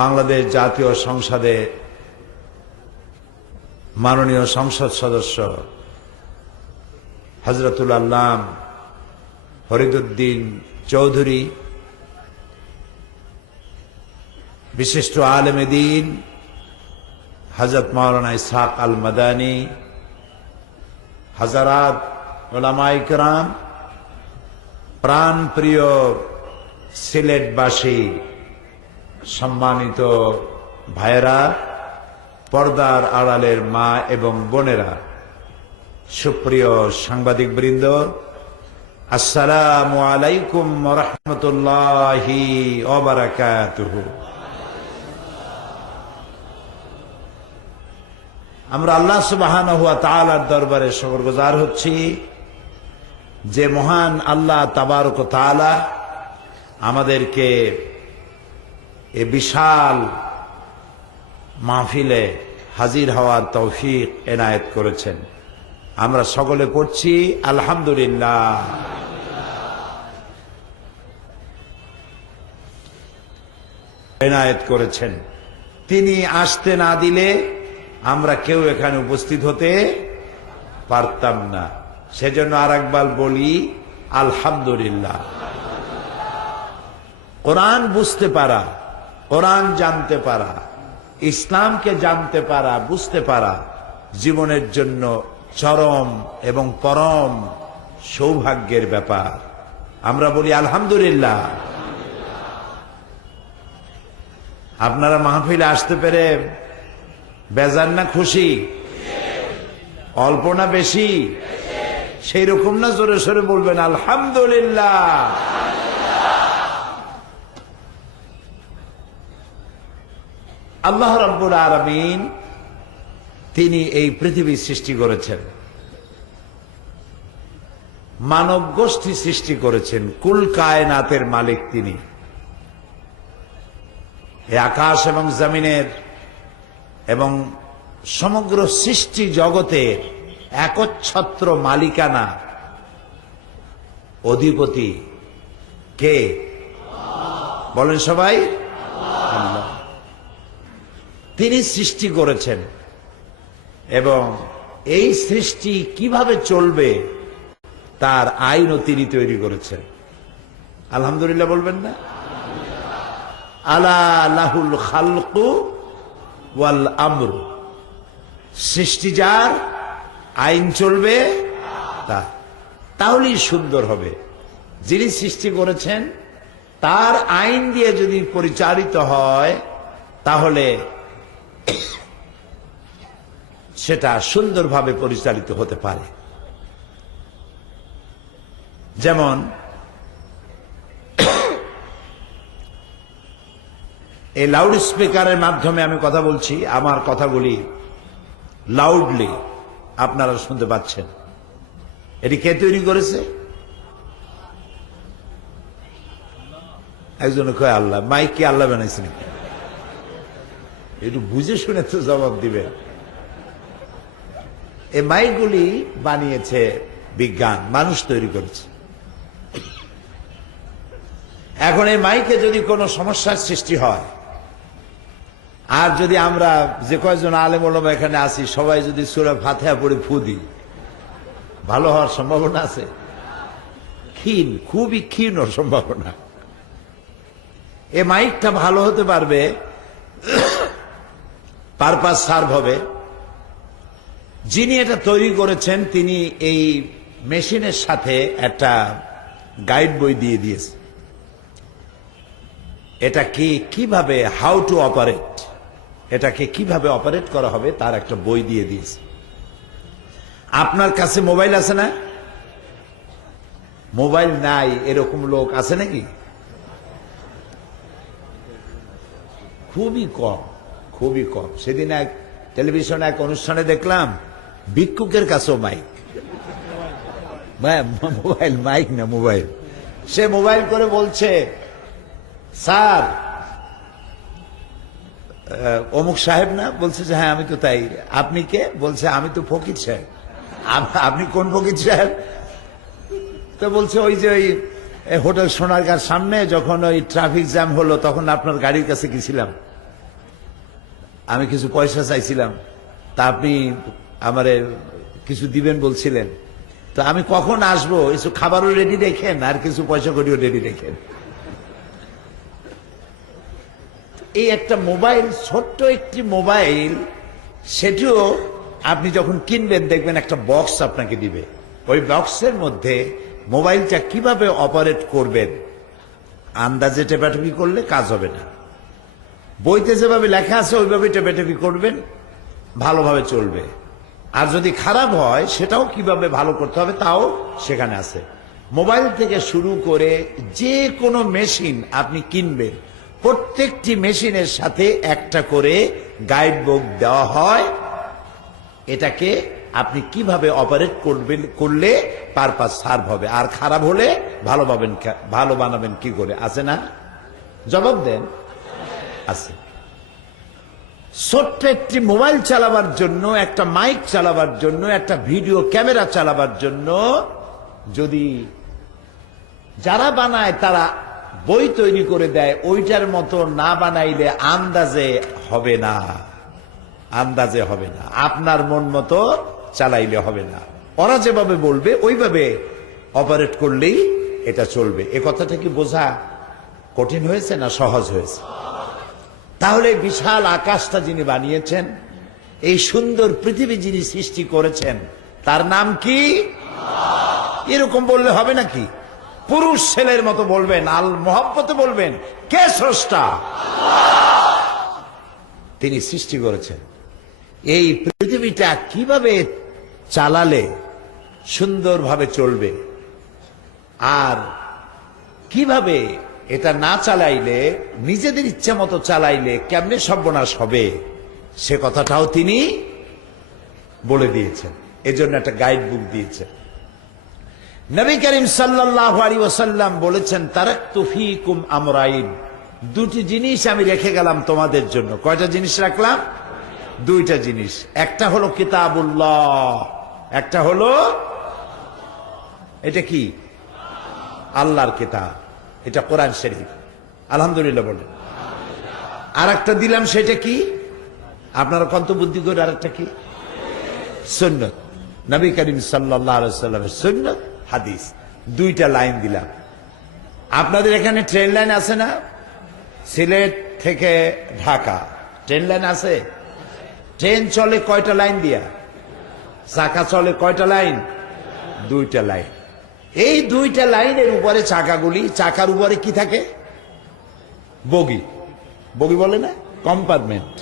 বাংলাদেশ জাতীয় সংসদে মাননীয় সংসদ সদস্য হযরতুল আল্লাম ফরিদউদ্দিন চৌধুরী, বিশিষ্ট আলেমে দ্বীন হযরত মাওলানা ইসহাক আল মাদানী, হাজারাত উলামায়ে কেরাম, প্রাণপ্রিয় সিলেটবাসী, সম্মানিত ভাইয়েরা, পর্দার আড়ালের মা এবং বোনেরা, সুপ্রিয় সাংবাদিক বৃন্দ, আসসালামু আলাইকুম ওয়া রাহমাতুল্লাহি ওয়া বারাকাতুহু। আমরা আল্লাহ সুবহানাহু ওয়া তাআলার দরবারে শুকরগুজার হচ্ছি যে মহান আল্লাহ তাবারক ওয়া তাআলা আমাদেরকে এ বিশাল মাহফিলে হাজির হওয়ার তৌফিক এনায়েত করেছেন। আমরা সকলে পড়ছি আলহামদুলিল্লাহ। এনায়েত করেছেন, তিনি আসতে না দিলে আমরা কেউ এখানে উপস্থিত হতে পারতাম না। সেজন্য আরেকবার বলি আলহামদুলিল্লাহ। কোরআন বুঝতে পারা, কোরআন জানতে পারা, ইসলামকে জানতে পারা, বুঝতে পারা জীবনের জন্য চরম এবং পরম সৌভাগ্যের ব্যাপার। আমরা বলি আলহামদুলিল্লাহ। আপনারা মাহফিলে আসতে পেরে বেজার না খুশি? অল্প না বেশি? সেই রকম না, জোরে সোরে বলবেন আলহামদুলিল্লাহ। আল্লাহ রাব্বুল আলামিন তিনি এই পৃথিবী সৃষ্টি করেছেন, মানব গোষ্ঠী সৃষ্টি করেছেন, কুল কায়নাতের মালিক তিনি। এই আকাশ এবং জমিনের এবং সমগ্র সৃষ্টি জগতের একচ্ছত্র মালিকানা, অধিপতি কে? বলেন সবাই, আল্লাহ। তিনি সৃষ্টি করেছেন এবং এই সৃষ্টি কিভাবে চলবে তার আইনও তিনি তৈরি করেছেন। আলহামদুলিল্লাহ বলবেন না? আলা লাহুল খালকু ওয়াল আমর। সৃষ্টি যার, আইন চলবে তার, তাহলেই সুন্দর হবে। যিনি সৃষ্টি করেছেন তার আইন দিয়ে যদি পরিচালিত হয় তাহলে সেটা সুন্দরভাবে পরিচালিত হতে পারে। যেমন এই লাউড স্পিকারের মাধ্যমে আমি কথা বলছি, আমার কথাগুলি লাউডলি আপনারা শুনতে পাচ্ছেন। এটি কে তৈরি করেছে? একজন কয় আল্লাহ। মাইক কি আল্লাহ বানাইছেন? একটু বুঝে শুনে তো জবাব দিবেন। এই মাইকগুলি বানিয়েছে বিজ্ঞান, মানুষ তৈরি করেছে। এখন এই মাইকে যদি কোনো সমস্যার সৃষ্টি হয়, আর যদি আমরা যে কয়েকজন আলেম ওলামা এখানে আসি সবাই যদি সূরা ফাতিহা পড়ে ফু দিই, ভালো হওয়ার সম্ভাবনা আছে? ক্ষীণ, খুবই ক্ষীণ সম্ভাবনা। এই মাইকটা ভালো হতে পারবে, পারপাস সার্ভ হবে। যিনি এটা তৈরি করেছেন তিনি এই মেশিনের সাথে একটা গাইড বই দিয়ে দিয়েছে। এটা কিভাবে, হাউ টু অপারেট, এটাকে কিভাবে অপারেট করা হবে তার একটা বই দিয়ে দিয়েছে। আপনার কাছে মোবাইল আছে না? মোবাইল নাই এরকম লোক আছে নাকি? খুবই কম, খুবই কম। সেদিন এক টেলিভিশনে এক অনুষ্ঠানে দেখলাম ভিক্ষুকের কাছেও মাইক। মোবাইল, মাইক না মোবাইল। সে মোবাইল করে বলছে, স্যার অমুক সাহেব না? বলছে যে হ্যাঁ আমি তো তাই। আপনি কে? বলছে আমি তো ফকির সাহেব। আপনি কোন ফকির সাহেব? তো বলছে ওই যে ওই হোটেল সোনারগাঁর সামনে যখন ওই ট্রাফিক জ্যাম হলো তখন আপনার গাড়ির কাছে গেছিলাম। আমি কিছু পয়সা চাইছিলাম, তা আপনি আমারে কিছু দিবেন বলছিলেন, তো আমি কখন আসবো কিছু খাবারও রেডি রেখেন আর কিছু পয়সা করিও রেডি রেখেন। এই একটা মোবাইল, ছোট্ট একটি মোবাইল, সেটিও আপনি যখন কিনবেন দেখবেন একটা বক্স আপনাকে দিবে। ওই বক্সের মধ্যে মোবাইলটা কিভাবে অপারেট করবেন আন্দাজে টেপাটেপি করলে কাজ হবে না। বইতে যেভাবে লেখা আছে ওইভাবে টেপাটেপি করবেন, ভালোভাবে চলবে। আর যদি খারাপ হয় সেটাও কিভাবে ভালো করতে হবে তাও সেখানে আছে। মোবাইল থেকে শুরু করে যে কোনো মেশিন আপনি কিনবেন, প্রত্যেকটি মেশিনের সাথে একটা করে গাইড বুক দেওয়া হয়। এটাকে আপনি কিভাবে অপারেট করবেন, করলে পারপাস সার্ভ হবে, আর খারাপ হলে ভালো বানাবেন কি করে, আছে না? জবাব দেন। আছে। ছোট্ট একটি মোবাইল চালাবার জন্য, একটা মাইক চালাবার জন্য, একটা ভিডিও ক্যামেরা চালাবার জন্য যদি যারা বানায় তারা বই তৈরি করে দেয়, ওইটার মতো না বানাইলে আন্দাজে হবে না, আন্দাজে হবে না, আপনার মন মতো চালাইলে হবে না। ওরা যেভাবে বলবে ওইভাবে অপারেট করলেই এটা চলবে। এ কথাটা কি বোঝা কঠিন হয়েছে না সহজ হয়েছে? তাহলে বিশাল আকাশটা যিনি বানিয়েছেন, এই সুন্দর পৃথিবী যিনি সৃষ্টি করেছেন, তার নাম কি? এরকম বললে হবে নাকি? পুরুষ ছেলের মতো বলবেন, আল মোহাব্বতে বলবেন, কে স্রষ্টা? তিনি সৃষ্টি করেছেন। এই পৃথিবীটা কিভাবে চালালে সুন্দরভাবে চলবে, আর কিভাবে এটা না চালাইলে, নিজেদের ইচ্ছা মতো চালাইলে কেমনে সর্বনাশ হবে, সে কথাটাও তিনি বলে দিয়েছেন। এজন্য একটা গাইড বুক দিয়েছেন। নবী করিম সাল্লাল্লাহু আলাইহি ওয়াসাল্লাম বলেছেন, তারাকতু ফীকুম আমরাইন, দুটি জিনিস আমি রেখে গেলাম তোমাদের জন্য। কয়টা জিনিস রাখলাম? দুইটা জিনিস। একটা হলো কিতাবুল্লাহ, একটা হলো, এটা কি? আল্লাহর কিতাব, এটা কোরআন শরীফ। আলহামদুলিল্লাহ বলেন। আর একটা দিলাম, সেটা কি? আপনারা কন্তবুদ্ধি করে আরেকটা কি? সুন্নাত, নবী করিম সাল্লাল্লাহু আলাইহি ওয়াসাল্লামের সুন্নাত, হাদিস। দুইটা লাইন দিলাম। আপনাদের এখানে ট্রেন লাইন আছে না? সিলেট থেকে ঢাকা ট্রেন লাইন আছে। ট্রেন চলে কয়টা লাইন দিয়া? চাকা চলে কয়টা লাইন? দুইটা লাইন। এই দুইটা লাইনের উপরে চাকাগুলি, চাকার উপরে কি থাকে? বগি। বগি বলে না, কম্পার্টমেন্ট,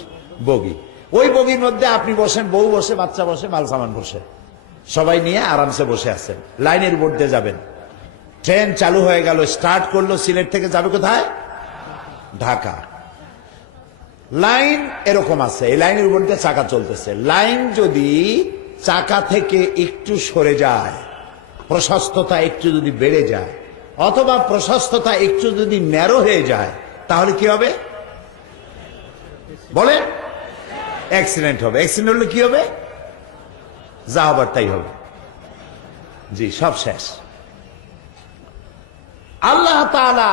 বগি। ওই বগির মধ্যে আপনি বসেন, বউ বসে, বাচ্চা বসে, মাল সামান বসে, সবাই নিয়ে আরামসে বসে আছেন। লাইনের উপর দিয়ে যাবেন। ট্রেন চালু হয়ে গেল, স্টার্ট করলো, সিলেট থেকে যাবে কোথায়? ঢাকা। লাইন এরকম আছে, এই লাইনের উপর দিয়ে চাকা চলতেছে। লাইন যদি চাকা থেকে একটু সরে যায়, প্রশস্ততা একটু যদি বেড়ে যায়, অথবা প্রশস্ততা একটু যদি ন্যারো হয়ে যায়, তাহলে কি হবে বলেন? অ্যাক্সিডেন্ট হবে। অ্যাক্সিডেন্ট হলে কি হবে? যা হবার তাই হবে। জি, সব শেষ। আল্লাহ তাআলা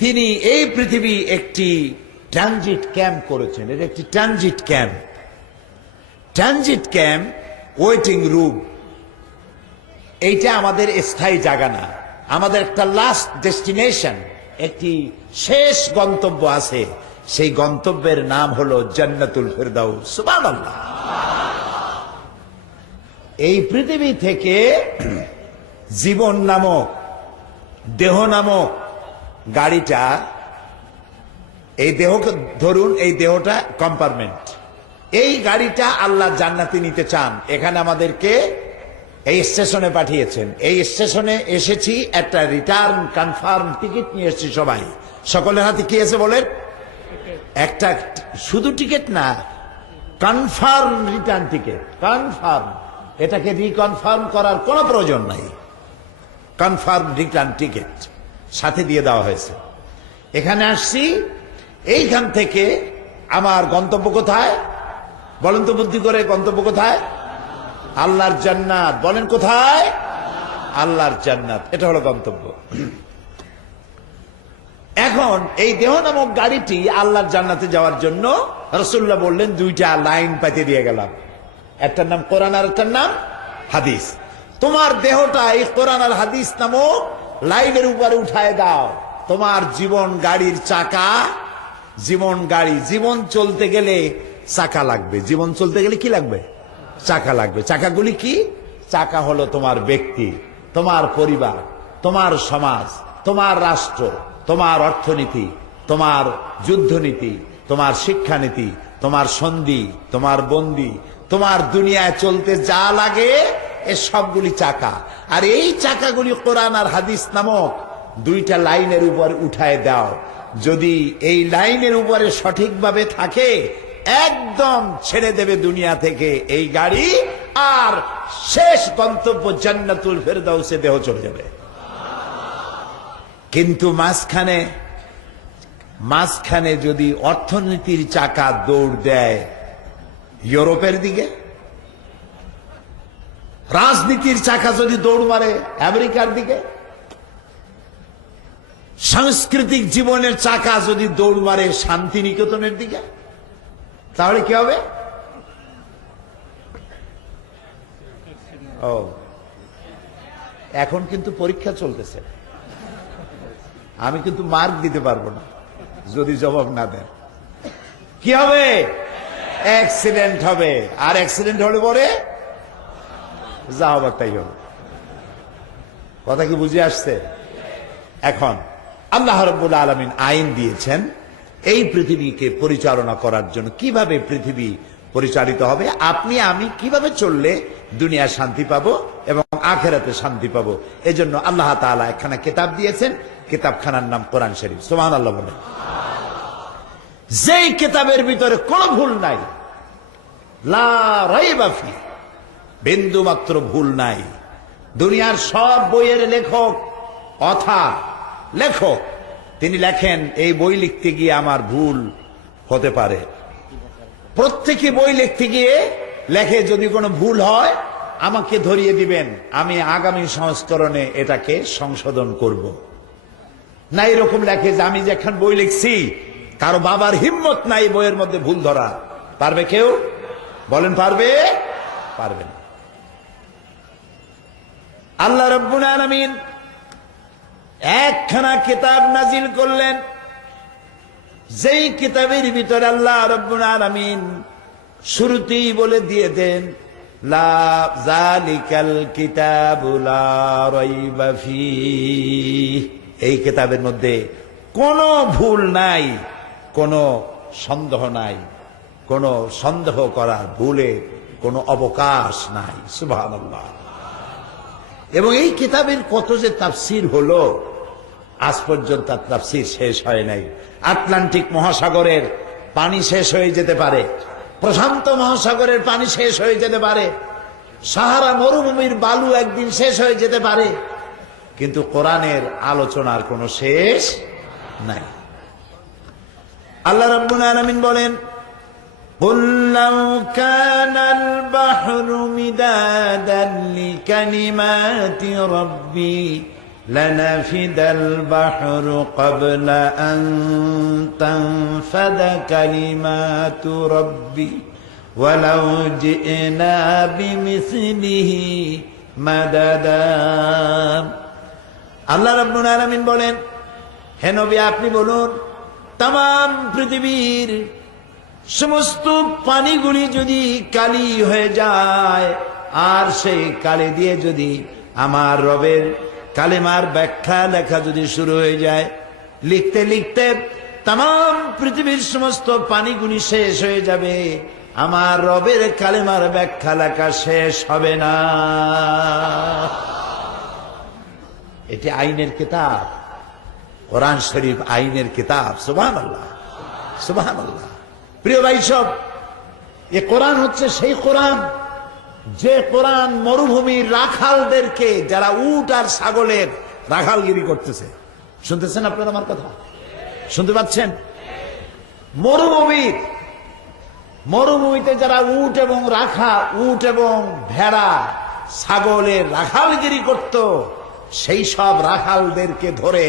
তিনি এই পৃথিবী একটি ট্রানজিট ক্যাম্প করেছেন। এটা একটি transit camp. Transit camp, waiting room, এইটা আমাদের স্থায়ী জায়গা না, আমাদের একটা লাস্ট ডেস্টিনেশন, একটি শেষ গন্তব্য আছে। সেই গন্তব্যের নাম হলো জান্নাতুল ফিরদাউস। সুবহানাল্লাহ। এই পৃথিবী থেকে জীবন নামক, দেহ নামক গাড়িটা, এই দেহকে ধরুন, এই দেহটা কম্পার্টমেন্ট, এই গাড়িটা আল্লাহ জান্নাতে নিতে চান। এখানে আমাদেরকে এই স্টেশনে পাঠিয়েছেন। এই স্টেশনে এসেছি, একটা রিটার্ন কনফার্ম টিকিট নিয়ে এসেছি। সবাই, সকলের হাতে কি আছে বলেন? একটা, শুধু টিকিট না, কনফার্ম রিটার্ন টিকিট। কনফার্ম, এটাকে রিকনফার্ম করার কোনো প্রয়োজন নাই। কনফার্ম রিটার্ন টিকিট সাথে দিয়ে দেওয়া হয়েছে। এখানে আসছি, এইখান থেকে আমার গন্তব্য কোথায় বলেন তো বুদ্ধি করে? গন্তব্য কোথায়? আল্লাহর জান্নাত। বলেন কোথায়? আল্লাহর জান্নাত। এটা হলো গন্তব্য। এখন এই দেহ নামক গাড়িটি আল্লাহর জান্নাতে যাওয়ার জন্য রাসূলুল্লাহ বললেন দুইটা লাইন পাইতে দিয়ে গেলাম, একটার নাম কোরআন আর একটার নাম হাদিস। তোমার দেহটা এই কোরআন আর হাদিস নামক লাইনের উপরে উঠায় দাও। তোমার জীবন গাড়ির চাকা, জীবন গাড়ি, জীবন চলতে গেলে চাকা লাগবে। জীবন চলতে গেলে কি লাগবে? চাকা লাগবে। চাকাগুলি কি? চাকা হলো তোমার ব্যক্তি, তোমার পরিবার, তোমার সমাজ, তোমার রাষ্ট্র, তোমার অর্থনীতি, তোমার যুদ্ধনীতি, তোমার শিক্ষানীতি, তোমার সন্ধি, তোমার বন্দি, তোমার দুনিয়ায় চলতে যা লাগে এ সবগুলি চাকা। আর এই চাকাগুলি কোরআন আর হাদিস নামক দুইটা লাইনের উপর উঠায় দাও। যদি এই লাইনের উপরে সঠিকভাবে থাকে, একদম ছেড়ে দেবে দুনিয়া থেকে এই গাড়ি, আর শেষ গন্তব্য জান্নাতুল ফেরদাউসে দেহ চলে যাবে। কিন্তু মাঝখানে যদি অর্থনীতির চাকা দৌড় দেয় ইউরোপের দিকে, রাজনীতির চাকা যদি দৌড় মারে আমেরিকার দিকে, সাংস্কৃতিক জীবনের চাকা যদি দৌড় মারে শান্তিনিকেতনের দিকে, তাহলে কি হবে? ও, এখন কিন্তু পরীক্ষা চলতেছে, আমি কিন্তু মার্ক দিতে পারবো না যদি জবাব না দেন। কি হবে? অ্যাক্সিডেন্ট হবে। আর অ্যাক্সিডেন্ট হলে পরে যা হবার তাই হবে। কথা কি বুঝে আসছে? এখন আল্লাহ রাব্বুল আলামিন আইন দিয়েছেন এই পৃথিবীকে পরিচালনা করার জন্য। কিভাবে পৃথিবী পরিচালিত হবে, আপনি আমি কিভাবে চললে দুনিয়া শান্তি পাবো এবং আখিরাতে শান্তি পাবো, এজন্য আল্লাহ তাআলা একখানা কিতাব দিয়েছেন। কিতাবখানার নাম কোরআন শরীফ। সুবহানাল্লাহ বলেন। যেই কিতাবের ভিতরে কোনো ভুল নাই, লা রাইবা ফি, বিন্দু মাত্র ভুল নাই। দুনিয়ার সব বইয়ের লেখক, লেখক, তিনি লেখেন এই বই লিখতে গিয়ে আমার ভুল হতে পারে। প্রত্যেকে বই লিখতে গিয়ে লেখে যদি কোনো ভুল হয় আমাকে ধরিয়ে দিবেন, আমি আগামী সংস্করণে এটাকে সংশোধন করব। না এরকম লেখে যে আমি যে এখন বই লিখছি, কারো বাবার হিম্মত নাই বইয়ের মধ্যে ভুল ধরা। পারবে কেউ? বলেন পারবে? পারবে না। আল্লাহ রাব্বুল আলামিন একখানা কিতাব নাজিল করলেন, যেই কিতাবের ভিতরে আল্লাহ রাব্বুল আলামিন শুরুতেই বলে দিয়ে দেন, লা যালিকাল কিতাবু লা রাইবা ফীহ। এই কিতাবের মধ্যে কোনো ভুল নাই, কোনো সন্দেহ নাই, কোনো সন্দেহ করার ভুলে কোনো অবকাশ নাই। সুবহানাল্লাহ। এবং এই কিতাবের কত যে তাফসীর হলো, আজ পর্যন্ত তার তাফসীর শেষ হয় নাই। আটলান্টিক মহাসাগরের পানি শেষ হয়ে যেতে পারে, প্রশান্ত মহাসাগরের পানি শেষ হয়ে যেতে পারে, সাহারা মরুভূমির বালু একদিন শেষ হয়ে যেতে পারে, কিন্তু কোরআনের আলোচনার কোনো শেষ নাই। আল্লাহ রাব্বুল আলামিন বলেন, قُلْ لَوْ كَانَ الْبَحْرُ مِدَادًا لِكَلِمَاتِ رَبِّي لَنَفِدَ الْبَحْرُ قَبْلَ أَن تَنفَدَ كَلِمَاتُ رَبِّي وَلَوْ جِئْنَا بِمِثْلِهِ مَدَدًا। আল্লাহ রাব্বুল আলামিন বলেন, হে নবী আপনি বলুন, তাম পৃথিবীর সমস্ত পানিগুলি যদি কালি হয়ে যায়, আর সেই কালি দিয়ে যদি আমার রবের কালেমার ব্যাখ্যা লেখা যদি শুরু হয়ে যায়, লিখতে লিখতে তাম পৃথিবীর সমস্ত পানিগুলি শেষ হয়ে যাবে, আমার রবের কালেমার ব্যাখ্যা লেখা শেষ হবে না। এটি আইনের কিতাব, কোরআন শরীফ আইনের কিতাব। সুবহানাল্লাহ, সুবহানাল্লাহ। প্রিয় ভাই সব, এ কোরআন হচ্ছে সেই কোরআন যে কোরআন মরুভূমির রাখালদেরকে, যারা উট আর ছাগলের রাখালগিরি করতেছে, শুনতেছেন আপনারা আমার কথা? শুনতে পাচ্ছেন? মরুভূমিতে যারা উট এবং ভেড়া ছাগলের রাখালগিরি করত, সেই সব রাখালদেরকে ধরে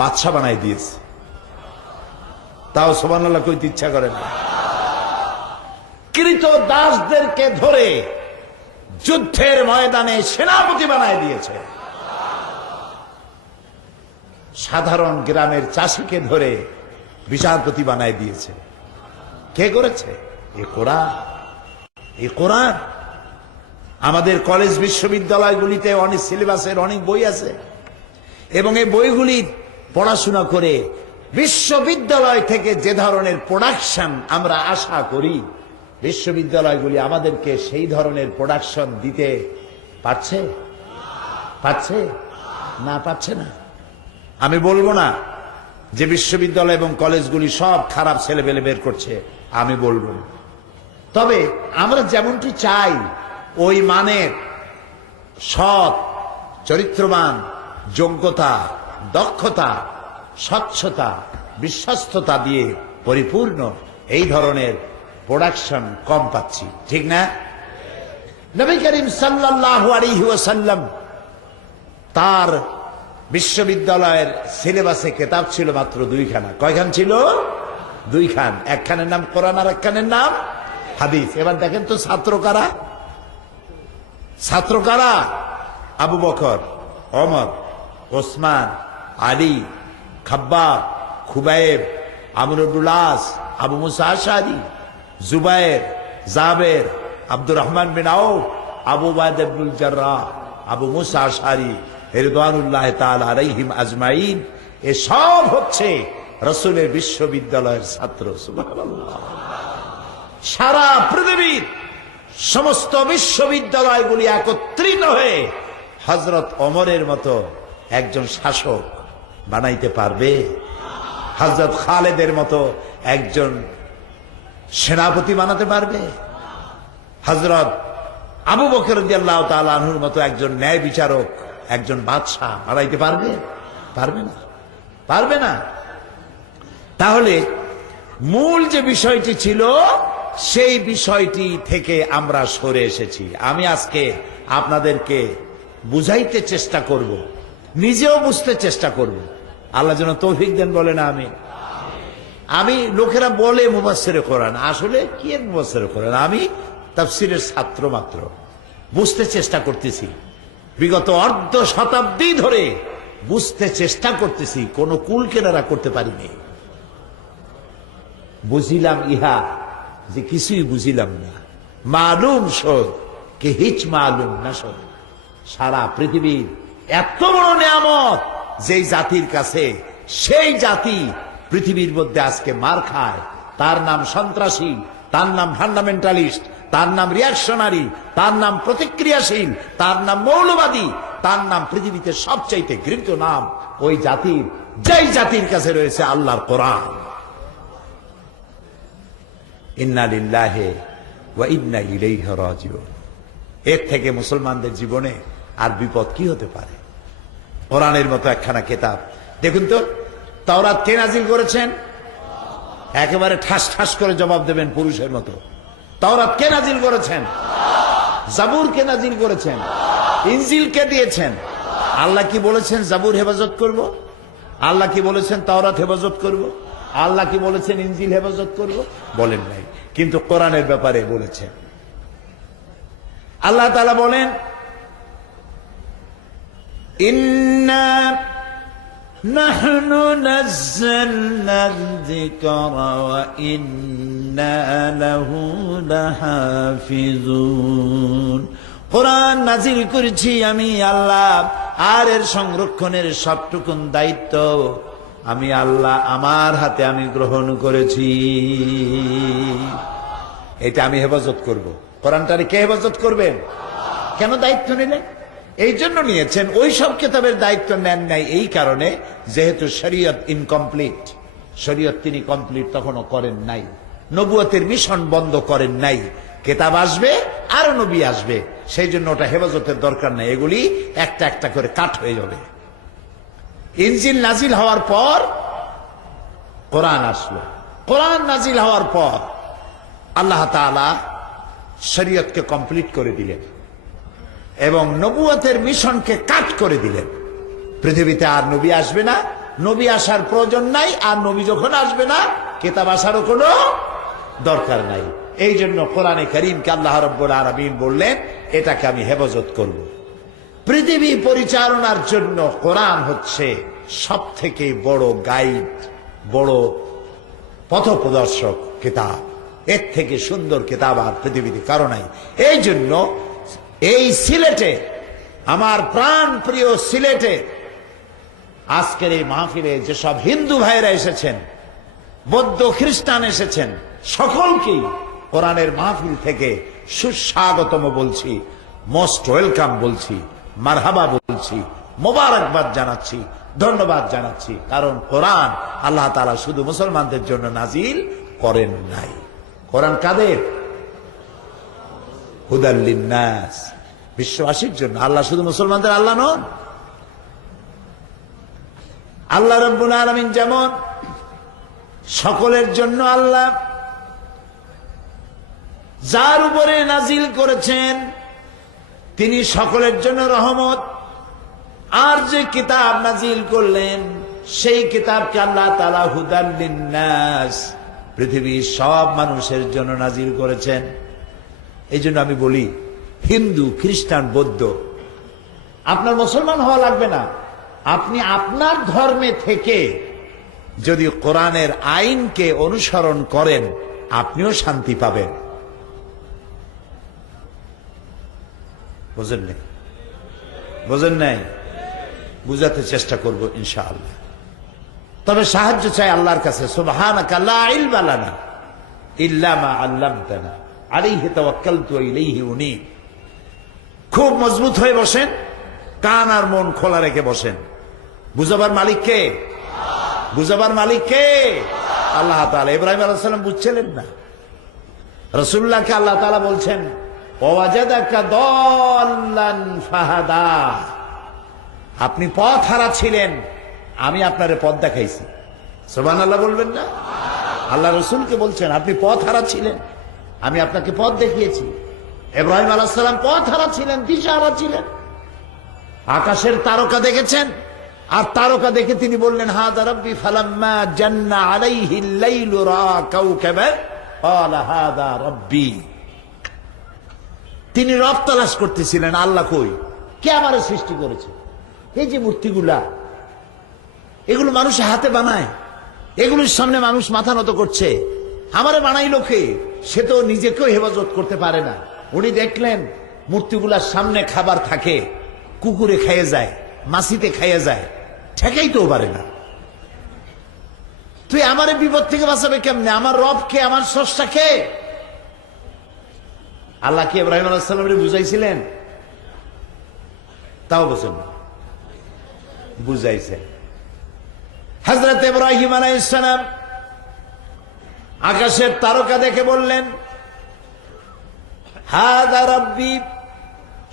বাদশা বানাই দিয়েছে। তাও সুবহানাল্লাহ কইতে ইচ্ছা করে না। কৃত দাসদেরকে ধরে যুদ্ধের ময়দানে সেনাপতি বানায় দিয়েছে। সাধারণ গ্রামের চাষিকে ধরে বিচারপতি বানায় দিয়েছে। কে করেছে? এ কোরআন। এ কোরআন। আমাদের কলেজ বিশ্ববিদ্যালয়গুলিতে অনেক সিলেবাসের অনেক বই আছে এবং এই বইগুলি পড়াশোনা করে বিশ্ববিদ্যালয় থেকে যে ধরনের প্রোডাকশন আমরা আশা করি, বিশ্ববিদ্যালয়গুলি আমাদেরকে সেই ধরনের প্রোডাকশন দিতে পারছে? পারছে না? পারছে না। আমি বলবো না যে বিশ্ববিদ্যালয় এবং কলেজগুলি সব খারাপ ছেলেপেলে বের করছে, আমি বলবো না। তবে আমরা যেমনটি চাই ওই মানের সৎ, চরিত্রবান, যোগ্যতা, দক্ষতা, স্বচ্ছতা, বিশ্বস্ততা দিয়ে পরিপূর্ণ এই ধরনের প্রোডাকশন কম পাচ্ছি, ঠিক না? নবী করিম সাল্লাল্লাহু আলাইহি ওয়াসাল্লাম তার বিশ্ববিদ্যালয়ের সিলেবাসে কিতাব ছিল মাত্র 2 খানা। কয়খান ছিল? 2 খান। একখানের নাম কোরআন আর একখানের নাম হাদিস। এবার দেখেন তো ছাত্র কারা? ছাত্র কারা? আবু বকর, ওমর, ওসমান, আলী, খাব্বাব, খুবাইব, আমর ইবনুল আস, আবু মুসা আশআরী, জুবায়ের, জাবের, আব্দুর রহমান বিন আউফ, আবু উবাইদা ইবনুল জাররাহ, আবু মুসা আশআরী রিদওয়ানুল্লাহ তাআলা আলাইহিম আজমাইন। এসব হচ্ছে রাসূলের বিশ্ববিদ্যালয়ের ছাত্র। সুবহানাল্লাহ। সারা পৃথিবীর সমস্ত বিশ্ববিদ্যালয়গুলি একত্রিত হয়ে হযরত ওমরের মতো একজন শাসক বানাইতে পারবে? হযরত খালেদের মতো একজন সেনাপতি বানাতে পারবে? হযরত আবু বকর রাদিয়াল্লাহু তাআলা আনহুর মতো একজন ন্যায় বিচারক, একজন বাদশা বানাইতে পারবে? পারবে না, পারবে না। তাহলে মূল যে বিষয়টি ছিল সেই বিষয়টি থেকে আমরা সরে এসেছি। আমি আজকে আপনাদেরকে বুঝাইতে চেষ্টা করব, নিজেও বুঝতে চেষ্টা করব। আল্লাহ যেন তৌফিক দেন, বলে না আমি লোকেরা বলে মুফাসসিরে কোরআন, আসলে কি এর মুফাসসিরে কোরআন? আমি তাফসীরের ছাত্র মাত্র, বুঝতে চেষ্টা করতেছি। বিগত অর্ধ শতাব্দী ধরে বুঝতে চেষ্টা করতেছি, কোন কুল কেনারা করতে পারিনি। বুঝিলাম ইহা যে কিছুই বুঝিলাম না। মালুম শোধ কে হিচ মালুম না শোধ। সারা পৃথিবীর এত বড় নিয়ামত যেই জাতির কাছে, সেই জাতি পৃথিবীর মধ্যে আজকে মার খায়। তার নাম সন্ত্রাসী, তার নাম ফান্ডামেন্টালিস্ট, তার নাম রিয়াকশনারি, তার নাম প্রতিক্রিয়াশীল, তার নাম মৌলবাদী, তার নাম পৃথিবীতে সবচাইতে ঘৃণিত নাম ওই জাতির, যেই জাতির কাছে রয়েছে আল্লাহর কোরআন। ইন্না লিল্লাহি ওয়া ইন্না ইলাইহি রাজিউন। এর থেকে মুসলমানদের জীবনে আর বিপদ কি হতে পারে? কোরআনের মতো একখানা কিতাব। দেখুন তো, তাওরাত কে নাজিল করেছেন? একেবারে ঠাস ঠাস করে জবাব দেবেন পুরুষের মতো। তাওরাত কে নাজিল করেছেন? জাবুর কে নাজিল করেছেন? ইনজিল কে দিয়েছেন? আল্লাহ কি বলেছেন জাবুর হেফাজত করব? আল্লাহ কি বলেছেন তাওরাত হেফাজত করব? আল্লাহ কি বলেছেন ইনজিল হেফাজত করব? বলেন নাই। কিন্তু কোরআনের ব্যাপারে বলেছেন। আল্লাহ তাআলা বলেন, ইন্না নাহনু নাযালনা যিকরা ওয়া ইন্না লাহু লাহাফিজুন। কোরআন নাজিল করেছি আমি আল্লাহ, আর এর সংরক্ষণের সবটুকুন দায়িত্ব আমি আল্লাহ আমার হাতে আমি গ্রহণ করেছি। এটা আমি হেফাজত করব। কোরআনটারে কে হেফাজত করবেন? কেন দায়িত্ব নিলেন? এই জন্য নিয়েছেন। ওই সব কিতাবের দায়িত্ব নেন নাই এই কারণে, যেহেতু শরীয়ত ইনকমপ্লিট, শরীয়ত তিনি কমপ্লিট তখনও করেন নাই, নবুয়তের মিশন বন্ধ করেন নাই। কিতাব আসবে, আরো নবী আসবে, সেই জন্য ওটা হেফাজতের দরকার নাই। এগুলি একটা একটা করে কাট হয়ে যাবে। ইনজিল নাজিল হওয়ার পর কোরআন আসলো। কোরআন নাজিল হওয়ার পর আল্লাহ তাআলা শরীয়তকে কমপ্লিট করে দিলেন এবং নবুয়তের মিশনকে কাট করে দিলেন। পৃথিবীতে আর নবী আসবে না, নবী আসার প্রয়োজন নাই, আর নবী যখন আসবে না কিতাব আসারও কোনো দরকার নাই। এই জন্য কোরআনে কারীমকে আল্লাহ রাব্বুল আলামিন বললেন এটাকে আমি হেফাজত করব। পৃথিবী পরিচালনার জন্য কোরআন হচ্ছে সব থেকে বড় গাইড, বড় পথপ্রদর্শক কিতাব। এর থেকে সুন্দর কিতাব আর পৃথিবীতে কারো নাই। এই জন্য এই সিলেটে, আমার প্রাণ প্রিয় সিলেটে আজকের এই মাহফিলে যেসব হিন্দু ভাইরা এসেছেন, বৌদ্ধ খ্রিস্টান এসেছেন, সকলকেই কোরআনের মাহফিল থেকে সুস্বাগতম বলছি, মোস্ট ওয়েলকাম বলছি, মারহাবা বলছি, মোবারকবাদ জানাচ্ছি, ধন্যবাদ জানাচ্ছি। কারণ কোরআন আল্লাহ তাআলা শুধু মুসলমানদের জন্য নাজিল করেন নাই। কোরআন কাদের? হুদাল লিন্নাস, বিশ্ববাসীর জন্য। আল্লাহ শুধু মুসলমানদের আল্লাহ নন। আল্লাহ রাব্বুল আলামিন যেমন সকলের জন্য আল্লাহ, যার উপরে নাজিল করেছেন তিনি সকলের জন্য রহমত। আর যে কিতাব নাজিল করলেন সেই কিতাবকে আল্লাহ তাআলা হুদাল লিন্নাস, পৃথিবীর সব মানুষের জন্য নাজিল করেছেন। এই জন্য আমি বলি, হিন্দু, খ্রিস্টান, বৌদ্ধ, আপনার মুসলমান হওয়া লাগবে না। আপনি আপনার ধর্মে থেকে যদি কোরআনের আইনকে অনুসরণ করেন আপনিও শান্তি পাবেন। বুঝেন নাই? বুঝেন নাই? বুঝাতে চেষ্টা করব ইনশাআল্লাহ। তবে সাহায্য চাই আল্লাহর কাছে। সুবহানাকা লা ইলমা লানা ইল্লা মা আল্লামতানা আলাইহি তাওয়াক্কালতু ওয়া ইলাইহি উনীব। খুব মজবুত হয়ে বসেন, কান আর মন খোলা রেখে বসেন। বুঝাবার মালিক কে? বুঝাবার মালিক কে? আল্লাহ তাআলা। ইব্রাহিম আলাইহিস সালাম বুঝছিলেন না, রাসূলুল্লাহকে আল্লাহ তাআলা বলছেন ওয়াজাদাকা দাল্লান ফাহাদা, আপনি পথ হারা ছিলেন, আমি আপনারে পথ দেখাইছি। সুবহানাল্লাহ বলবেন না? আল্লাহ রাসূলকে বলছেন আপনি পথ হারা ছিলেন, আমি আপনাকে পথ দেখিয়েছি। ইব্রাহিম আলাইহিস সালাম পথ হারা ছিলেন, দিশা হারা ছিলেন। আকাশের তারকা দেখেছেন, আর তারকা দেখে তিনি বললেন হাযা রাব্বি, ফালাম্মা জান্না আলাইহিল লাইলু রা কাওকাবান ক্বালা হাযা রাব্বি। তিনি রব তালাশ করতেছিলেন, আল্লাহ কই, কে আমারে সৃষ্টি করেছে? এই যে মূর্তিগুলা, এগুলো মানুষ হাতে বানায়, এগুলোর সামনে মানুষ মাথা নত করছে, আমারে বানাইলো কে? সে তো নিজেকেও হেফাজত করতে পারে না। উনি দেখলেন মূর্তিগুলার সামনে খাবার থাকে, কুকুরে খাইয়ে যায়, মাছিতে খাইয়ে যায়, ঠেকাইতেও পারে না। তুই আমারে বিপদ থেকে বাঁচাবে কেমনে? আমার রব কে? আমার স্রষ্টা কে? আল্লাহ কি ইব্রাহিম আলাইহিস সালামের বুঝাইছিলেন? তাও বোঝেন না, বুঝাইছেন। হযরত ইব্রাহিম আলাইহিস সালাম আকাশের তারকা দেখে বললেন হাযা রাব্বি,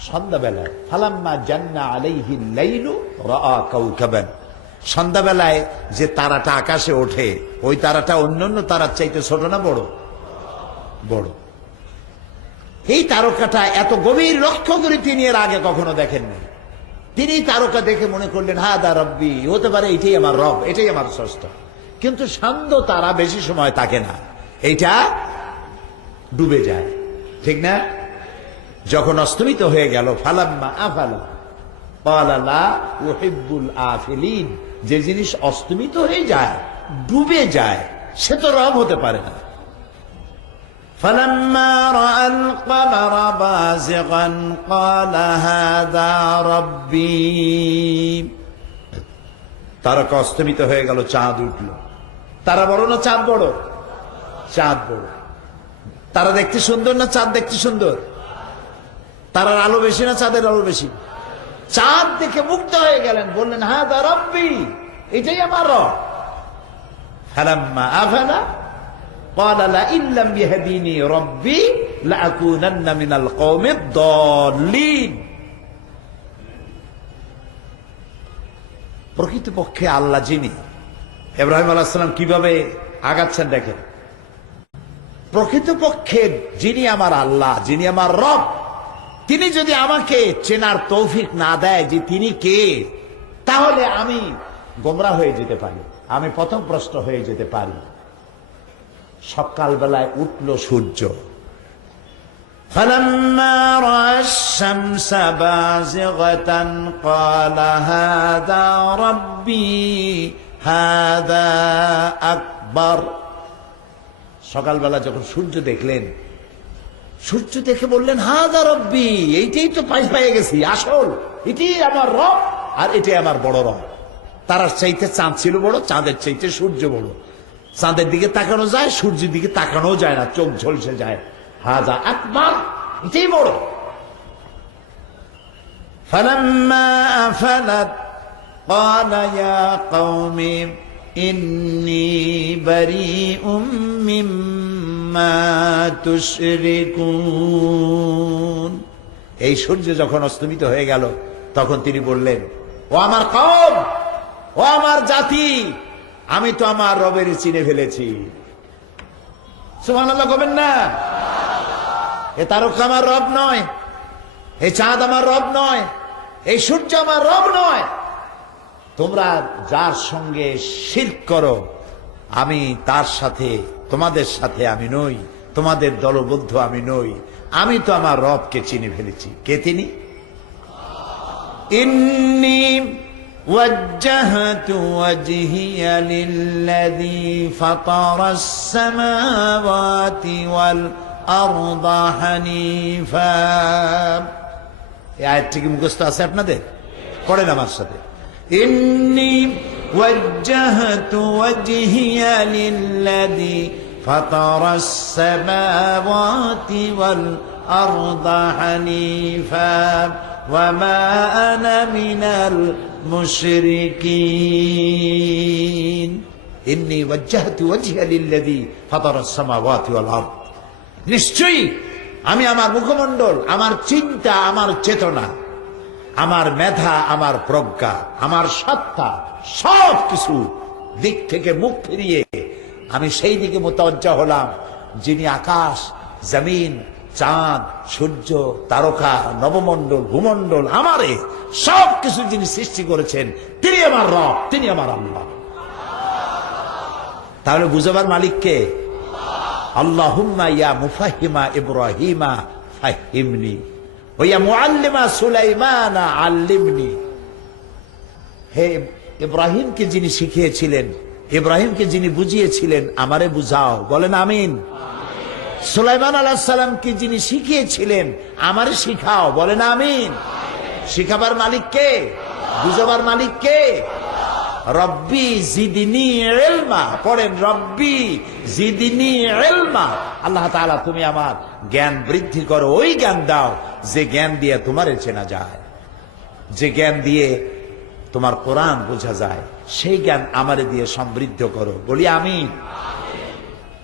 সন্ধ্যাবেলায়। ফালাম্মা জান্না আলাইহিল লাইলু রাআ কাওকাবান, সন্ধ্যাবেলায় যে তারাটা আকাশে ওঠে, ওই তারাটা অন্যান্য তারার চাইতে ছোট না বড়? বড়। এই তারকাটা এত গভীর লক্ষ্য করে তিনি এর আগে কখনো দেখেননি। তিনি তারকা দেখে মনে করলেন হাযা রাব্বি, হতে পারে এটাই আমার রব, এটাই আমার স্রষ্টা। কিন্তু শান্ত তারা বেশি সময় থাকে না, এইটা ডুবে যায়, ঠিক না? যখন অস্তমিত হয়ে গেল, ফালাম্মা আফালা ক্বালা লা উহিব্বুল আফিলিন, যে জিনিস অস্তমিত হয়ে যায়, ডুবে যায়, সে তো রব হতে পারে না। ফালাম্মা রাআল কমারা বাযিগান ক্বালা হাযা রাব্বি, তারকা অস্তমিত হয়ে গেল, চাঁদ উঠল। তারা বড় না চাঁদ বড়? চাঁদ বড়। তারা দেখতে সুন্দর না চাঁদ দেখতে সুন্দর? তারার আলো বেশি না চাঁদের আলো বেশি? চাঁদ দেখে মুগ্ধ হয়ে গেলেন, বললেন হাযা রাব্বি, এটাই আমার রব। ফালাম্মা আফালা ক্বালা লা ইল্লাম ইয়াহদিনি রাব্বি লাআকুনান্না মিনাল কওমিদ দাল্লিন। প্রকৃতপক্ষে আল্লাহ যিনি, ইব্রাহিম আলাইহিস সালাম কিভাবে আগাচ্ছেন দেখেন। প্রকৃতপক্ষে যিনি আমার আল্লাহ, যিনি আমার রব, তিনি যদি আমাকে চেনার তৌফিক না দেয় যে তিনি কে, তাহলে আমি গোমরা হয়ে যেতে পারি, আমি পথভ্রষ্ট হয়ে যেতে পারি। সকালবেলায় উঠল সূর্য। فلما رأى الشمس بازغة قال هذا ربي هذا أكبر। সকালবেলা যখন সূর্য দেখলেন, সূর্য দেখে বললেন হাযা রব্বি, এইটাই তো পেয়ে গেছি, আসল এটাই আমার রব, আর এটাই আমার বড় রব। তারার চাইতে চাঁদ ছিল বড়, চাঁদের চাইতে সূর্য বড়। চাঁদের দিকে তাকানো যায়, সূর্যের দিকে তাকানো যায় না, চোখ ঝলসে যায়। হাযা আকবার, এটাই বড়। ফালাম্মা আফালাত ক্বালা ইয়া কওমি ইন্নী বারীউম মিম্মা তুশরিকুন। এই সূর্য যখন অস্তমিত হয়ে গেল, তখন তিনি বললেন, ও আমার কওম, ও আমার জাতি, আমি তো আমার রবের চিনে ফেলেছি। সুবহানাল্লাহ বলবেন না? এ তারকা আমার রব নয়, এই চাঁদ আমার রব নয়, এই সূর্য আমার রব নয়। তোমরা যার সঙ্গে শিরক করো, আমি তার সাথে, তোমাদের সাথে আমি নই, তোমাদের দলবদ্ধ আমি নই। আমি তো আমার রবকে চিনে ফেলেছি। কে তিনি? ইন্নী ওয়াজ্জাহতু ওয়াজহিয়া লিল্লাযী ফাতারাস সামাওয়াতি ওয়াল আরদা হানিফা। এই আয়াতটি কি মুখস্থ আছে আপনাদের? পড়েন আমার সাথে। ইন্নী ওয়াজ্জাহতু ওয়াজহিয়া লিল্লাযী ফাতারাস সামাওয়াতি ওয়াল আরদা হানিফা ওয়া মা আনা মিনাল মুশরিকিন। ইন্নী ওয়াজ্জাহতু ওয়াজহিয়া লিল্লাযী ফাতারাস সামাওয়াতি ওয়াল আরদ। নিশ্চয়ই আমি আমার মুখমণ্ডল, আমার চিন্তা, আমার চেতনা, আমার মেধা, আমার প্রজ্ঞা, আমার সত্তা, সব কিছু দিক থেকে মুখ ফিরিয়ে আমি সেই দিকে মুতাওয়াজ্জা হলাম যিনি আকাশ, জমিন, চাঁদ, সূর্য, তারকা, নবমণ্ডল, ভূমণ্ডল, আমারে সব কিছু যিনি সৃষ্টি করেছেন, তিনি আমার রব, তিনি আমার আল্লাহ। তাহলে বুঝাবার মালিক কে? আল্লাহুম্মা ইয়া মুফাহিমা ইব্রাহিমা ফাহিমনি ওয়া ইয়া মুআল্লিমা সুলাইমানা আল্লিমনি। হে ইব্রাহিমকে যিনি শিখিয়েছিলেন, ইব্রাহিমকে যিনি বুঝিয়েছিলেন, আমারে বুঝাও। বলেন আমিন। সুলাইমান আলাইহিস সালামকে যিনি শিখিয়েছিলেন, আমারে শিখাও। বলেন আমিন। শিখাবার মালিক কে? বুঝাবার মালিক কে? রব্বি জিদনি ইলমা। পড়েন রব্বি জিদনি ইলমা। আল্লাহ তাআলা তুমি আমার জ্ঞান বৃদ্ধি করো, ওই জ্ঞান দাও যে জ্ঞান দিয়ে তোমারে চেনা যায়, যে জ্ঞান দিয়ে তোমার কোরআন বোঝা যায়, সেই জ্ঞান আমারে দিয়ে সমৃদ্ধ করো। বলি আমিন।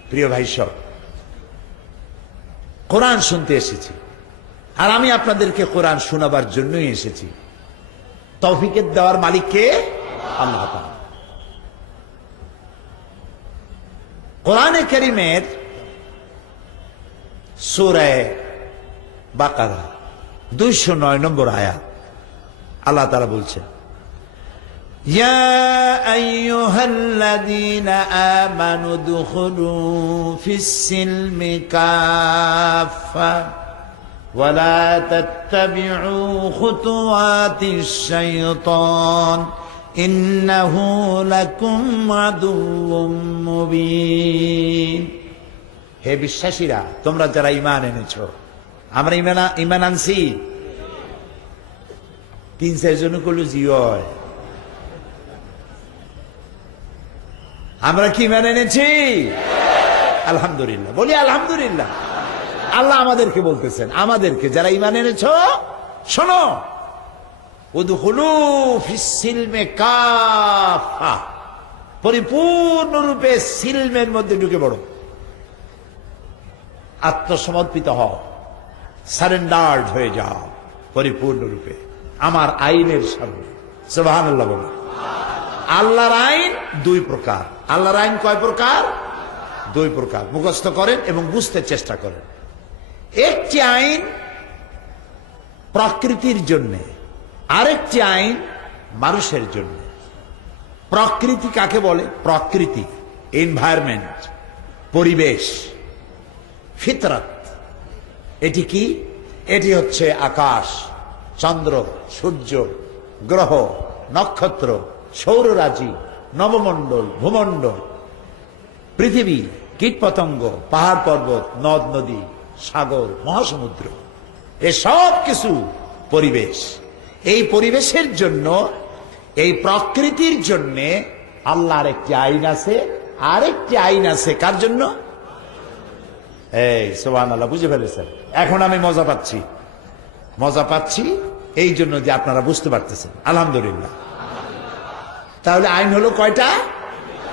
প্রিয় ভাই সব, কোরআন শুনতে এসেছি, আর আমি আপনাদেরকে কোরআন শোনাবার জন্যই এসেছি। তৌফিকের দেওয়ার মালিক কে? আল্লাহ তাআলা। কোরআনে কারীমের সূরা বাকারা 209 নম্বর আয়াত আল্লাহ তাআলা বলছেন, ইয়া আইয়ুহাল্লাযীনা আমানু দুখুলু ফিস-সিলমি কাফা ওয়া লা তাত্তাবিউ খুতুওয়াতিশ শাইতান ইন্নাহু লাকুম আদুউম মুবিন। হে বিশ্বাসীরা, তোমরা যারা ঈমান এনেছো, আমরা ঈমান আনছি। 3-4 জন কইলো জি হয়। আমরা কি ঈমান এনেছি? আলহামদুলিল্লাহ। বলি আলহামদুলিল্লাহ। আল্লাহ আমাদেরকে বলতেছেন, আমাদেরকে যারা ঈমান এনেছো, শোনো, উদখুলু ফিস-সিলমি কাফা, পরিপূর্ণরূপে সিলমের মধ্যে ঢুকে পড়ো, আত্মসমর্পিত হও, সারেন্ডার্ড হয়ে যাও পরিপূর্ণরূপে আমার আইনের সামনে। সুবহানাল্লাহ বলো। আল্লাহর আইন 2 প্রকার। আল্লাহর আইন কয় প্রকার? 2 প্রকার। মুখস্থ করেন এবং বুঝতে চেষ্টা করেন। একটি আইন প্রকৃতির জন্য, আরেকটি আইন মানুষের জন্য। প্রকৃতি কাকে বলে? প্রকৃতি, এনভায়রনমেন্ট, পরিবেশ, ফিতরত। এটি কি? এটি হচ্ছে আকাশ, চন্দ্র, সূর্য, গ্রহ, নক্ষত্র, সৌররাজি, নবমণ্ডল, ভূমণ্ডল, পৃথিবী, কীটপতঙ্গ, পাহাড় পর্বত, নদ নদী, সাগর, মহাসমুদ্র, এসব কিছু পরিবেশ। এই পরিবেশের জন্য, এই প্রকৃতির জন্য আল্লাহর একটি আইন আছে, আরেকটি আইন আছে কার জন্য? এই সুবহানাল্লাহ, বুঝে ফেলেছেন? এখন আমি মজা পাচ্ছি এই জন্য যে আপনারা বুঝতে পারতেছেন, আলহামদুলিল্লাহ। তাহলে আইন হলো কয়টা?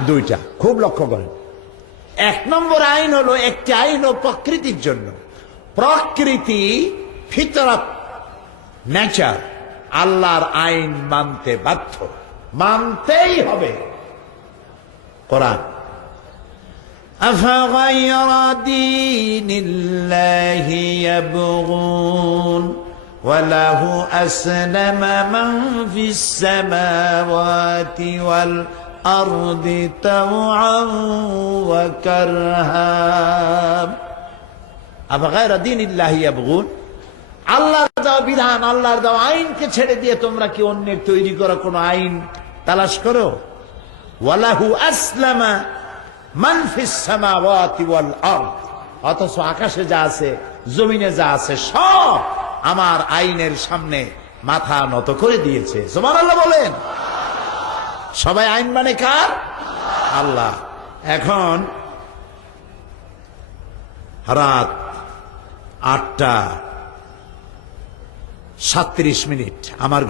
দুইটা। খুব লক্ষ্য করেন। এক নম্বর আইন হলো, একটি আইন হলো প্রকৃতির জন্য। প্রকৃতি, ফিতরত, নেচার, আল্লাহর আইন মানতে বাধ্য, মানতেই হবে। কোরআন, أفغير دين الله يبغون وله أسلم من في السماوات والأرض طوعا وكرها أفغير دين الله يبغون। আল্লাহর দেওয়া বিধান, আল্লাহর দেওয়া আইনকে ছেড়ে দিয়ে তোমরা কি অন্যের তৈরি করা কোন আইন তালাশ করো? ওয়ালাহু আসলামা মান ফিস সামাওয়াতি ওয়াল আরদ, অথচ আকাশে যা আছে, জমিনে যা আছে, সব আমার আইনের সামনে মাথা নত করে দিয়েছে। সুবহানাল্লাহ বলেন। সবাই আইন মানে কার? আল্লাহ। এখন রাত 8:37 আমার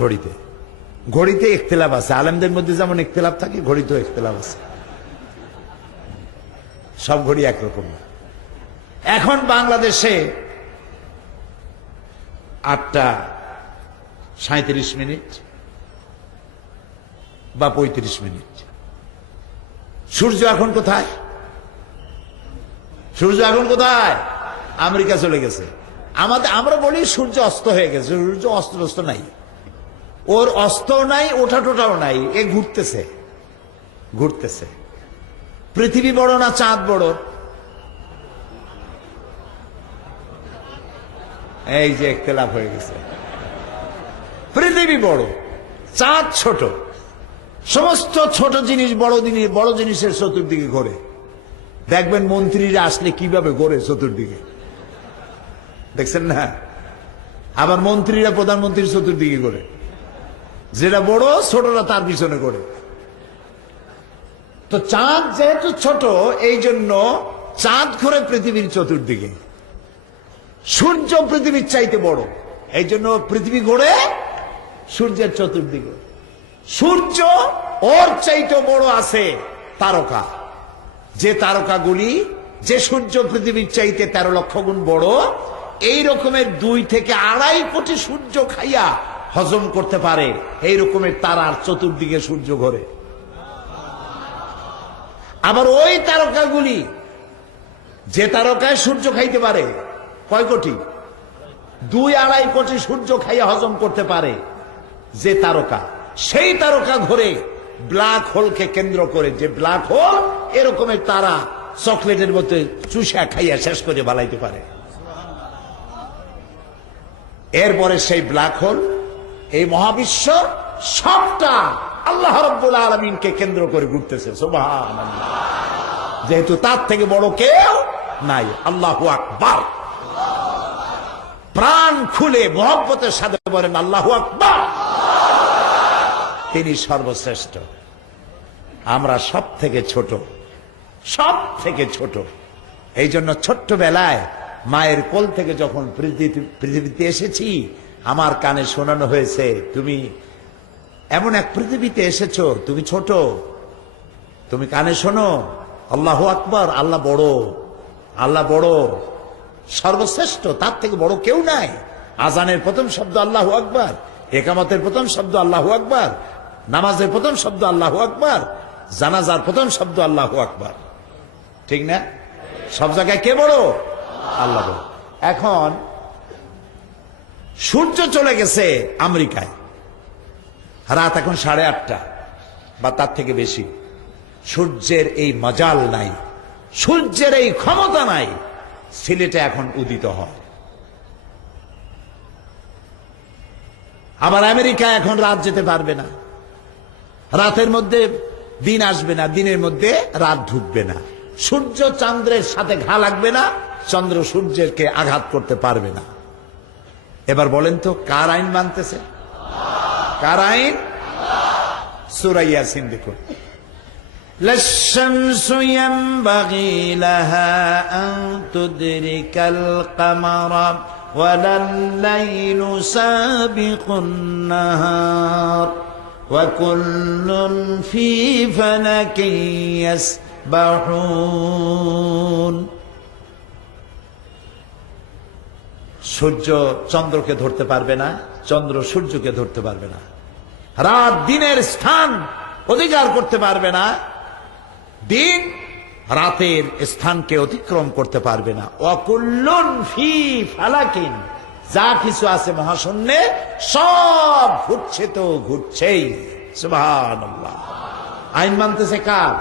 ঘড়িতে ইখতিলাফ আছে। আলেমদের মধ্যে যেমন ইখতিলাফ থাকে, ঘড়িতেও ইখতিলাফ আছে। সব ঘড়ি একরকম না। এখন বাংলাদেশে 8:37 বা 35। সূর্য এখন কোথায়? আমেরিকা চলে গেছে। আমরা বলি সূর্য অস্ত হয়ে গেছে। সূর্য অস্ত নাই, ওর অস্ত নাই, ওঠা টোটাও নাই, এ ঘুরতেছে। পৃথিবী বড় না চাঁদ বড়? এই যে ইখতিলাফ হয়ে গেছে। পৃথিবী বড়, চাঁদ ছোট। সমস্ত ছোট জিনিস বড় জিনিসের চতুর্দিকে ঘোরে। দেখবেন মন্ত্রীরা আসলে কিভাবে ঘোরে চতুর্দিকে, দেখছেন না? আবার মন্ত্রীরা প্রধানমন্ত্রীর চতুর্দিকে ঘোরে। যেটা বড়, ছোটরা তার পিছনে ঘোরে। তো চাঁদ যেহেতু ছোট, এই জন্য চাঁদ ঘোরে পৃথিবীর চতুর্দিকে। সূর্য পৃথিবীর চাইতে বড়, এই জন্য পৃথিবী ঘোরে সূর্যের চতুর্দিকে। সূর্য ওর চাইতে বড় আছে তারকা, যে তারকাগুলি, যে সূর্য পৃথিবীর চাইতে 13 লক্ষ গুণ বড়। এই রকমের 2 থেকে 2.5 কোটি সূর্য খাইয়া হজম করতে পারে, এই রকমের তারার চতুর্দিকে সূর্য ঘোরে। আবার ওই তারকাগুলি, যে তারকায় সূর্য খাইতে পারে কয় কোটি? 2-2.5 কোটি সূর্য খাইয়া হজম করতে পারে যে তারকা, সেই তারকা ঘোরে ব্ল্যাক হোলকে কেন্দ্র করে। যে ব্ল্যাক হোল এরকমের তারা চকলেটের মধ্যে চুষা খাইয়া শেষ করে বালাইতে পারে। এরপরে সেই ব্ল্যাক হোল, এই মহাবিশ্ব সবটা আল্লাহ রাব্বুল আলামিনকে কেন্দ্র করে ঘুরতেছে। সুবহানাল্লাহ। যেহেতু তার থেকে বড় কেউ নাই। আল্লাহু আকবার। প্রাণ খুলে মহব্বতের সাথে বলেন আল্লাহু আকবার। তিনি সর্বশ্রেষ্ঠ, আমরা সব থেকে ছোট। এই জন্য ছোট্টবেলায় মায়ের কোল থেকে যখন পৃথিবীতে এসেছি, আমার কানে শোনানো হয়েছে, তুমি এমন এক পৃথিবীতে এসেছো, তুমি ছোট, তুমি কানে শোনো আল্লাহু আকবার। আল্লাহ বড়, সর্বশ্রেষ্ঠ, তার থেকে বড় কেউ নাই। আজানের প্রথম শব্দ আল্লাহু আকবার, একামতের প্রথম শব্দ আল্লাহু আকবার, নামাজের প্রথম শব্দ আল্লাহু আকবার, জানাজার প্রথম শব্দ আল্লাহু আকবার। ঠিক না? সব জায়গায় কে বড়? আল্লাহ বড়। এখন সূর্য চলে গেছে আমেরিকায়, রাত এখন 8:30। বা তার থেকে বেশি। সূর্যের এই মজাল নাই, সূর্যের এই ক্ষমতা নাই সিলেটে এখন উদিত হয়। আবার আমেরিকা এখন রাত যেতে পারবে না, রাতের মধ্যে দিন আসবে না, দিনের মধ্যে রাত ঢুকবে না, সূর্য চন্দ্রের সাথে ঘা লাগবে না, চন্দ্র সূর্যকে আঘাত করতে পারবে না। এবার বলেন তো কার আইন মানতেছে? কার আইন? সূরা ইয়াসিন দেখুন, লাশ-শামসু ইয়ানবাগী লাহা আন তুদরিকাল কামারা ওয়ালাল-লাইলু সাবিকুন নাহার ওয়া কুল্লুন ফী ফালাকিন ইয়াসবাহুন। সূর্য চন্দ্রকে ধরতে পারবে না, চন্দ্র সূর্যকে ধরতে পারবে না, রাত দিনের স্থান অধিকার করতে পারবে না, দিন রাতের স্থানকে অতিক্রম করতে পারবে না। ওয়াকুল্লুন ফি ফালাকিন, যা কিছু আছে মহাশূন্যে সব ঘুরছে তো ঘুরছেই। সুবহানাল্লাহ। আইন মানতেছে কার?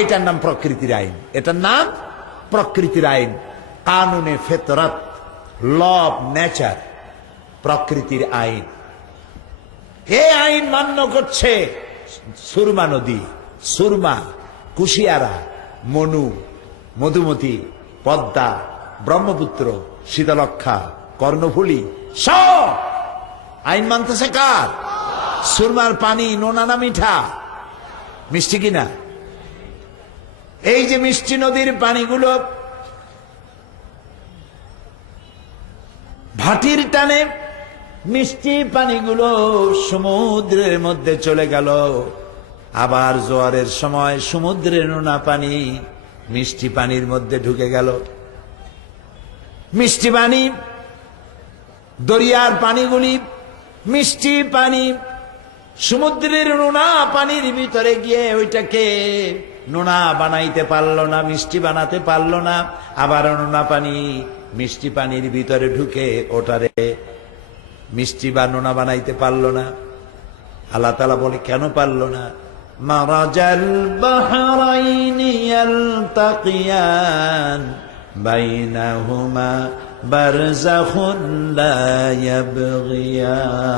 এটার নাম প্রকৃতির আইন, এটার নাম প্রকৃতির আইন, কানুনে ফিতরত, ল অফ নেচার, প্রকৃতির আইন। এই আইন মান্য করছে সুরমা নদী, সুরমা, কুশিয়ারা, মনু, মধুমতি, পদ্মা, ব্রহ্মপুত্র, শীতলক্ষা, কর্ণফুলী, সব আইন মানতেছে কার? সুরমার পানি নোনা না মিঠা? মিষ্টি কিনা? এই যে মিষ্টি নদীর পানিগুলো ভাটির টানে মিষ্টি পানিগুলো সমুদ্রের মধ্যে চলে গেল, আবার জোয়ারের সময় সমুদ্রের নোনা পানি মিষ্টি পানির মধ্যে ঢুকে গেল। মিষ্টি পানি, দরিয়ার পানিগুলি মিষ্টি পানি সমুদ্রের নোনা পানির ভিতরে গিয়ে ওইটাকে নোনা বানাইতে পারলো না, মিষ্টি বানাতে পারলো না। আবার নোনা পানি মিষ্টি পানির ভিতরে ঢুকে ওটারে মিষ্টি বা নোনা বানাইতে পারলো না। আল্লাহ তাআলা বলে কেন পারলো না? মারাজাল বাহরাইনি ইয়ালতাকিয়ান বাইনাহুমা বারযাখুন লা ইয়াবগিয়ান।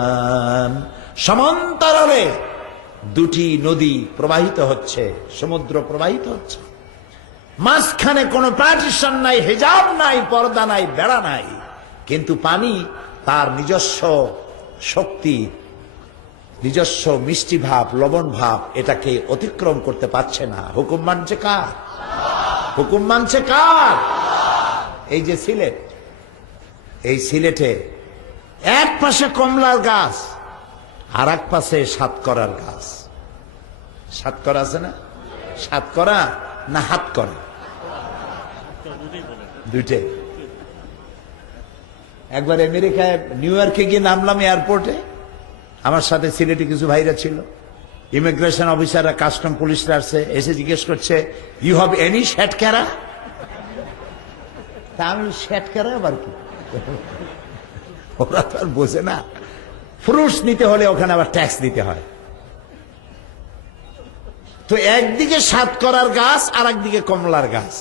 সমান্তরালে দুটি নদী প্রবাহিত হচ্ছে, সমুদ্র প্রবাহিত হচ্ছে, মাঝখানে কোনো পার্টিশন নাই, হিজাব নাই, পর্দা নাই, বেড়া নাই, কিন্তু পানি তার নিজস্ব শক্তি, নিজস্ব মিষ্টি ভাব, লবণ ভাব এটাকে অতিক্রম করতে পারছে না। হুকুম মানছে কার? হুকুম মানছে কার? এই যে সিলেট, এই সিলেটে এক পাশে কমলার গাছ আর এক পাশে সাতকরার গাছ। সাতকরা আছে না? সাতকরা না হাত করা? দুইটাই। একবার আমেরিকায় নিউ ইয়র্কে গিয়ে নামলাম এয়ারপোর্টে, আমার সাথে সিলেটে কিছু ভাইরা ছিল, ইমিগ্রেশন অফিসাররা, কাস্টম পুলিশরা আসছে, এসে জিজ্ঞেস করছে ইউ হ্যাভ এনি শ্যাটকেরা? তা আমি শ্যাটকেরা আবার কি? ওরা তো আর বোঝে না, ফ্রুটস নিতে হলে ওখানে আবার ট্যাক্স দিতে হয়। তো একদিকে সাতকরার গাছ আর একদিকে কমলার গাছ,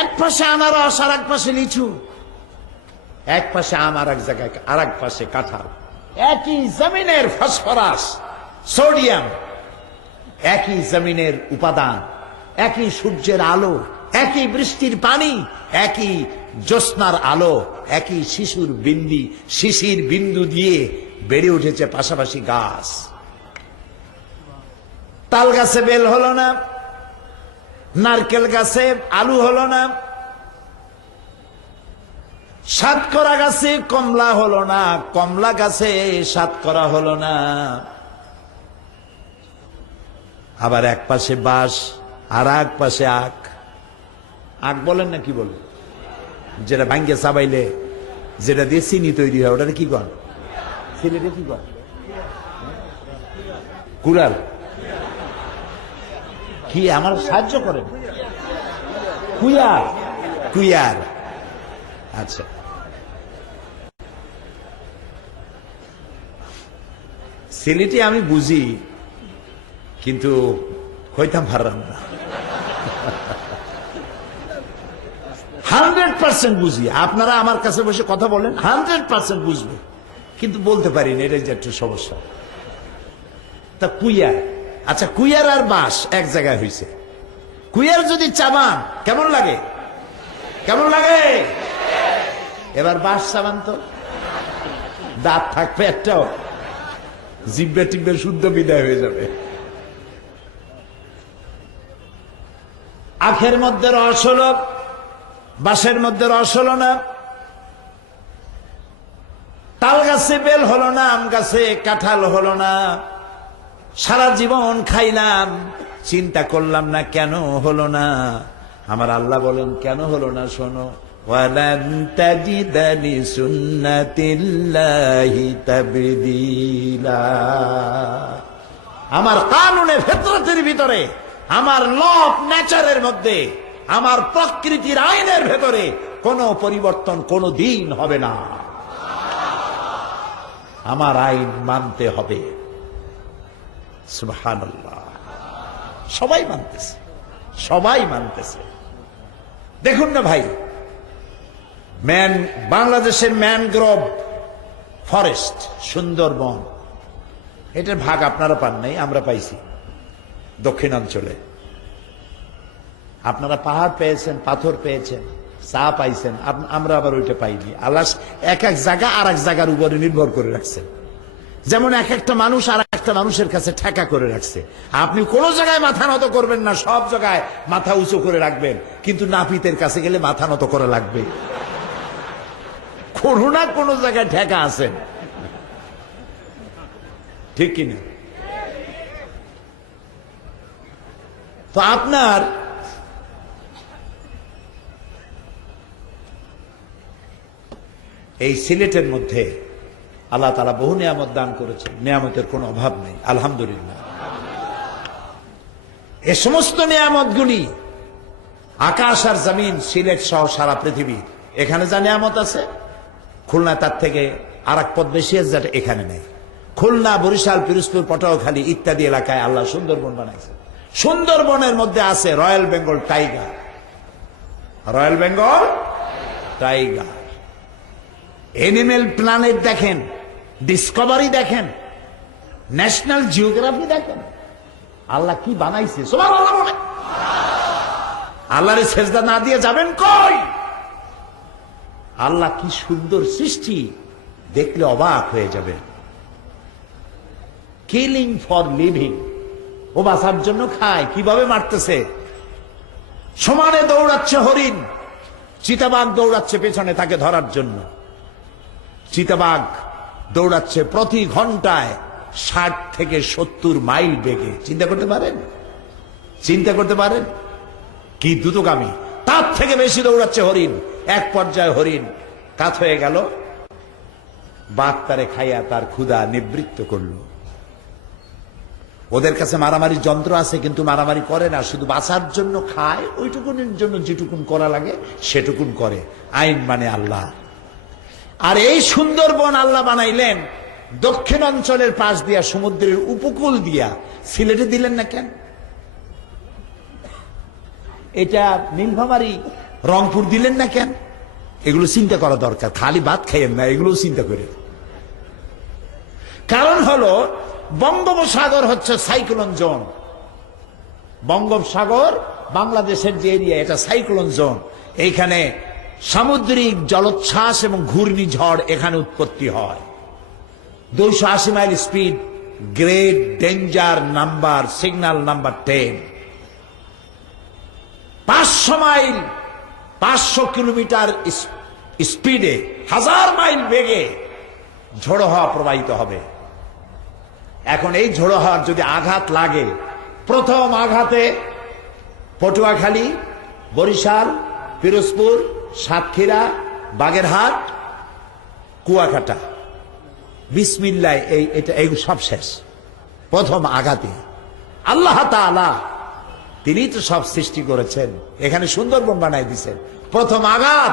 এক পাশে আনারস আর এক পাশে লিচু, এক পাশে আম আর এক জায়গায় আর এক পাশে কাঁঠাল। একই জমিনের ফসফরাস, সোডিয়াম, একই জমিনের উপাদান, একই সূর্যের আলো, একই বৃষ্টির পানি, একই জ্যোৎস্নার আলো, একই শিশির বিন্দু দিয়ে বেড়ে উঠেছে পাশাপাশি গাছ। তাল গাছে বেল হলো না, নারকেল গাছে আলু হলো না, সাতকরা গাছে কমলা হলো না, কমলা গাছে সাতকরা হলো না। আবার এক পাশে বাঁশ আর এক পাশে আখ। আখ বলেন না কি বলেন? যেটা ভাঙ্গে চাবাইলে যেটা দিয়ে চিনি তৈরি হয় ওটা কি কর? সিলেটে কি কর? কুড়াল। কি আমার সাহায্য করেন? কুয়ার। কুয়ার। আচ্ছা, সিলেটে আমি বুঝি কিন্তু হইতাম পারলাম না। 100% বুঝি। আপনারা আমার কাছে বসে কথা বলেন, 100% বুঝবে, কিন্তু বলতে পারি না, এটাই যে একটু সমস্যা। তা কুইয়ার, আচ্ছা কুইয়ার আর বাঁশ এক জায়গায় হয়েছে। কুইয়ার যদি চাবান কেমন লাগে? কেমন লাগে? এবার বাঁশ চাবান তো দাঁত থাকবে একটাও, জিব্বে টিব্বে শুদ্ধ বিদায় হয়ে যাবে। আখের মধ্যে রস হলো, বাঁশের মধ্যে রস হলো না। তাল গাছে বেল হলো না, আম গাছে কাঁঠাল হলো না। সারা জীবন খাইলাম, চিন্তা করলাম না কেন হলো না। আমার আল্লাহ বলেন কেন হলো না শোনো, ওয়ালান তাজিদা লিসুন্নাতিল্লাহি তাবদীলা। আমার কানুনে ফিতরতের ভিতরে, আমার ল অফ নেচারের মধ্যে, আমার প্রকৃতির আইনের ভেতরে কোনো পরিবর্তন কোনো দিন হবে না। আমার আইন মানতে হবে। সুবহানাল্লাহ। সবাই মানতেছে, সবাই মানতেছে। দেখুন না ভাই, বাংলাদেশের ম্যানগ্রোভ ফরেস্ট, সুন্দরবন, এটার ভাগ আপনারা পান নাই, আমরা পাইছি দক্ষিণাঞ্চলে। আপনারা পাহাড় পেয়েছেন, পাথর পেয়েছেন, চা পাইছেন, আমরা আবার ওইটা পাইনি। আল্লাহ এক এক জায়গা আর এক জায়গার উপরে নির্ভর করে রাখছেন। যেমন এক একটা মানুষ আর একটা মানুষের কাছে ঠেকা করে রাখছে। আপনি কোন জায়গায় মাথা নত করবেন না, সব জায়গায় মাথা উঁচু করে রাখবেন, কিন্তু নাপিতের কাছে গেলে মাথা নত করা লাগবে। কোনো না কোনো জায়গায় ঠেকা আছেন, ঠিক কিনা? তো আপনার এই সিলেটের মধ্যে আল্লাহ তাআলা বহু নিয়ামত দান করেছেন, নিয়ামতের কোনো অভাব নেই, আলহামদুলিল্লাহ। এ সমস্ত নিয়ামতগুলি আকাশ আর জমিন, সিলেট সহ সারা পৃথিবী, এখানে যা নিয়ামত আছে খুলনা তার থেকে আর এক পদ বেশি আছে, যেটা এখানে নেই। খুলনা, বরিশাল, পিরোজপুর, পটুয়াখালী ইত্যাদি এলাকায় আল্লাহ সুন্দরবন বানাইছে। সুন্দরবনের মধ্যে আছে royal Bengal tiger, royal Bengal tiger. Animal planet দেখেন, ডিসকভারি দেখেন, ন্যাশনাল জিওগ্রাফি দেখেন, আল্লাহ কি বানাইছে। সুবহানাল্লাহ বলে আল্লাহরে সেজদা না দিয়ে যাবেন কই? আল্লাহ কি সুন্দর সৃষ্টি, দেখলে অবাক হয়ে যাবে। কিলিং ফর লিভিং, ও বাঁচার জন্য খায়, কিভাবে মারতেছে। সমানে দৌড়াচ্ছে হরিণ, চিতাবাঘ দৌড়াচ্ছে পেছনে তাকে ধরার জন্য। চিতাবাঘ দৌড়াচ্ছে প্রতি ঘন্টায় 60 থেকে 70 মাইল বেগে। চিন্তা করতে পারেন? চিন্তা করতে পারেন কি দ্রুতগামী। তার থেকে বেশি দৌড়াচ্ছে হরিণ। এক পর্যায়ে হরিণ কাত হয়ে গেল, বাঘ তারে খাইয়া তার ক্ষুধা নিবৃত্ত করল। ওদের কাছে মারামারির যন্ত্র আছে, কিন্তু মারামারি করে না, শুধু বাঁচার জন্য খায়। ওইটুকুনের জন্য যেটুকুন করা লাগে সেটুকুন করে। আইন মানে আল্লাহ। আর এই সুন্দরবন আল্লাহ বানাইলেন দক্ষিণ অঞ্চলের পাশ দিয়া, সমুদ্রের উপকূল দিয়া। সিলেটে দিলেন না কেন? এটা নীলফামারী, রংপুর দিলেন না কেন? এগুলো চিন্তা করা দরকার। খালি ভাত খাইয়েন না, এগুলো চিন্তা করে। কারণ হলো বঙ্গোপসাগর হচ্ছে সাইক্লোন জোন। বঙ্গোপসাগর বাংলাদেশের যে এরিয়া, এটা সাইক্লোন জোন। এইখানে সামুদ্রিক জলোচ্ছ্বাস এবং ঘূর্ণিঝড় এখানে উৎপত্তি হয়। 280 mile speed, great danger number, signal number 10। 500 mile, 500 kilometre স্পিডে, 1000 মাইল বেগে ঝোড়ো হাওয়া প্রবাহিত হবে। এখন এই ঝোড়ো হাওয়ার যদি আঘাত লাগে, প্রথম আঘাতে পটুয়াখালী, বরিশাল, পিরোজপুর, সাতক্ষীরা, বাগেরহাট, কুয়াকাটা, বিসমিল্লাহ, এই সব শেষ প্রথম আঘাতে। আল্লাহ তাআলা তিনি তো সব সৃষ্টি করেছেন, এখানে সুন্দরবন বানাই দিয়েছেন। প্রথম আঘাত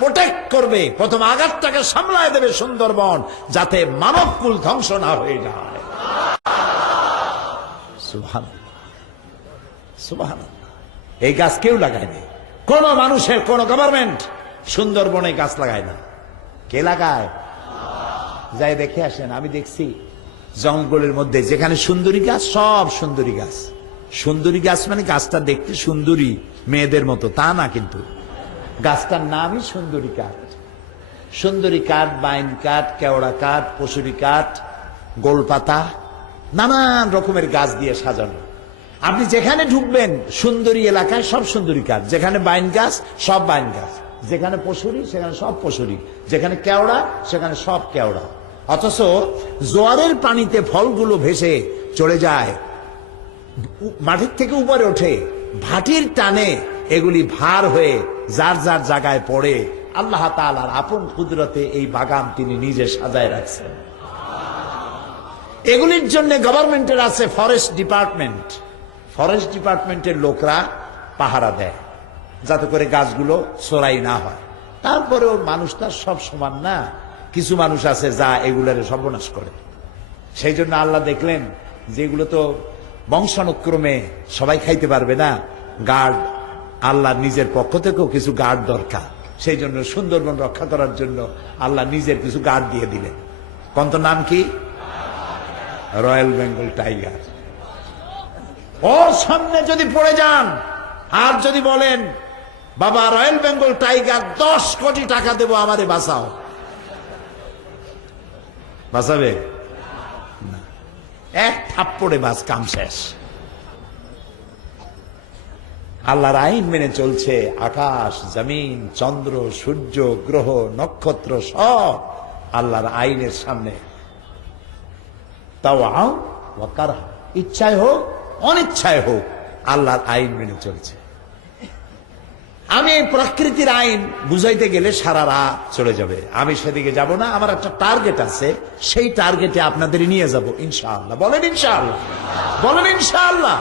প্রোটেক্ট করবে, প্রথম আঘাতটাকে সামলায় দেবে সুন্দরবন, যাতে মানবকুল ধ্বংস না হয়ে যায়। সুবহানাল্লাহ, সুবহানাল্লাহ। এই গাছ কেউ লাগায়নি, কোন মানুষের, কোন গভর্নমেন্ট সুন্দরবনে গাছ লাগায় না। কে লাগায়? যাই দেখে আসেন। আমি দেখছি জঙ্গলের মধ্যে যেখানে সুন্দরী গাছ, সব সুন্দরী গাছ। সুন্দরী গাছ মানে গাছটা দেখতে সুন্দরী, মেয়েদের মতো তা না, কিন্তু গাছটার নামই সুন্দরী কাঠ। সুন্দরী কাঠ, বাইন কাঠ, কেওড়া কাঠ, পশুরি কাঠ, গোলপাতা, নানান রকমের গাছ দিয়ে সাজানো। আপনি যেখানে ঢুকবেন সুন্দরী এলাকায় সব সুন্দরী কাঠ, যেখানে বাইন গাছ সব বাইন গাছ, যেখানে পশুরি সেখানে সব পশুরি, যেখানে কেওড়া সেখানে সব কেওড়া। অথচ জোয়ারের পানিতে ফলগুলো ভেসে চলে যায়, মাটির থেকে উপরে ওঠে, ভাটির টানে এগুলি ভার হয়ে যার যার জায়গায় পড়ে। আল্লাহ তাআলার আপন কুদরতে এই বাগান তিনি নিজে সাজায় রাখছেন। এগুলির জন্য গভর্নমেন্টের আছে ফরেস্ট ডিপার্টমেন্ট। ফরেস্ট ডিপার্টমেন্টের লোকরা পাহারা দেয় যাতে করে গাছগুলো চোরাই না হয়। তারপরেও মানুষ তার সব সমান না, কিছু মানুষ আছে যা এগুলারে সর্বনাশ করে। সেই জন্য আল্লাহ দেখলেন যে এগুলো তো বংশানুক্রমে সবাই খাইতে পারবে না, গার্ড, আল্লাহ নিজের পক্ষ থেকেও কিছু গার্ড দরকার। সেই জন্য সুন্দরবন রক্ষা করার জন্য আল্লাহ নিজের কিছু গার্ড দিয়ে দিলেন। কোন নাম কি? Royal Bengal tiger. ওর সামনে যদি পড়ে যান আর যদি বলেন বাবা রয়্যাল বেঙ্গল টাইগার 10 কোটি টাকা দেবো আমারে বাঁচাও, বাঁচাবে না? এক থাপ্পড়ে বাস, কাম শেষ। আল্লাহর আইন মেনে চলছে। আকাশ, জমিন, চন্দ্র, সূর্য, গ্রহ, নক্ষত্র সব আল্লাহর আইনের সামনে তাও ওয়াকার, ইচ্ছায় হোক অনিচ্ছায় হোক আল্লাহর আইন মেনে চলছে। আমি এই প্রকৃতির আইন বুঝাইতে গেলে সারা রাত চলে যাবে, আমি সেদিকে যাব না। আমার একটা টার্গেট আছে, সেই টার্গেটে আপনাদের নিয়ে যাব ইনশাআল্লাহ। বলেন ইনশাআল্লাহ, বলেন ইনশাআল্লাহ।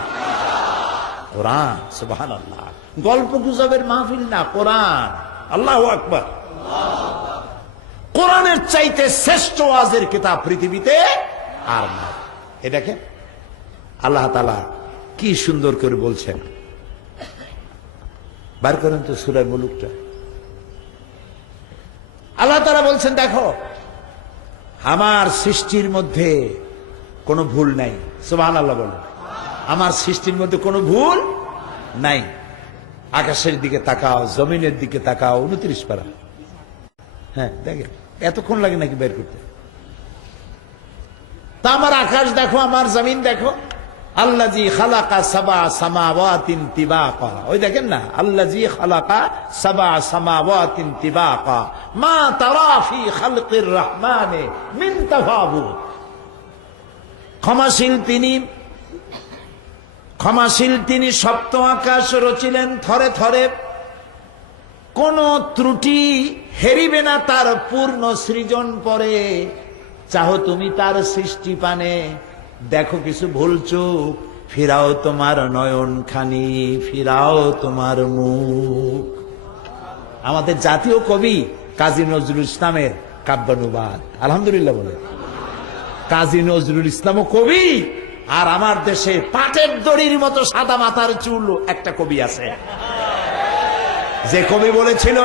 কোরআন, সুবহানাল্লাহ। গল্প গুজবের মাহফিল না, কোরআন। আল্লাহু আকবার। কোরআনের চাইতে শ্রেষ্ঠ ওয়াজের কিতাব পৃথিবীতে আর না। এ দেখেন আল্লাহ তাআলা কি সুন্দর করে বলছেন। বার করেন তো সূরা মুলুকটা। আল্লাহ তাআলা বলছেন, দেখো আমার সৃষ্টির মধ্যে কোনো ভুল নাই। সুবহানাল্লাহ বলেন। আমার সৃষ্টির মধ্যে কোনো ভুল নাই। আকাশের দিকে তাকাও, জমিনের দিকে তাকাও। 29 পারা। হ্যাঁ দেখেন, এতক্ষণ লাগে নাকি বের করতে? তা আমার আকাশ দেখো, আমার জমিন দেখো। আল্লাযী খালাকা সাবআ সামাওয়াতিন তিবাকা। ওই দেখেন না, আল্লাযী খালাকা সাবআ সামাওয়াতিন তিবাকা মা তারা ফি খালকির রহমানে মিন তাফাউত। ক্ষমাশীল তিনি, ক্ষমাশীল তিনি। সপ্ত আকাশ রচিলেন থরে থরে, কোন ত্রুটি হেরিবে না তার পূর্ণ সৃজন পরে। চাহো তুমি তার সৃষ্টি পানে, দেখো কিছু ভুল চুক, ফিরাও তোমার নয়ন খানি, ফিরাও তোমার মুখ। আমাদের জাতীয় কবি কাজী নজরুল ইসলামের কাব্যানুবাদ। আলহামদুলিল্লাহ বলে। কাজী নজরুল ইসলামও কবি, আর আমার দেশে পাটের দড়ির মতো সাদা মাথার চুল একটা কবি আছে, যে কবি বলেছিল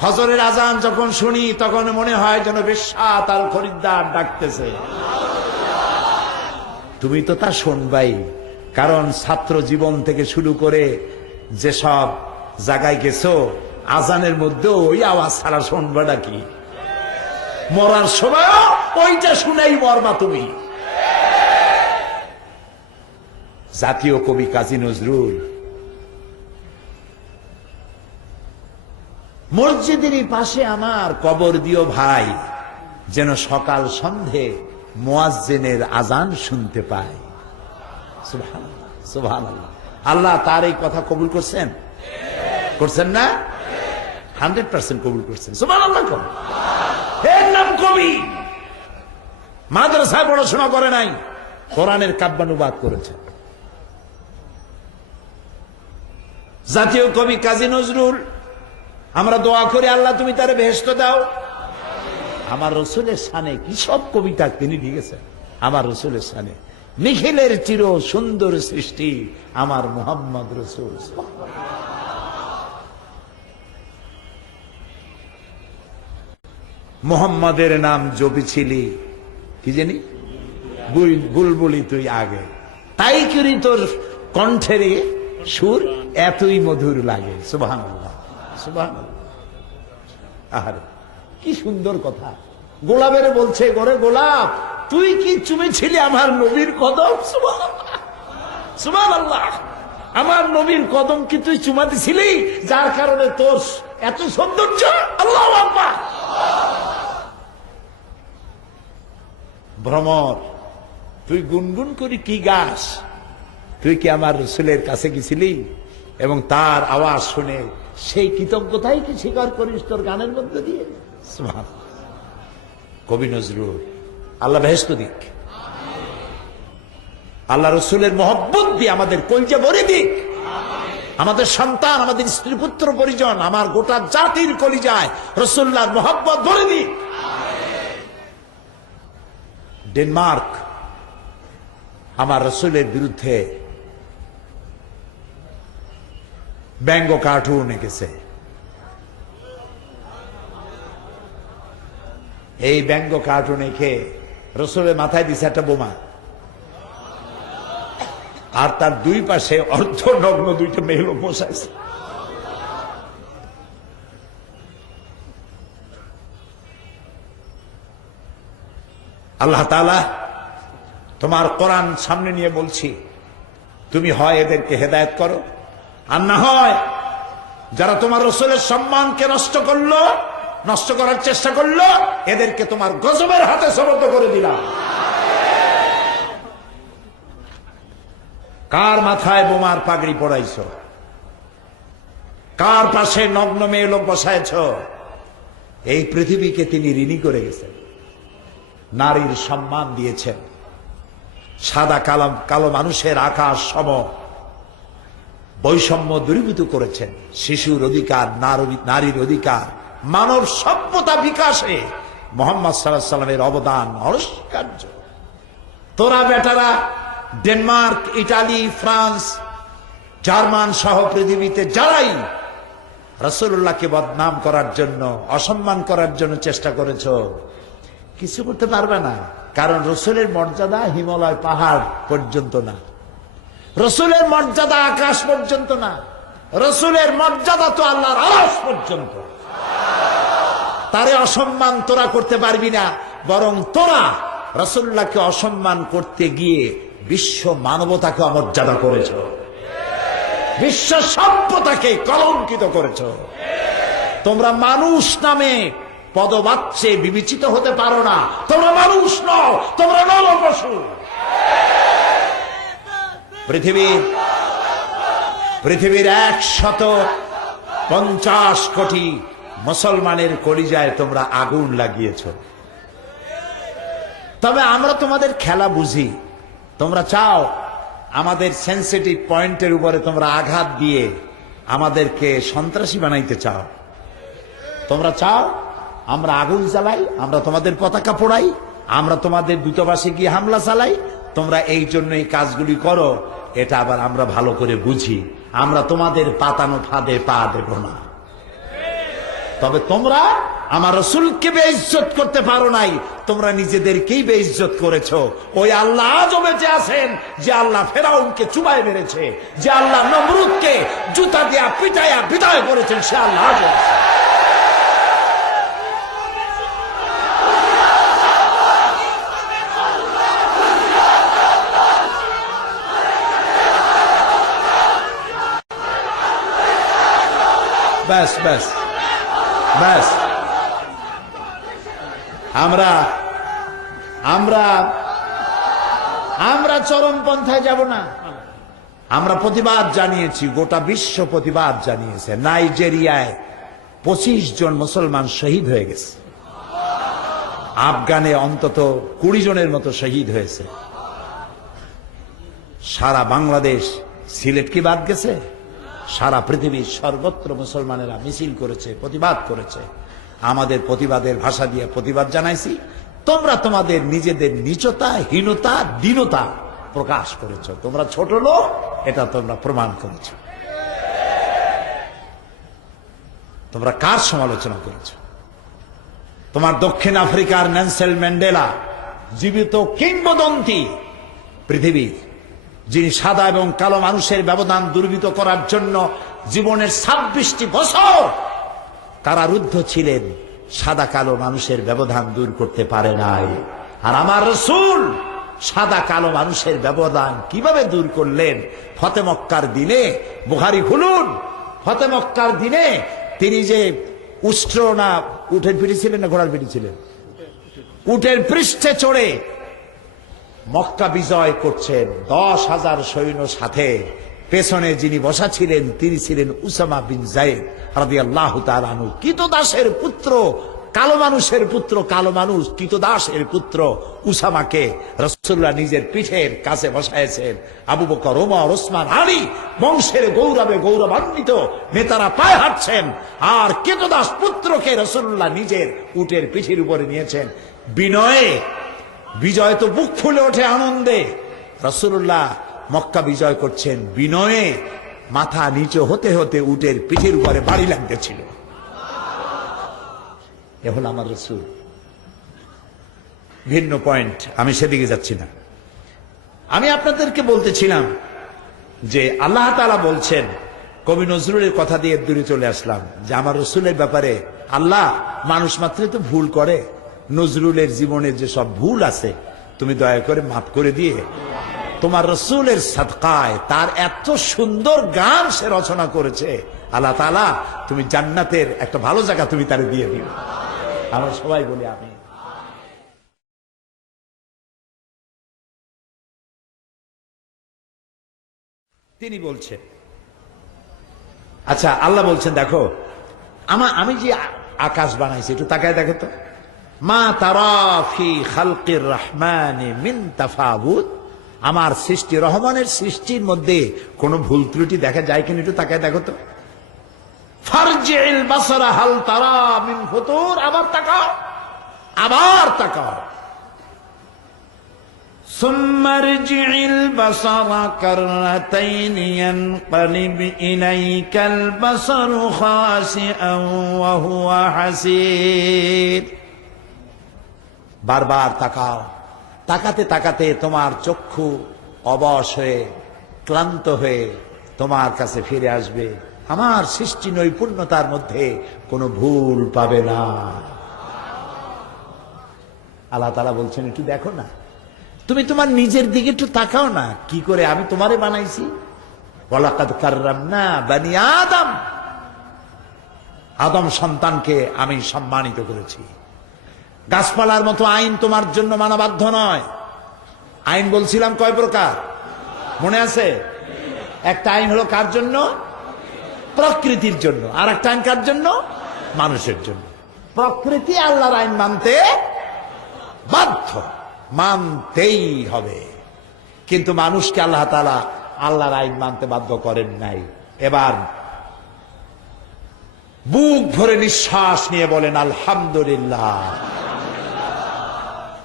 ফজরের আজান যখন শুনি তখন মনে হয় যেন বেশ্যাত আল খরিদ্দার ডাকতেছে। তুমি তো তা শুনবাই, কারণ ছাত্র জীবন থেকে শুরু করে যেসব জায়গায় গেছো, আজানের মধ্যে ওই আওয়াজ ছাড়া শুনবাটা কি? মরার সময় ওইটা শুনেই মরবা তুমি। জাতীয় কবি কাজী নজরুল মসজিদেরই পাশে আমার কবর দিও ভাই, যেন সকাল সন্ধে মুয়াজ্জিনের আজান শুনতে পায়। সুবহানাল্লাহ, সুবহানাল্লাহ। আল্লাহ তার এই কথা কবুল করছেন, করছেন না? 100% কবুল করছেন। সুবহানাল্লাহ। এর নাম কবি। মাদ্রাসায় পড়াশোনা করে নাই, কোরআনের কাব্যানুবাদ করেছে। জাতীয় কবি কাজী নজরুল, আমরা দোয়া করি আল্লাহ তুমি তারে বেহেশত দাও। আমার রসুলের শানে কি সব কবিতা তিনি লিখেছেন। আমার রসুলের শানে নিখিলের চির সুন্দর সৃষ্টি আমার মুহাম্মদ রাসূল। মুহাম্মাদের নাম জপেছিলি কি জানি বুলবুলি তুই আগে, তাই করি তোর কণ্ঠের সুর এতই মধুর লাগে। সুবহানাল্লাহ, সুবহানাল্লাহ। আরে কি সুন্দর কথা। গোলাপের বলছে, গোরে গোলাপ তুই কি চুমেছিলি আমার নবীর কদম? সুবহানাল্লাহ, সুবহানাল্লাহ। আমার নবীর কদম কি তুই চুমা দিছিলি, যার কারণে তোর এত সৌন্দর্য? আল্লাহু আকবার। ভ্রমর, তুই গুনগুন করি কি গাস? তুই কি আমার রাসূলের কাছে গেছিলি এবং তার আওয়াজ শুনে সেই কৃতজ্ঞতাই কি স্বীকার করিস তোর গানের মধ্যে দিয়ে? সুবহানাল্লাহ। কবি নজরুল, আল্লাহ বেহেশত দিক, আল্লাহ রসুলের মহব্বত দিয়ে আমাদের কলজা ভরে দিক, আমাদের সন্তান, আমাদের স্ত্রী পুত্র পরিজন, আমার গোটা জাতির কলিজায় রসুল্লাহর মহব্বত ভরে দিক। ডেনমার্ক আমার রসুলের বিরুদ্ধে ব্যঙ্গ কার্টুন এঁকেছে। এই ব্যঙ্গ কার্টুন এঁকে রসুলের মাথায় দিছে একটা বোমা, আর তার দুই পাশে অর্ধনগ্ন দুইটা মেয়ে লোক বসাইছে। আল্লাহ তাআলা তোমার কোরআন সামনে নিয়ে বলছি, তুমি হয় এদেরকে হেদায়েত করো, আর না হয় যারা তোমার রাসূলের সম্মানকে নষ্ট করলো, নষ্ট করার চেষ্টা করলো, এদেরকে তোমার গজবের হাতে সমর্থ করে দিলাম। কার মাথায় বোমার পাগড়ি পড়াইছ? কার পাশে নগ্ন মেয়ে লোক বসাইছ? এই পৃথিবীকে তিনি ঋণী করে গেছেন, নারীর সম্মান দিয়েছেন, সাদা কালো মানুষের আকাশ সম বৈষম্য দূরীভূত করেছেন, শিশুর অধিকার, নারীর অধিকার, মানব সভ্যতা বিকাশে মুহাম্মদ সাল্লাল্লাহু আলাইহি সাল্লামের অবদান অনস্বীকার্য। তোরা বেটারা ডেনমার্ক, ইটালি, ফ্রান্স, জার্মান সহ পৃথিবীতে যারাই রাসূলুল্লাহকে বদনাম করার জন্য, অসম্মান করার জন্য চেষ্টা করেছ, কিছু করতে পারবে না। কারণ রসুলের মর্যাদা হিমালয় পাহাড় পর্যন্ত না, রসুলের মর্যাদা আকাশ পর্যন্ত না, রসুলের মর্যাদা তো আল্লাহর আরশ পর্যন্ত। তারে অসম্মান তোরা করতে পারবি না, বরং তোরা রাসূলুল্লাহকে অসম্মান করতে গিয়ে বিশ্ব মানবতাকে অমর্যাদা করেছ, বিশ্ব সভ্যতাকে কলঙ্কিত করেছ। তোমরা মানুষ নামে পদবাচ্যে বিবেচিত হতে পারো না, তোমরা মানুষ নও, তোমরা নরপশু। পৃথিবীর 150 কোটি মুসলমানের কলিজায় তোমরা আগুন লাগিয়েছ। তবে আমরা তোমাদের খেলা বুঝি। তোমরা চাও আমাদের সেন্সিটিভ পয়েন্টের উপরে তোমরা আঘাত দিয়ে আমাদেরকে সন্ত্রাসী বানাইতে চাও। তোমরা চাও আমরা আগুন জ্বালাই, আমরা তোমাদের পতাকা পোড়াই, আমরা তোমাদের দূতাবাসে গিয়ে হামলা চালাই। তোমরা এই জন্য এই কাজগুলি করো, এটা আবার আমরা ভালো করে বুঝি। আমরা তোমাদের পাতানো ফাঁদে পা দেব না। তবে তোমরা আমার রাসূলকে বেইজ্জত করতে পারো নাই, তোমরা নিজেদেরকেই বেইজ্জত করেছো। ওই আল্লাহ আজও বেঁচে আছেন, যে আল্লাহ ফেরাউনকে চুবায় মেরেছে, যে আল্লাহ নমরুদকে জুতা দিয়া পিটাইয়া বিদায় করেছেন, সে আল্লাহ আজও আছে। ব্যাস ব্যাস ব্যাস। আমরা আমরা আমরা চরমপন্থায় যাব না। আমরা প্রতিবাদ জানিয়েছি, গোটা বিশ্ব প্রতিবাদ জানিয়েছে। নাইজেরিয়ায় 25 জন মুসলমান শহীদ হয়ে গেছে, আফগানে অন্তত 20 জনের মতো শহীদ হয়েছে। সারা বাংলাদেশ, সিলেট কি বাদ গেছে? সারা পৃথিবীর সর্বত্র মুসলমানেরা মিছিল করেছে, প্রতিবাদ করেছে। আমাদের প্রতিবাদের ভাষা দিয়ে প্রতিবাদ জানাইছি। তোমরা তোমাদের নিজেদের নীচতা, হীনতা, দীনতা প্রকাশ করেছ, তোমরা ছোট লোক, এটা তোমরা প্রমাণ করেছ। তোমরা কার সমালোচনা করেছ? তোমার দক্ষিণ আফ্রিকার নেলসন ম্যান্ডেলা, জীবিত কিংবদন্তি পৃথিবীর, যিনি সাদা এবং কালো মানুষের ব্যবধান দূরীভূত করার জন্য জীবনের 26টি বছর কারারুদ্ধ ছিলেন, সাদা কালো মানুষের ব্যবধান দূর করতে পারে নাই। আর আমার রাসূল সাদা কালো মানুষের ব্যবধান কিভাবে দূর করলেন? ফতে মক্কার দিনে, বুখারী খুলুন, ফতে মক্কার দিনে তিনি যে উষ্ট্র না উটের পিঠে ছিলেন না ঘোড়ার পিঠে ছিলেন, উটের পৃষ্ঠে চড়ে মক্কা বিজয় করছেন 10,000 সৈন্য সাথে। পেছনে যিনি বসা ছিলেন তিনি ছিলেন উসামা বিন যায়েদ রাদিয়াল্লাহু তাআলা আনহু, কৃতদাসের পুত্র, কালো মানুষের পুত্র, কালো মানুষ কৃতদাসের পুত্র উসামাকে রাসূলুল্লাহ নিজের পিঠের কাছে বসাইছেন। আবু বকর, ওমর, ওসমান, আলী বংশের গৌরবে গৌরবান্বিত নেতারা পায়ে হাঁটছেন, আর কৃতদাস পুত্রকে রাসূলুল্লাহ নিজের উটের পিঠের উপরে নিয়েছেন। বিনয়ে বিজয় তো বুক ফুলে ওঠে আনন্দে। রাসূলুল্লাহ মক্কা বিজয় করছেন, বিনয়ে মাথা নিচু হতে হতে উটের পিঠের উপরে বাড়ি লাগতেছিল। এ হল আমার রাসূল। ভিন্ন পয়েন্ট, আমি সেদিকে যাচ্ছি না। আমি আপনাদেরকে বলতেছিলাম যে আল্লাহ তাআলা বলছেন, কবি নজরুলের কথা দিয়ে দূরে চলে আসলাম, যে আমার রাসূলের ব্যাপারে আল্লাহ, মানুষ মাত্রই তো ভুল করে, নজরুলের জীবনের যে সব ভুল আছে তুমি দয়া করে মাফ করে দিয়ে তোমার রাসূলের সাদকায়, তার এত সুন্দর গান সে রচনা করেছে, আল্লাহ তাআলা তুমি জান্নাতের একটা ভালো জায়গা তুমি তারে দিয়ে দিও। আমরা সবাই বলি আমিন। তিনি বলছেন, আচ্ছা আল্লাহ বলছেন, দেখো আমি যে আকাশ বানাইছি একটু তাকায় দেখো তো, মা তারা ফি খালকির রহমানি মিন তাফাউত, আমার সৃষ্টি, রহমানের সৃষ্টির মধ্যে কোন ভুল ত্রুটি দেখা যায় কিনা একটু তাকায় দেখো তো। ফারজিল বাসারা হাল তারা মিন ফুতুর, আবার তাকাও, আবার তাকাও। সুম্মা রজিল বাসারা কাররাতাইন ইয়ানকালিব ইলাইকাল বাসারু খাসিআন ওয়া হুয়া হাসির। বারবার তাকাও, তাকাতে তাকাতে তোমার চক্ষু অবশ হয়ে ক্লান্ত হয়ে তোমার কাছে ফিরে আসবে। আমার সৃষ্টি নৈপুণ্যতার মধ্যে কোনো ভুল পাবে না। আল্লাহ তাআলা বলছেন, একটু দেখো না, তুমি তোমার নিজের দিকে একটু তাকাও না, কি করে আমি তোমারে বানাইছি। ওয়ালাকাদ কাররামনা বানি আদম, আদম সন্তানকে আমি সম্মানিত করেছি। গাছপালার মতো আইন তোমার জন্য মানা বাধ্য নয়। আইন বলছিলাম কয় প্রকার মনে আছে? একটা আইন হলো কার জন্য? প্রকৃতির জন্য। আর একটা আইন কার জন্য? মানুষের জন্য। প্রকৃতি আল্লাহর আইন মানতে বাধ্য, মানতেই হবে, কিন্তু মানুষকে আল্লাহ তাআলা আল্লাহর আইন মানতে বাধ্য করেন নাই। এবার বুক ভরে নিঃশ্বাস নিয়ে বলেন আলহামদুলিল্লাহ।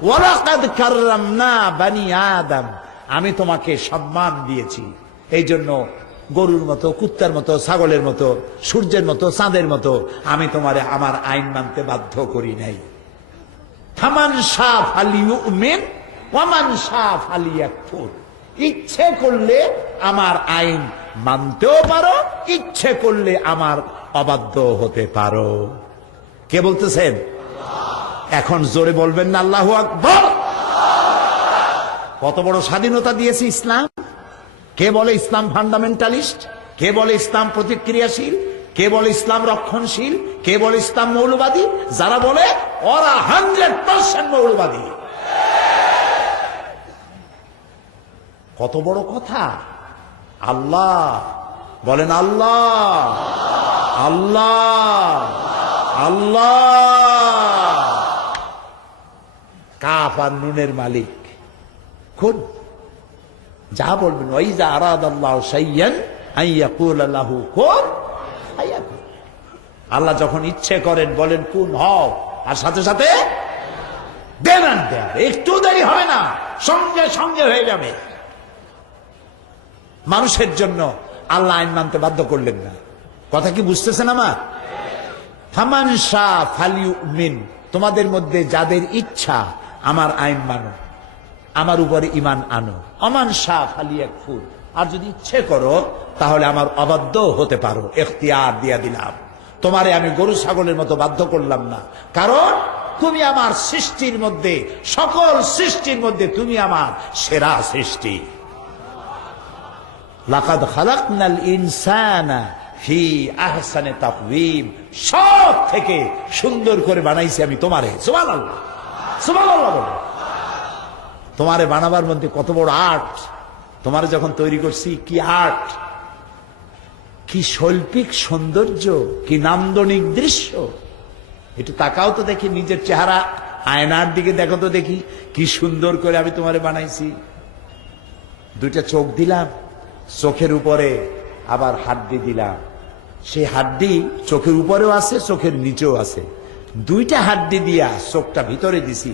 ওয়ালাকাদ কাররামনা বানি আদম, আমি তোমাকে সম্মান দিয়েছি। এই জন্য গরুর মতো, কুত্তার মতো, ছাগলের মতো, সূর্যের মতো, চাঁদের মতো আমি তোমারে আমার আইন মানতে বাধ্য করি নাই। ফামান শাআ ফালিউমিন ওয়া মান শাআ ফালিয়াকফুর, ইচ্ছে করলে আমার আইন মানতেও পারো, ইচ্ছে করলে আমার অবাধ্য হতে পারো। কে বলতেছেন? এখন জোরে বলবেন না আল্লাহু আকবার। কত বড় স্বাধীনতা দিয়েছে ইসলাম। কে বলে ইসলাম ফান্ডামেন্টালিস্ট? কে বলে ইসলাম প্রতিক্রিয়াশীল? কে বলে ইসলাম রক্ষণশীল? কে বলে ইসলাম মৌলবাদী? যারা বলে ওরা 100% মৌলবাদী। কত বড় কথা। আল্লাহ বলেন, আল্লাহ আল্লাহ আল্লাহ। কাফ আর নুনের মালিক। খুন যা বলবেন, ওয়াইজা আরাদাল্লাহু শাইয়ান আইয়াকুলা লাহু কুন ফায়াকুন। আল্লাহ যখন ইচ্ছে করেন বলেন কুন হও, আর সাথে সাথে দেন, একটু দেরি হবে না, সঙ্গে সঙ্গে হয়ে যাবে। মানুষের জন্য আল্লাহ আইন মানতে বাধ্য করলেন না। কথা কি বুঝতেছেন আমার? ফামান শাহ ফালিউমিন, তোমাদের মধ্যে যাদের ইচ্ছা আমার আইন মানো, আমার উপরে ঈমান আনো। অমান শাহ ফালিয়াকফুর, আর যদি ইচ্ছে করো তাহলে আমার অবাধ্য হতে পারো, ইখতিয়ার দিয়া দিলাম। তোমারে আমি গরু ছাগলের মতো বাধ্য করলাম না, কারণ তুমি আমার সৃষ্টির মধ্যে, সকল সৃষ্টির মধ্যে তুমি আমার সেরা সৃষ্টি। লাকাদ খালাকনাল ইনসানা ফি আহসানি তাকওয়িম, সব থেকে সুন্দর করে বানাইছি আমি তোমারে। সুবহানাল্লাহ, সুবহানাল্লাহ। তোমারে বানাবার মধ্যে কত বড় আর্ট! তোমারে যখন তৈরি করছি, কি আর্ট, কি শৈল্পিক সৌন্দর্য, কি নান্দনিক দৃশ্য! একটু তাকাও তো দেখি নিজের চেহারা, আয়নার দিকে দেখো তো দেখি কি সুন্দর করে আমি তোমারে বানাইছি। দুইটা চোখ দিলাম, চোখের উপরে আবার হাড্ডি দিলাম। সেই হাড্ডি চোখের উপরেও আছে, চোখের নিচেও আছে। দুইটা হাড্ডি দিয়া চোখটা ভিতরে দিছি।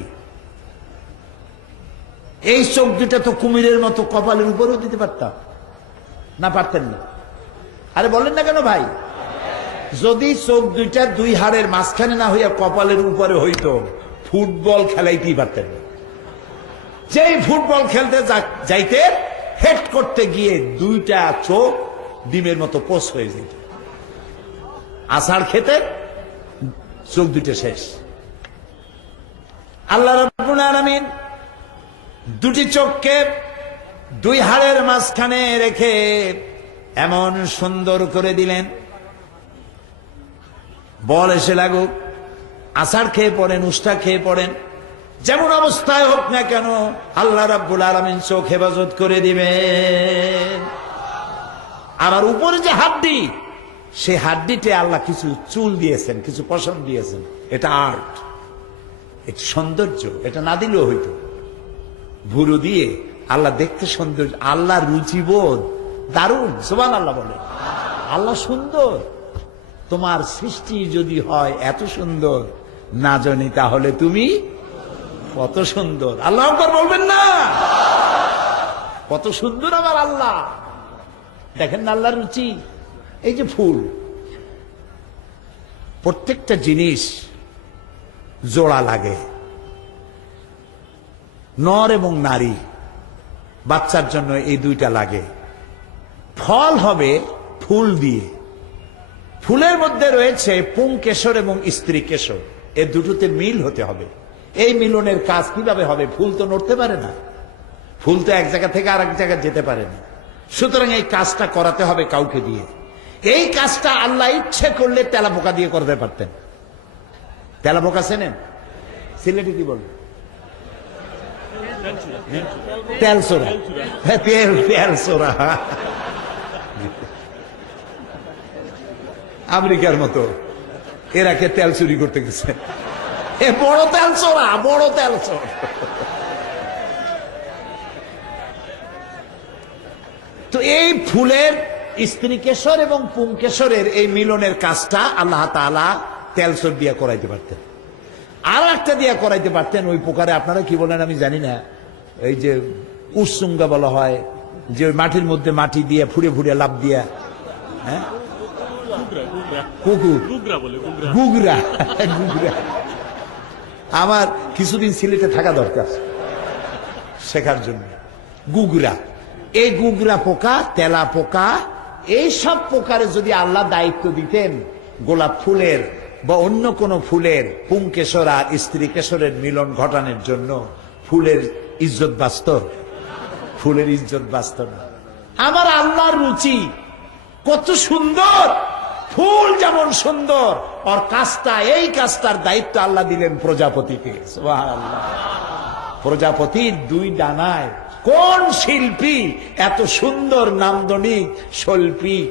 এই চোখ দুইটা তো কুমিরের মতো কপালের উপরেও দিতে পারতাম না, পারতেন না? আরে বলেন না কেন ভাই? যদি চোখ দুইটা দুই হাড়ের মাঝখানে না হইয়া কপালের উপরে হইতো, ফুটবল খেলাইতেই পারতেন না। যেই ফুটবল খেলতে যাইতে, হেড করতে গিয়ে দুইটা চোখ ডিমের মতো পোষ হয়ে যেত। আষাঢ় খেতে চোখ দুইটা শেষ। আল্লাহ রাব্বুল আলামিন দুটি চোখকে দুই হাড়ের মাঝখানে রেখে এমন সুন্দর করে দিলেন, বল এসে লাগুক, আষাঢ় খেয়ে পড়েন, উষ্টা খেয়ে পড়েন, যেমন অবস্থায় হোক না কেন আল্লাহ রাব্বুল আলামিন চোখ হেফাজত করে দিবেন। আবার উপরে যে হাড্ডি, সেই হাড্ডিতে আল্লাহ কিছু চুল দিয়েছেন, কিছু পশম দিয়েছেন। এটা আর্ট, এটা সৌন্দর্য। এটা না দিলেও হইতো। ভুরু দিয়ে আল্লাহ দেখতে সৌন্দর্য, আল্লাহ রুচিবোধ দারুণ। সুবহানাল্লাহ বলে। আল্লাহ সুন্দর। তোমার সৃষ্টি যদি হয় এত সুন্দর, না জানি তাহলে তুমি কত সুন্দর। আল্লাহ আকবার বলবেন না? কত সুন্দর আমার আল্লাহ! দেখেন না আল্লাহর রুচি। এই যে ফুল, প্রত্যেকটা জিনিস জোড়া লাগে, নর এবং নারী। বাচ্চার জন্য এই দুইটা লাগে। ফল হবে ফুল দিয়ে। ফুলের মধ্যে রয়েছে পুংকেশর এবং স্ত্রী কেশর, এ দুটোতে মিল হতে হবে। এই মিলনের কাজ কিভাবে হবে? ফুল তো নড়তে পারে না, ফুল তো এক জায়গা থেকে আর এক জায়গায় যেতে পারে না। সুতরাং এই কাজটা করাতে হবে কাউকে দিয়ে। এই কাজটা আল্লাহ ইচ্ছে করলে তেলাপোকা দিয়ে করতে পারতেন। তেলাপোকা চেনেন? সিলেটে কি বলবে? তেলসোরা। তেলসোরা আমেরিকার মতো এরাকে তেল চুরি করতে গেছে। এ বড় তেলসোরা, বড় তেলসোর। তো এই ফুলের স্ত্রী কেশর এবং পুংকেশরের এই মিলনের কাজটা আল্লাহ তাআলা তেলসোর দিয়ে করাইতে পারতেন। আর একটা দিয়ে করাইতে পারতেন। ওই প্রকারে আপনারা কি বলেন আমি জানি না, এই যে উৎসুঙ্গা বলা হয়, যে মাটির মধ্যে মাটি দিয়ে ফুড়ে ফুড়ে লাভ দিয়া, হ্যাঁ, কুকুর, গুগরা। গুগরা আমার কিছুদিন সিলেটে থাকা দরকার শেখার জন্য। গুগরা, এই গুগরা পোকা, তেলা পোকা, এই সব পোকারে যদি আল্লাহ দায়িত্ব দিতেন গোলাপ ফুলের বা অন্য কোন ফুলের পুংকেশর আর স্ত্রী কেশরের মিলন ঘটানোর জন্য, ফুলের ইজ্জত বাঁচত? ফুলের ইজ্জত বাঁচত না। আমার আল্লাহর রুচি কত সুন্দর! ফুল যেমন সুন্দর, আর কাজটা, এই কাজটার দায়িত্ব আল্লাহ দিলেন প্রজাপতিকে। সুবহানাল্লাহ। প্রজাপতির দুই ডানায় কোন শিল্পী এত সুন্দর নান্দনিক শৈল্পিক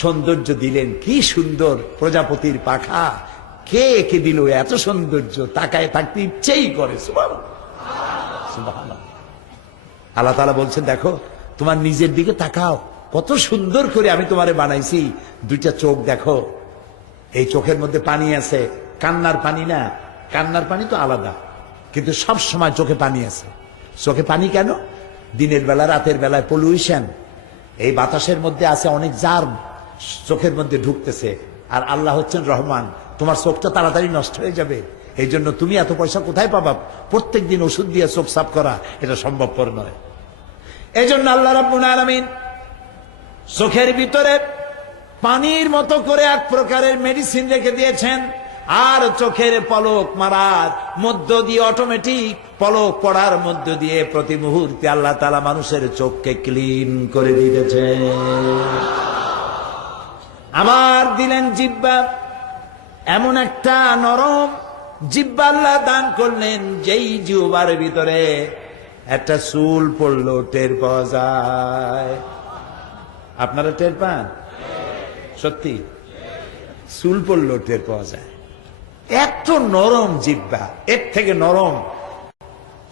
সৌন্দর্য দিলেন! কি সুন্দর প্রজাপতির পাখা! কে একে দিল এত সৌন্দর্য? তাকায় থাকতে ইচ্ছেই করে। সুবহানাল্লাহ। আল্লাহ তাআলা বলছেন, দেখো তোমার নিজের দিকে তাকাও, কত সুন্দর করে আমি তোমারে বানাইছি। দুইটা চোখ দেখো, এই চোখের মধ্যে পানি আছে, কান্নার পানি না, কান্নার পানি তো আলাদা, কিন্তু সব সময় চোখে পানি আছে। চোখে পানি কেন? দিনের বেলা রাতের বেলায় পলিউশন, এই বাতাসের মধ্যে আছে অনেক জার, চোখের মধ্যে ঢুকতেছে, আর আল্লাহ হচ্ছেন রহমান, তোমার চোখটা তাড়াতাড়ি নষ্ট হয়ে যাবে, এই জন্য তুমি এত পয়সা কোথায় পাবা? প্রত্যেক দিন ওষুধ দিয়ে চোখ সাফ করা এটা সম্ভবপর নয়। এই জন্য আল্লাহ রাব্বুল আলামিন চোখের ভিতরে পানির মতো করে এক প্রকারের মেডিসিন রেখে দিয়েছেন, আর চোখের পলক মারার মধ্য দিয়ে, অটোমেটিক পলক পড়ার মধ্য দিয়ে প্রতি মুহূর্তে আল্লাহ তাআলা মানুষের চোখকে ক্লিন করে দিতেছেন। আবার দিলেন জিহ্বা, এমন একটা নরম জিহ্বা আল্লাহ দান করলেন, যেই জিহ্বার ভিতরে একটা চুল পড়লো টের পাওয়া যায়। আপনারা টের পান? সত্যি চুল পড়লো টের পাওয়া যায়। এত নরম জিহ্বা, এর থেকে নরম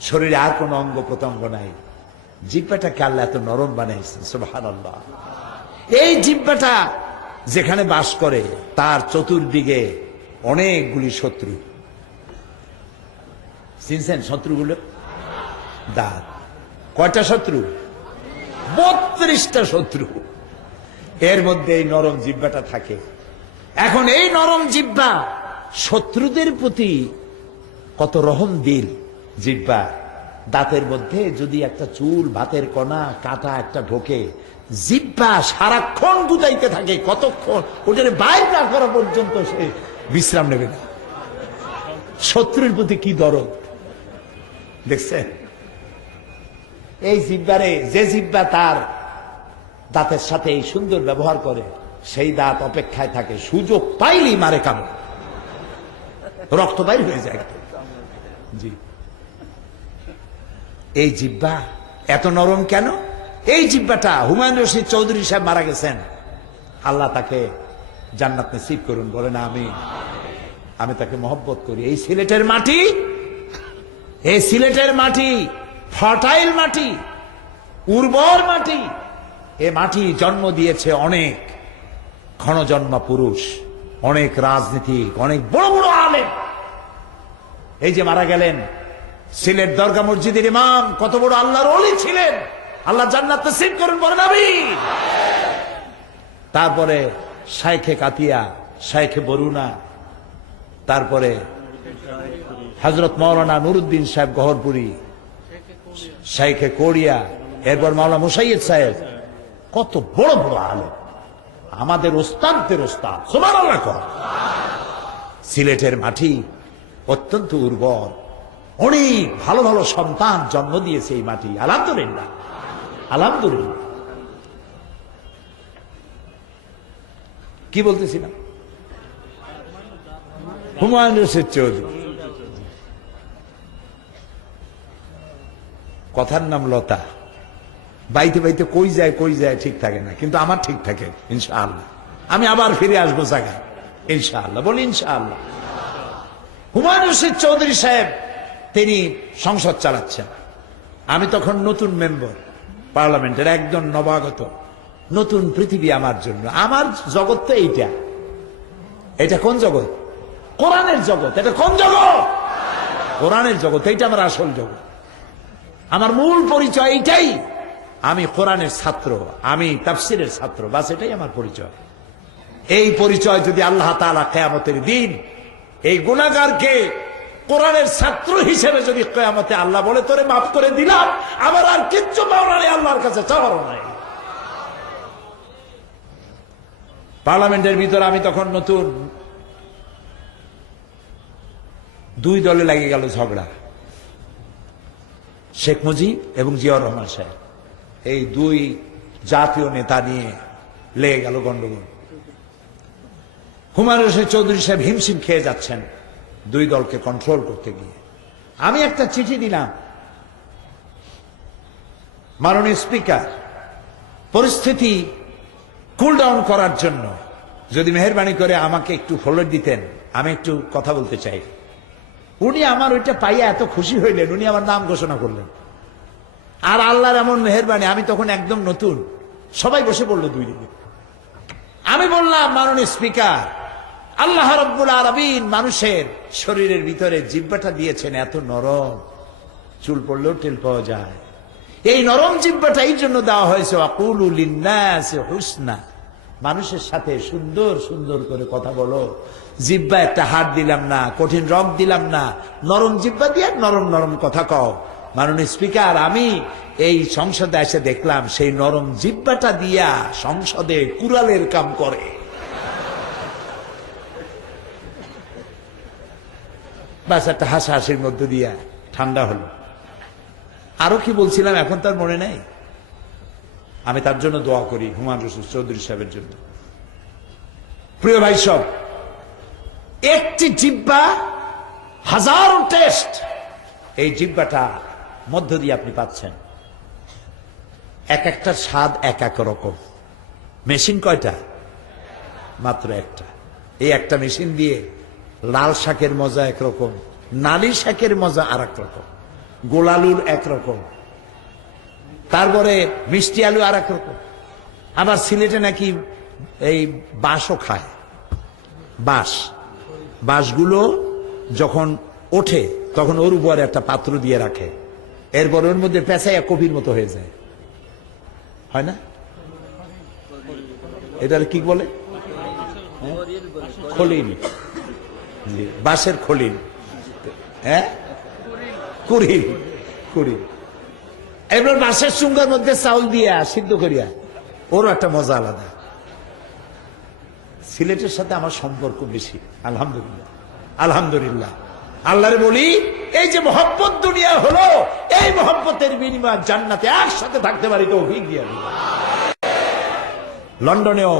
শরীরে আর কোন অঙ্গ প্রত্যঙ্গ নাই। জিহ্বাটাকে আল্লাহ এত নরম বানাইছেন, সুবহানাল্লাহ। এই জিহ্বাটা যেখানে বাস করে তার চতুর্দিকে অনেকগুলি শত্রু। চিনছেন শত্রুগুলো? দাঁত। কয়টা শত্রু? 32টা শত্রু এর মধ্যে এই নরম জিহ্বাটা থাকে। এখন এই নরম জিহ্বা শত্রুদের প্রতি কত রহম দিল জিহ্বা। দাঁতের মধ্যে যদি একটা চুল, ভাতের কণা, কাঁটা একটা ঢোকে, জিহ্বা সারাক্ষণ গুজাইতে থাকে, কতক্ষণ ওটার বাইর না করা পর্যন্ত সে বিশ্রাম নেবে না। শত্রুর প্রতি কি দরদ দেখছেন? এই জিহ্বারে, যে জিহ্বা তার দাঁতের সাথে এই সুন্দর ব্যবহার করে, সেই দাঁত অপেক্ষায় থাকে, সুযোগ পাইলেই মারে কামড়, রক্ত বাইর হয়ে যায়। জি, এই জিহ্বা এত নরম কেন? এই জিহ্বাটা, হুমায়ুন রশিদ চৌধুরী সাহেব মারা গেছেন, আল্লাহ তাকে জান্নাত নসিব করুন, বলে না আমি তাকে মহব্বত করি। এই সিলেটের মাটি, এই সিলেটের মাটি ফার্টাইল মাটি, উর্বর মাটি। এ মাটি জন্ম দিয়েছে অনেক ক্ষণজন্মা পুরুষ, অনেক রাজনীতিক, অনেক বড় বড় আলেম। এই যে মারা গেলেন সিলেট দরগা মসজিদের ইমাম, কত বড় আল্লাহর ওলি ছিলেন, আল্লাহ জান্নাত নসিব করুন, বলেন আমিন। তারপরে শাইখে কাতিয়া, শাইখে বরুণা, তারপরে হযরত মাওলানা নুরুদ্দিন সাহেব গহরপুরি, শাইখে কোরিয়া, এরপর মাওলানা মুসাইয়্যিদ সাহেব, কত বড় বড় আলেম, আমাদের ওস্তাদদের ওস্তাদ, সুবহানাল্লাহ। সিলেটের মাটি অত্যন্ত উর্বর, অনেক ভালো ভালো সন্তান জন্ম দিয়েছে এই মাটি, আলহামদুলিল্লাহ, আলহামদুলিল্লাহ। কি বলতেছিলাম? হুমায়ুন রশিদ চৌধুরী, কথার নাম লতা। বাইতে বাইতে কই যায় ঠিক থাকে না, কিন্তু আমার ঠিক থাকে ইনশাআল্লাহ। আমি আবার ফিরে আসবো জায়গায় ইনশাআল্লাহ, বলি ইনশাআল্লাহ। হুমায়ুন রশিদ চৌধুরী সাহেব তিনি সংসদ চালাচ্ছেন, আমি তখন নতুন মেম্বার পার্লামেন্টের, একজন নবাগত, নতুন পৃথিবী আমার জন্য। আমার জগৎ তো এইটা। এটা কোন জগৎ? কোরআনের জগৎ। এটা কোন জগৎ? কোরআনের জগৎ। এইটা আমার আসল জগৎ, আমার মূল পরিচয় এইটাই। আমি কোরআনের ছাত্র, আমি তাফসীরের ছাত্র, বাস এটাই আমার পরিচয়। এই পরিচয় যদি আল্লাহ তাআলা কিয়ামতের দিন এই গুনাহগারকে কোরআনের ছাত্র হিসেবে যদি কিয়ামতে আল্লাহ বলে তোরে মাফ করে দিলাম, আমার আর কিচ্ছু পাওয়ার নেই, আল্লাহর কাছে চাওয়ার নাই। পার্লামেন্টের ভিতরে আমি তখন নতুন, দুই দলে লেগে গেল ঝগড়া, শেখ মুজিব এবং জিয়াউর রহমান সাহেব, এই দুই জাতীয় নেতা নিয়ে লেগে গেল গন্ডগোল। হুমায়ুন রশিদ চৌধুরী সাহেব হিমশিম খেয়ে যাচ্ছেন দুই দলকে কন্ট্রোল করতে গিয়ে। আমি একটা চিঠি দিলাম, মাননীয় স্পিকার, পরিস্থিতি কুল ডাউন করার জন্য যদি মেহেরবানি করে আমাকে একটু ফলোর দিতেন, আমি একটু কথা বলতে চাই। উনি আমার ওইটা পাইয়া এত খুশি হইলেন, উনি আমার নাম ঘোষণা করলেন। আর আল্লাহর এমন মেহেরবানি, আমি তখন একদম নতুন, সবাই বসে পড়লো দুই দিকে। আমি বললাম, মাননীয় স্পিকার, আল্লাহ রাব্বুল আলামিন মানুষের শরীরের ভিতরে জিহ্বাটা দিয়েছেন এত নরম, চুল পড়লেও টের পাওয়া যায়। এই নরম জিহ্বাটা এই জন্য দেওয়া হয়েছে ওয়াকুলু লিন্নাসি হুসনা, মানুষের সাথে সুন্দর সুন্দর করে কথা বলো। জিহ্বা একটা হাত দিলাম না, কঠিন রগ দিলাম না, নরম জিহ্বা দিয়ে নরম নরম কথা কও। মাননীয় স্পিকার, আমি এই সংসদে এসে দেখলাম সেই নরম জিহ্বাটা দিয়া সংসদে কুড়ালের কাম করে। বাস একটা হাসাহাসির মধ্য দিয়া ঠান্ডা হলো। আরো কি বলছিলাম এখন তার মনে নেই। আমি তার জন্য দোয়া করি, হুমায়ুন রশিদ চৌধুরী সাহেবের জন্য। প্রিয় ভাই সব, একটি জিহ্বা হাজারো টেস্ট, এই জিহ্বাটা মধ্য দিয়ে আপনি পাচ্ছেন। এক একটা স্বাদ এক এক রকম। মেশিন কয়টা? মাত্র একটা। এই একটা মেশিন দিয়ে লাল শাকের মজা একরকম, নালি শাকের মজা আর এক রকম, গোলালুর একরকম, তারপরে মিষ্টি আলু আর এক রকম। আবার সিলেটে নাকি এই বাঁশও খায়। বাঁশগুলো যখন ওঠে তখন ওর উপরে একটা পাত্র দিয়ে রাখে, এরপর ওর মধ্যে পেঁচাইয়া কপির মতো হয়ে যায়, হয় না? এটার কি বলে? খলিল, বাঁশের খলিল, হ্যাঁ, কুড়িল। এবার বাঁশের চুঙ্গার মধ্যে চাউল দিয়া সিদ্ধ করিয়া, ওরও একটা মজা আলাদা। সিলেটের সাথে আমার সম্পর্ক বেশি, আলহামদুলিল্লাহ। আলহামদুলিল্লাহ, আল্লাহরে বলি, এই যে মহব্বত দুনিয়া হলো, এই মহব্বতের বিনিময়ে জান্নাতে একসাথে থাকতে পারি, তো অভিজ্ঞ দিয়া। লন্ডনেও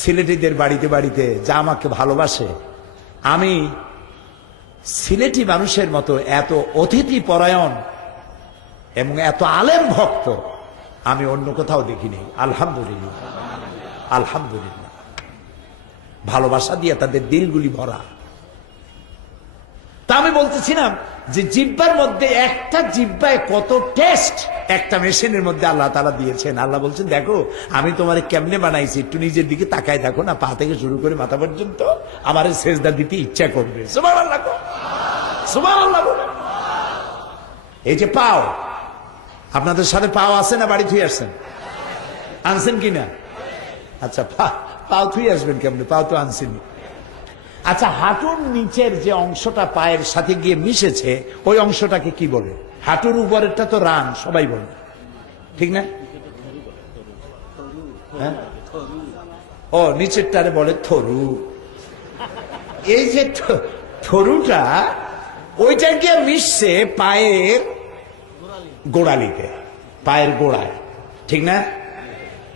সিলেটিদের বাড়িতে বাড়িতে যা আমাকে ভালোবাসে, আমি সিলেটি মানুষের মতো এত অতিথি পরায়ণ এবং এত আলেম ভক্ত আমি অন্য কোথাও দেখিনি। আলহামদুলিল্লাহ, আলহামদুলিল্লাহ। ভালোবাসা দিয়ে তাদের দিলগুলি ভরা। তা আমি বলতেছিলাম যে জিহ্বার মধ্যে, একটা জিহ্বায় কত টেস্ট একটা মেশিনের মধ্যে আল্লাহ তাআলা দিয়েছেন। আল্লাহ বলছেন, দেখো আমি তোমারে কেমনে বানাইছি, একটু নিজের দিকে তাকায় দেখো না, পা থেকে শুরু করে মাথা পর্যন্ত আমার সেজদা দিতে ইচ্ছা করবে। সুবহানাল্লাহ, সুবহানাল্লাহ। এই যে পাও, আপনাদের সাথে পাও আছে না? বাড়ি থুই আসছেন, আনছেন কিনা? আচ্ছা, পাও থুই আসবেন কেমনে? পাও তো আনছেনি। আচ্ছা, হাঁটুর নিচের যে অংশটা পায়ের সাথে গিয়ে মিশেছে, ওই অংশটাকে কি বলে? হাঁটুর উপরেরটা তো রান, সবাই বলে, ঠিক না? হ্যাঁ, ও নিচেরটারে বলে থরু। এই যে থরুটা, ওইটা গিয়ে মিশছে পায়ের গোড়ালিতে, পায়ের গোড়ায়, ঠিক না?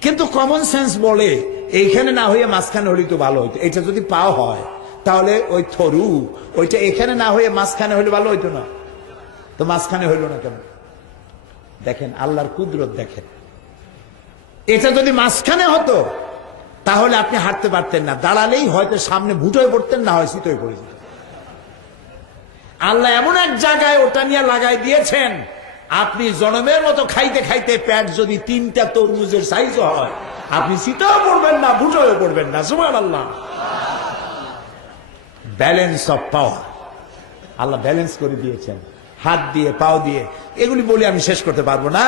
কিন্তু কমন সেন্স বলে এইখানে না হয়ে মাঝখানে হলে তো ভালো হইতো। এটা যদি পাও হয় তাহলে ওই থরু, ওইটা এখানে না হয়ে মাঝখানে হলে ভালো হইতো না? তো মাঝখানে হইল না কেন? দেখেন আল্লাহর কুদরত, দেখেন। এটা যদি মাঝখানে হতো তাহলে আপনি হাঁটতে পারতেন না, দাঁড়ালেই হয়তো সামনে ভুট হয়ে পড়তেন, না হয় শীত হয়ে পড়ে যেত। আল্লাহ এমন এক জায়গায় ওটা নিয়ে লাগাই দিয়েছেন, আপনি জনমের মতো খাইতে খাইতে পেট যদি 3টা তরমুজের সাইজ হয়, আপনি শীতও পড়বেন না, ভুট হয়ে পড়বেন না। সুবহানাল্লাহ। Balance of power Allah balance করে দিয়েছেন, হাত দিয়ে, পাও দিয়ে। এগুলি বলে আমি শেষ করতে পারবো না।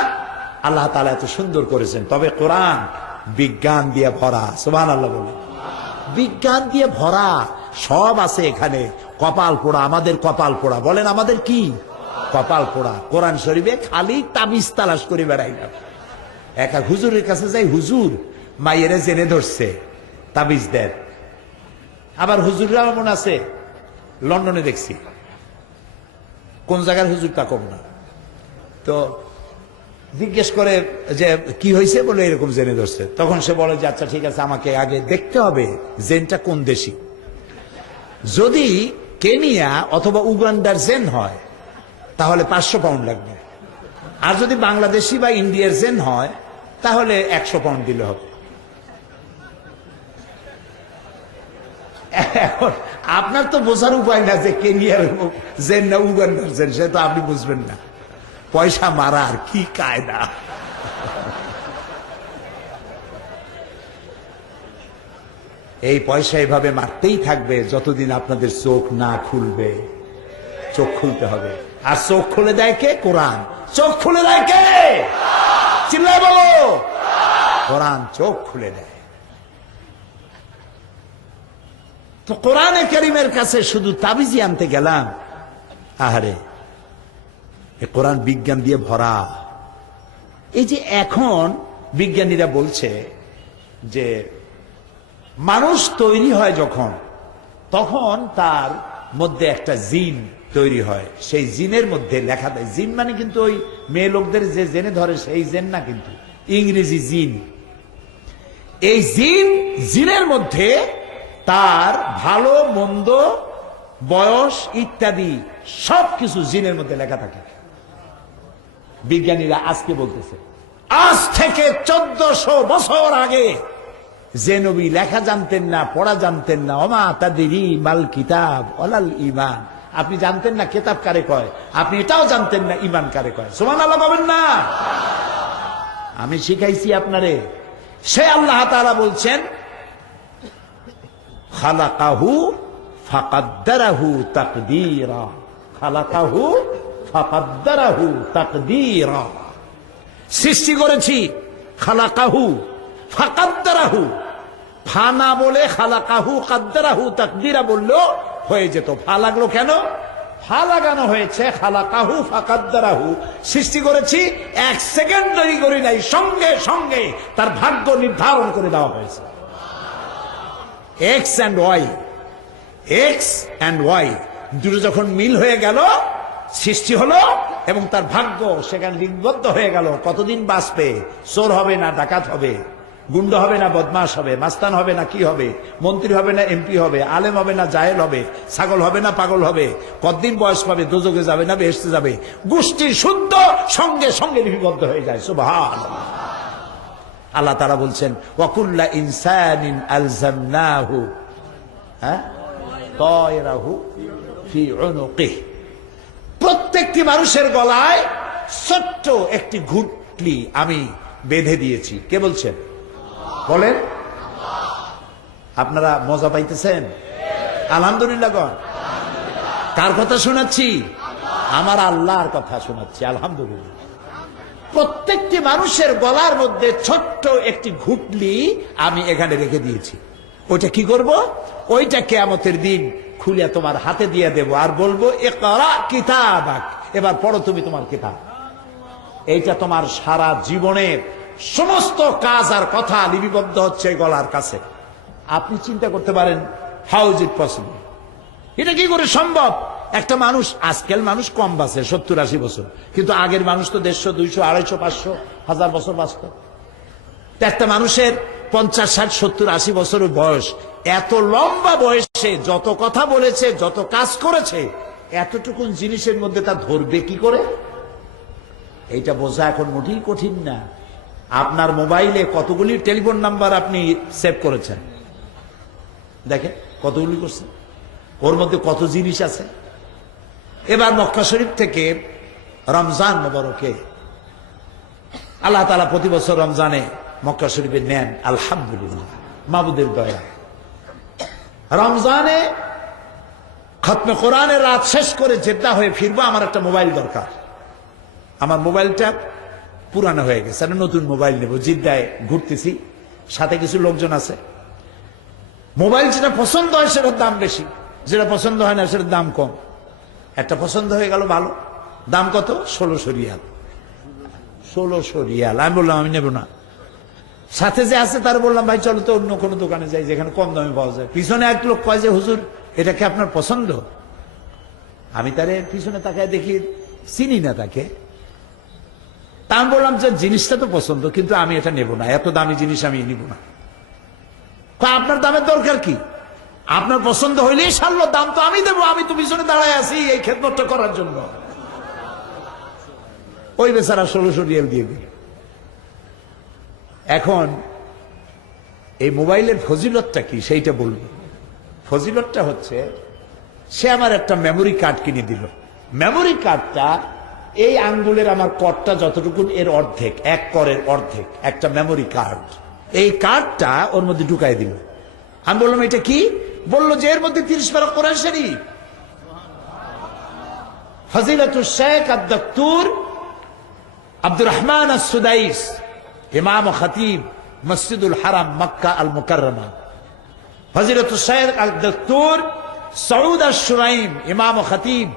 আল্লাহ তাআলা এত সুন্দর করেছেন। তবে কোরআন বিজ্ঞান দিয়ে ভরা। সুবহানাল্লাহ বলে, বিজ্ঞান দিয়ে ভরা, সব আছে এখানে। কপাল পোড়া, আমাদের কপাল পোড়া। বলেন আমাদের কি কপাল পোড়া? কোরআন শরীফে খালি তাবিজ তালাশ করে বেড়াই না। এক হুজুরের কাছে যাই, হুজুর মাইয়েরে জেনে ধরছে, তাবিজ দেন। আবার হুজুররা এমন আছে, লন্ডনে দেখছি, কোন জায়গার হুজুর তা কম না, তো জিজ্ঞেস করে যে কি হয়েছে, বলে এরকম জেনে ধরছে। তখন সে বলে যে আচ্ছা ঠিক আছে, আমাকে আগে দেখতে হবে জেনটা কোন দেশি। যদি কেনিয়া অথবা উগান্ডার জেন হয় তাহলে 500 পাউন্ড লাগবে, আর যদি বাংলাদেশি বা ইন্ডিয়ার জেন হয় তাহলে 100 পাউন্ড দিলে হবে। এখন আপনার তো বোঝার উপায় না যে কেনিয়ার জেন না উগান্ডার জেন, সে তো আপনি বুঝবেন না। পয়সা মারার কি কায়দা! এই পয়সা এভাবে মারতেই থাকবে যতদিন আপনাদের চোখ না খুলবে। চোখ খুলতে হবে। আর চোখ খুলে দেয় কে? কোরআন। চোখ খুলে দেয় কে? চিল্লায় বলো। কোরআন চোখ খুলে দেয়। তো কোরআনে কারীমের কাছে শুধু তাবিজি আনতে গেলাম, আহারে এ কোরআন বিজ্ঞান দিয়ে ভরা। এই যে এখন বিজ্ঞানীরা বলছে যে মানুষ তৈরি হয় যখন, তখন তার মধ্যে একটা জিন তৈরি হয়। সেই জিনের মধ্যে লেখা দেয়, জিন মানে কিন্তু ওই মেয়ে লোকদের যে জেনে ধরে সেই জেন না, কিন্তু ইংরেজি জিন। এই জিনের মধ্যে তার ভালো মন্দ বয়স ইত্যাদি সবকিছু জিনের মধ্যে লেখা থাকে। বিজ্ঞানীরা আজকে বলতেছে, আজ থেকে 1400 বছর আগে যে নবী লেখা জানতেন না, পড়া জানতেন না, ওমা তাদরি মাল কিতাব ওয়ালাল ঈমান, আপনি জানতেন না কিতাব কারে কয়, আপনি এটাও জানতেন না ঈমান কারে কয়। সুবহানাল্লাহ বলেন না? আমি শিখাইছি আপনারে। সে আল্লাহ তাআলা বলছেন, খালাকাহু ফাকাদ্দারাহু তাকদীরা, খালাকাহু ফাকাদ্দারাহু তাকদীরা। সৃষ্টি করেছি, খালাকাহু ফাকাদ্দারাহু, ফা না বলে খালাকাহু কাদ্দারাহু তাকদীরা বললো হয়ে যেত। ফা লাগলো কেন? ফা লাগানো হয়েছে খালাকাহু ফাকাদ্দারাহু। সৃষ্টি করেছি, 1 সেকেন্ড দেরি করি নাই, সঙ্গে সঙ্গে তার ভাগ্য নির্ধারণ করে দেওয়া হয়েছে। এক্স অ্যান্ড ওয়াই দুটো যখন মিল হয়ে গেল, সৃষ্টি হলো এবং তার ভাগ্য সেখানে লিপিবদ্ধ হয়ে গেল। কতদিন বাঁচবে? চোর হবে না ডাকাত হবে, গুন্ড হবে না বদমাশ হবে, মাস্তান হবে না কি হবে, মন্ত্রী হবে না এমপি হবে, আলেম হবে না জাহেল হবে, ছাগল হবে না পাগল হবে, কতদিন বয়স পাবে, দোজখে যাবে না বেহেশতে যাবে, গোষ্ঠী শুদ্ধ সঙ্গে সঙ্গে লিপিবদ্ধ হয়ে যায়। সুবহানাল্লাহ। আল্লাহ তাআলা বলছেন, ওয়াকুল্লা ইনসানিন আলজামনাহু তায়রাহু ফি উনুকিহি, প্রত্যেকটি মানুষের গলায় ছোট্ট একটি ঘুঁটলি আমি বেঁধে দিয়েছি। কে বলছেন? বলেন। আপনারা মজা পাইতেছেন? আলহামদুলিল্লাহ গণ। কার কথা শোনাচ্ছি? আমার আল্লাহর কথা শোনাচ্ছি। আলহামদুলিল্লাহ। প্রত্যেকটি মানুষের গলার মধ্যে ছোট্ট একটি ঘুঁটলি আমি এখানে রেখে দিয়েছি। ওইটা কি করব? ওইটা কিয়ামতের দিন খুলে তোমার হাতে দিয়ে দেব আর বলবো, ইকরা কিতাবাক, এবার পড়ো তুমি তোমার কিতাব। এইটা তোমার সারা জীবনের সমস্ত কাজ আর কথা লিপিবদ্ধ হচ্ছে গলার কাছে। আপনি চিন্তা করতে পারেন, হাউ ইজ ইট পসিবল? এটা কি করে সম্ভব? একটা মানুষ, আজকাল মানুষ কম বাঁচে, 70-80 বছর, কিন্তু আগের মানুষ তো 150, 200, 250, 500, 1000 বছর বাঁচত। একটা মানুষের 50, 60, 70, 80 বছরের বয়স, এত লম্বা বয়সে যত কথা বলেছে, যত কাজ করেছে, এতটুকু জিনিসের মধ্যে তা ধরবে কি করে? এইটা বোঝা এখন মোটেই কঠিন না। আপনার মোবাইলে কতগুলি টেলিফোন নাম্বার আপনি সেভ করেছেন, দেখেন কতগুলি করছেন, ওর মধ্যে কত জিনিস আছে। এবার মক্কা শরীফ থেকে রমজান মোবারকে আল্লাহ তাআলা প্রতি বছর রমজানে মক্কা শরীফে নেন, আলহামদুলিল্লাহ, মাবুদের দয়া। রমজানে খতমে কোরআনের রাত শেষ করে জেদ্দা হয়ে ফিরবো, আমার একটা মোবাইল দরকার। আমার মোবাইলটা পুরানো হয়ে গেছে, একটা নতুন মোবাইল নেব। জিদ্দায় ঘুরতেছি, সাথে কিছু লোকজন আছে। মোবাইল যেটা পছন্দ হয় সেটার দাম বেশি, যেটা পছন্দ হয় না সেটার দাম কম। একটা পছন্দ হয়ে গেল ভালো, দাম কত? 1600 রিয়াল। 1600 রিয়াল। আমি বললাম আমি নেব না। সাথে যে আছে তার বললাম, ভাই চলো তো অন্য কোনো দোকানে যাই যেখানে কম দামে পাওয়া যায়। পিছনে এক লোক কয় যে, হুজুর এটা কি আপনার পছন্দ? আমি তারে পিছনে তাকায় দেখি, চিনি না তাকে। তা আমি বললাম যে জিনিসটা তো পছন্দ, কিন্তু আমি এটা নেব না, এত দামি জিনিস আমি নিব না। আপনার দামের দরকার কি? আপনার পছন্দ হইলেই সারলো, দাম তো আমি দেবো, আমি তো পিছনে দাঁড়ায় আছি এই খেদমতটা করার জন্য। ওই বেচারা 1600 রিয়াল দিয়ে দিল। এখন এই মোবাইলের ফজিলতটা কি সেইটা বলব। ফজিলতটা হচ্ছে, সে আমার একটা মেমোরি কার্ড কিনে দিল। মেমোরি কার্ডটা এই আঙ্গুলের আমার করটা যতটুকু, এর অর্ধেক, 1 করের অর্ধেক একটা মেমোরি কার্ড। এই কার্ডটা ওর মধ্যে ঢুকাই দিল। আমি বললাম এটা কি? বললো যে এর মধ্যে 30 পারা কোরআন শরীফ। ফজিলাতুল শেখ আদ-দক্তুর আব্দুর রহমান আস-সুদাইস, ইমাম ও খতিব, মসজিদুল হারাম, মক্কা আল মুকাররমা। ফজিলাতুল শেখ আদ-দক্তুর সৌদ আশ-শুরাইম, ইমাম ও খতিব,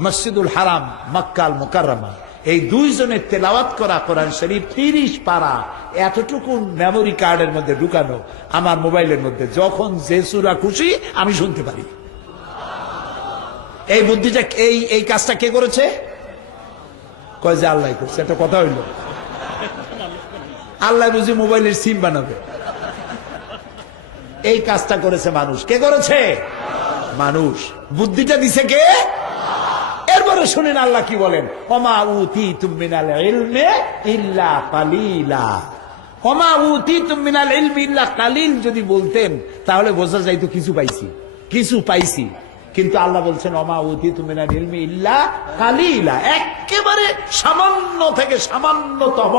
মসজিদুল হারাম, মক্কা আল মুকাররমা। এই দুইজনের তেলাওয়াত করা কোরআন শরীফ 30 পারা, এতটুকু মেমোরি কার্ডের মধ্যে ঢুকানো আমার মোবাইলের মধ্যে। যখন যে সূরা খুশি আমি শুনতে পারি। এই বুদ্ধিটা, এই কাজটা কে করেছে? কয় যে আল্লাহ করছে। একটা কথা হইল, আল্লাহ বুঝি মোবাইলের সিম বানাবে? এই কাজটা করেছে মানুষ। কে করেছে? মানুষ। বুদ্ধিটা দিছে কে? এরপরে শুনেন আল্লাহ কি বলেন, ওমা উতীতুম মিনাল ইলমি ইল্লা কালিলা। ওমা উতীতুম মিনাল ইলমি ইল্লা কালিল যদি বলতেন তাহলে বোঝা যাইতো কিছু পাইছি, কিছু পাইছি। কিন্তু আল্লাহ বলছেন ওমা উতীতুম মিনাল ইলমি ইল্লা কালিলা, একেবারে সামান্য থেকে সামান্যতম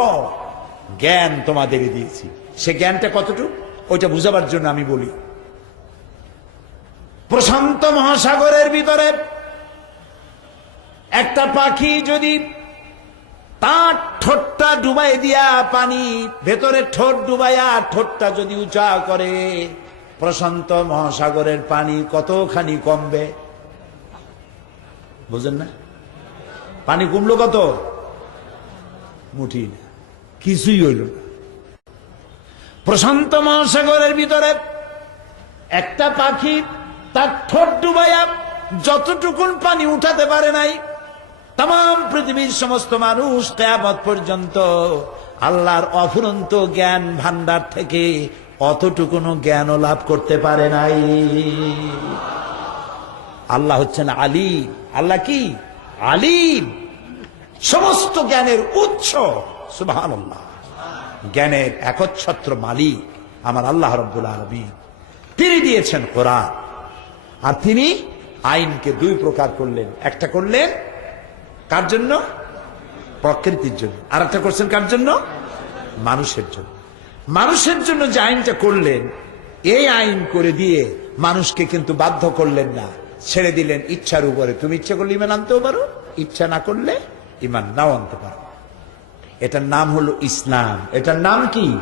জ্ঞান তোমাদের দিয়েছি। সে জ্ঞানটা কতটুকু ওইটা বুঝাবার জন্য আমি বলি, প্রশান্ত মহাসাগরের ভিতরে একটা পাখি যদি তার ঠোঁটটা ডুবাই দিয়া পানি ভেতরে ঠোঁট ডুবাইয়া ঠোঁটটা যদি উঁচা করে, প্রশান্ত মহাসাগরের পানি কতখানি কমবে? বুঝেন না? পানি কমলো কত? মুঠি না, কিছুই হইল না। প্রশান্ত মহাসাগরের ভিতরে একটা পাখি তার ঠোঁট ডুবাইয়া যতটুকুন পানি উঠাতে পারে নাই, তাম পৃথিবীর সমস্ত মানুষ কিয়ামত পর্যন্ত আল্লাহর অফুরন্ত জ্ঞান ভান্ডার থেকে অতটুকুনো জ্ঞানও লাভ করতে পারে নাই। আল্লাহ হচ্ছেন আলিম। আল্লাহ কি? আলিম, সমস্ত জ্ঞানের উৎস। সুবহানাল্লাহ। জ্ঞানের একচ্ছত্র মালিক আমার আল্লাহ রাব্বুল আলামিন। তিনি দিয়েছেন কোরআন, আর তিনি আইনকে দুই প্রকার করলেন। একটা করলেন কার জন্য? প্রকৃতির জন্য। আর একটা করছেন কার জন্য? মানুষের জন্য। মানুষের জন্য যে আইনটা করলেন, এই আইন করে দিয়ে মানুষকে কিন্তু বাধ্য করলেন না, ছেড়ে দিলেন ইচ্ছার উপরে। তুমি ইচ্ছা করলে ইমান আনতেও পারো, ইচ্ছা না করলে ইমান নাও আনতে পারো। এটার নাম হলো ইসলাম। এটার নাম কি?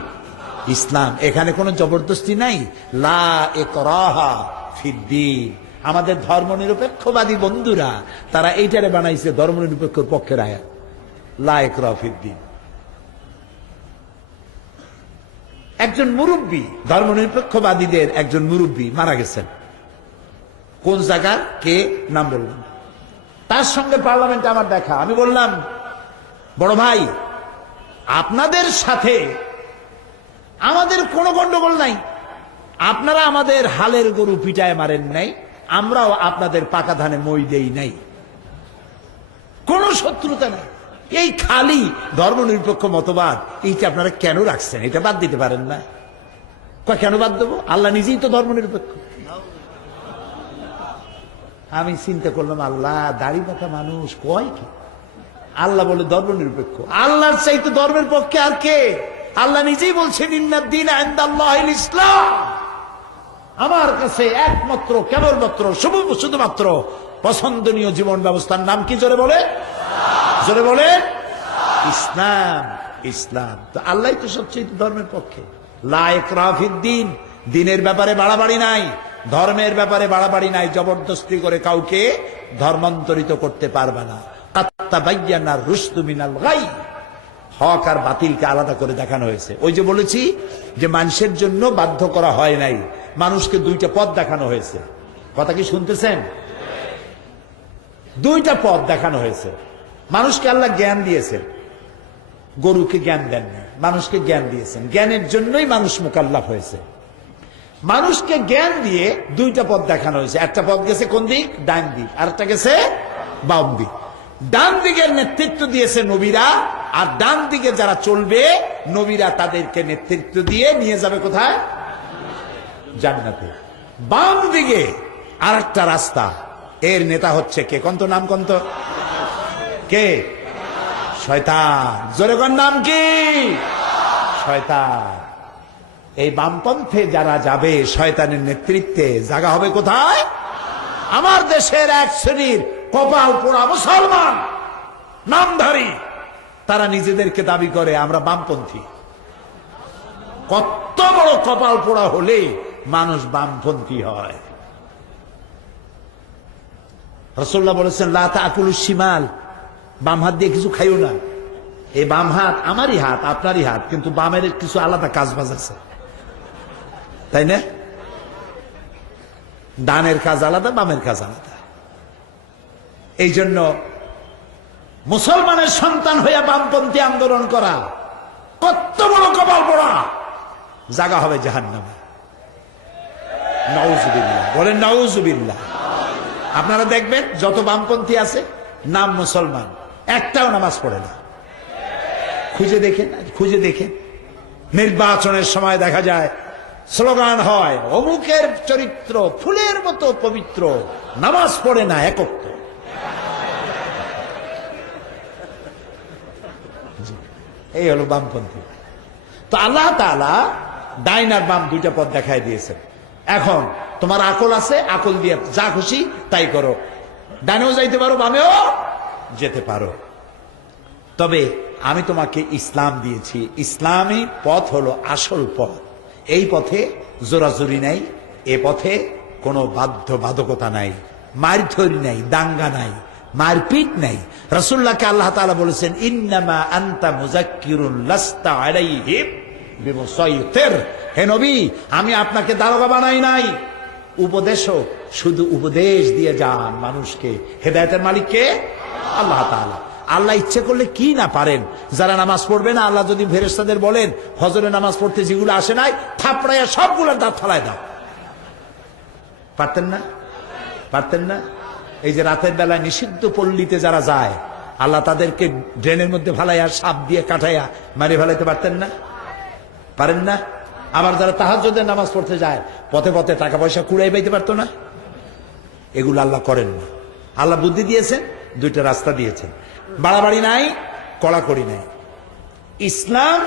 ইসলাম। এখানে কোনো জবরদস্তি নাই। লা ইকরাহা ফিদ্দীন। আমাদের ধর্মনিরপেক্ষবাদী বন্ধুরা তারা এইটারে বানাইছে ধর্মনিরপেক্ষর পক্ষের আয়াত, লা ইকরাহা ফিদ্দীন। একজন মুরব্বী, ধর্মনিরপেক্ষবাদীদের একজন মুরব্বী মারা গেছেন। কোন জায়গার কে নাম বললাম, তার সঙ্গে পার্লামেন্টে আমার দেখা। আমি বললাম, বড় ভাই, আপনাদের সাথে আমাদের কোনো গন্ডগোল নাই। আপনারা আমাদের হালের গরু পিটায় মারেন নাই, আমরাও আপনাদের পাকা ধানে মই দেই নাই, কোনো শত্রুতা নাই। এই খালি ধর্মনিরপেক্ষ মতবাদ, এইটা আপনারা কেন রাখছেন? এটা বাদ দিতে পারেন না? কেন বাদ দেবো? আল্লাহ নিজেই তো ধর্মনিরপেক্ষ। আমি চিন্তা করলাম, আল্লাহ দাড়ি পাকা মানুষ কয় কি? আল্লাহ বলে ধর্মনিরপেক্ষ। আল্লাহর চাইতে ধর্মের পক্ষে আর কে? আল্লাহ নিজেই বলছেন ইন্নাদ-দীনা ইনদাল্লাহিল ইসলাম। আমার কাছে একমাত্র কেবলমাত্র শুধুমাত্র পছন্দনীয় জীবন ব্যবস্থার নাম কি? জোরে বলে, জোরে বলে, ইসলাম। ইসলাম তো আল্লাহই তো সবচেয়ে ধর্মের পক্ষে। লা ইকরাহা ফিদ্দীন। দিনের ব্যাপারে বাড়াবাড়ি নাই, ধর্মের ব্যাপারে বাড়াবাড়ি নাই। জবরদস্তি করে কাউকে ধর্মান্তরিত করতে পারবে না। কাদ তাবায়্যানা রুশদু মিনাল গাই। হক আর বাতিলকে আলাদা করে দেখানো হয়েছে। ওই যে বলেছি যে মানুষের জন্য বাধ্য করা হয় নাই, মানুষকে দুইটা পথ দেখানো হয়েছে। কথা কি শুনতেছেন? দুইটা পথ দেখানো হয়েছে। মানুষকে আল্লাহ জ্ঞান দিয়েছেন, গরুকে জ্ঞান দেননি, মানুষকে জ্ঞান দিয়েছেন। জ্ঞানের জন্যই মানুষ মুকাল্লাফ হয়েছে। মানুষকে জ্ঞান দিয়ে দুইটা পথ দেখানো হয়েছে। একটা পথ গেছে কোন দিক? ডান দিক। আর একটা গেছে বাম দিক। ডান দিকের নেতৃত্ব দিয়েছে নবীরা, আর ডান দিকে যারা চলবে নবীরা তাদেরকে নেতৃত্ব দিয়ে নিয়ে যাবে কোথায়? জান্নাতে। বাম দিকে আর একটা রাস্তা, এর নেতা হচ্ছে কে? কন্ত নাম কন্ত কে? শয়তান। জোরে কোন নাম কি? শয়তান। এই বামপন্থে যারা যাবে শয়তানের নেতৃত্বে, জায়গা হবে কোথায়? আমার দেশের এক শ্রেণীর কপাল পোড়া মুসলমান নামধারী, তারা নিজেদেরকে দাবি করে আমরা বামপন্থী। কত বড় কপাল পোড়া হলে মানুষ বামপন্থী হয়? রাসূলুল্লাহ বলেছেন লা তাকুলুশ শিমাল, বাম হাত দিয়ে কিছু খাইও না। এই বাম হাত আমারই হাত, আপনারই হাত, কিন্তু বামের কিছু আলাদা কাজ বাজ আছে, তাই না? ডানের কাজ আলাদা, বামের কাজ আলাদা। এই জন্য মুসলমানের সন্তান হইয়া বামপন্থী আন্দোলন করা কত বড় কপাল পোড়া, জায়গা হবে জাহান্নামে। নাউজুবিল্লাহ, বলেন নাউজুবিল্লাহ। আপনারা দেখবেন যত বামপন্থী আছে নাম মুসলমান, একটাও নামাজ পড়ে না। খুঁজে দেখেন, খুঁজে দেখেন। নির্বাচনের সময় দেখা যায় স্লোগান হয় অমুকের চরিত্র ফুলের মতো পবিত্র, নামাজ পড়ে না একক। এই হলো বামপন্থী। তো আল্লাহ তাআলা ডাইন আর বাম দুইটা পথ দেখাই দিয়েছেন। এখন তোমার আকল আছে, আকল দিয়ে যা খুশি তাই করো, ডানেও যাইতে পারো, বামেও যেতে পারো। তবে আমি তোমাকে ইসলাম দিয়েছি, ইসলামী পথ হলো আসল পথ। এই পথে জোরাজুরি নাই, এ পথে কোনো বাধ্যবাধকতা নাই, মারধরি নাই, দাঙ্গা নাই, মারপিট নাই। রাসূলুল্লাহকে আল্লাহ তাআলা বলেছেন ইন্নামা আনতা মুযাক্কিরুন লাস্তা আলাইহিম বিমুসাইতির। হে নবী, আমি আপনাকে দারোগা বানাই নাই, উপদেশক। শুধু উপদেশ দিয়ে যান মানুষকে। হেদায়েতের মালিক কে? আল্লাহ তাআলা। আল্লাহ ইচ্ছে করলে কি না পারেন। যারা নামাজ পড়বে না, আল্লাহ যদি ফেরেশতাদের বলেন হজরে নামাজ পড়তে যেগুলো আসে নাই থাপড়াইয়া সবগুলোর দাঁত ফালায় দাও, পারতেন না? পারতেন না? এই যে রাতের বেলায় নিষিদ্ধ পল্লীতে যারা যায়, আল্লাহ তাদেরকে ড্রেনের মধ্যে ফালাইয়া সাপ দিয়ে কাটাইয়া মারি ফেলাইতে পারতেন না? পারেন না? আবার যারা তাহাজ্জুদের নামাজ পড়তে যায় পথে পথে টাকা পয়সা কুড়াই পাইতে পারতো না? এগুলো আল্লাহ করেন না। আল্লাহ বুদ্ধি দিয়েছেন, দুইটা রাস্তা দিয়েছেন, বাড়াবাড়ি নাই, কড়াকড়ি নাই। ইসলাম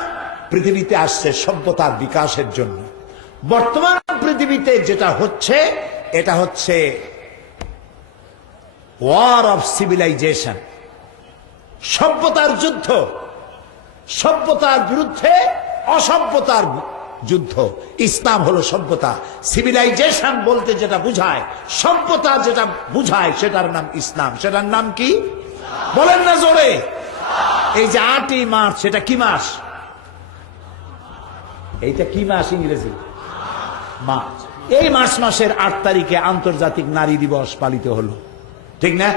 পৃথিবীতে আসছে সভ্যতার বিকাশের জন্য। বর্তমান পৃথিবীতে যেটা হচ্ছে, এটা হচ্ছে ওয়ার অফ সিভিলাইজেশন, সভ্যতার যুদ্ধ। সভ্যতার বিরুদ্ধে অসভ্যতার যুদ্ধ। ইসলাম হলো সভ্যতা। সিভিলাইজেশন বলতে যেটা বুঝায়, সভ্যতা যেটা বুঝায়, সেটার নাম ইসলাম। সেটার নাম কি বলেন না জোরে? এই যে 8ই মার্চ, সেটা কি মাস? এইটা কি মাস ইংরেজি? মার্চ। এই মার্চ মাসের 8 তারিখে আন্তর্জাতিক নারী দিবস পালিত হলো, ঠিক না?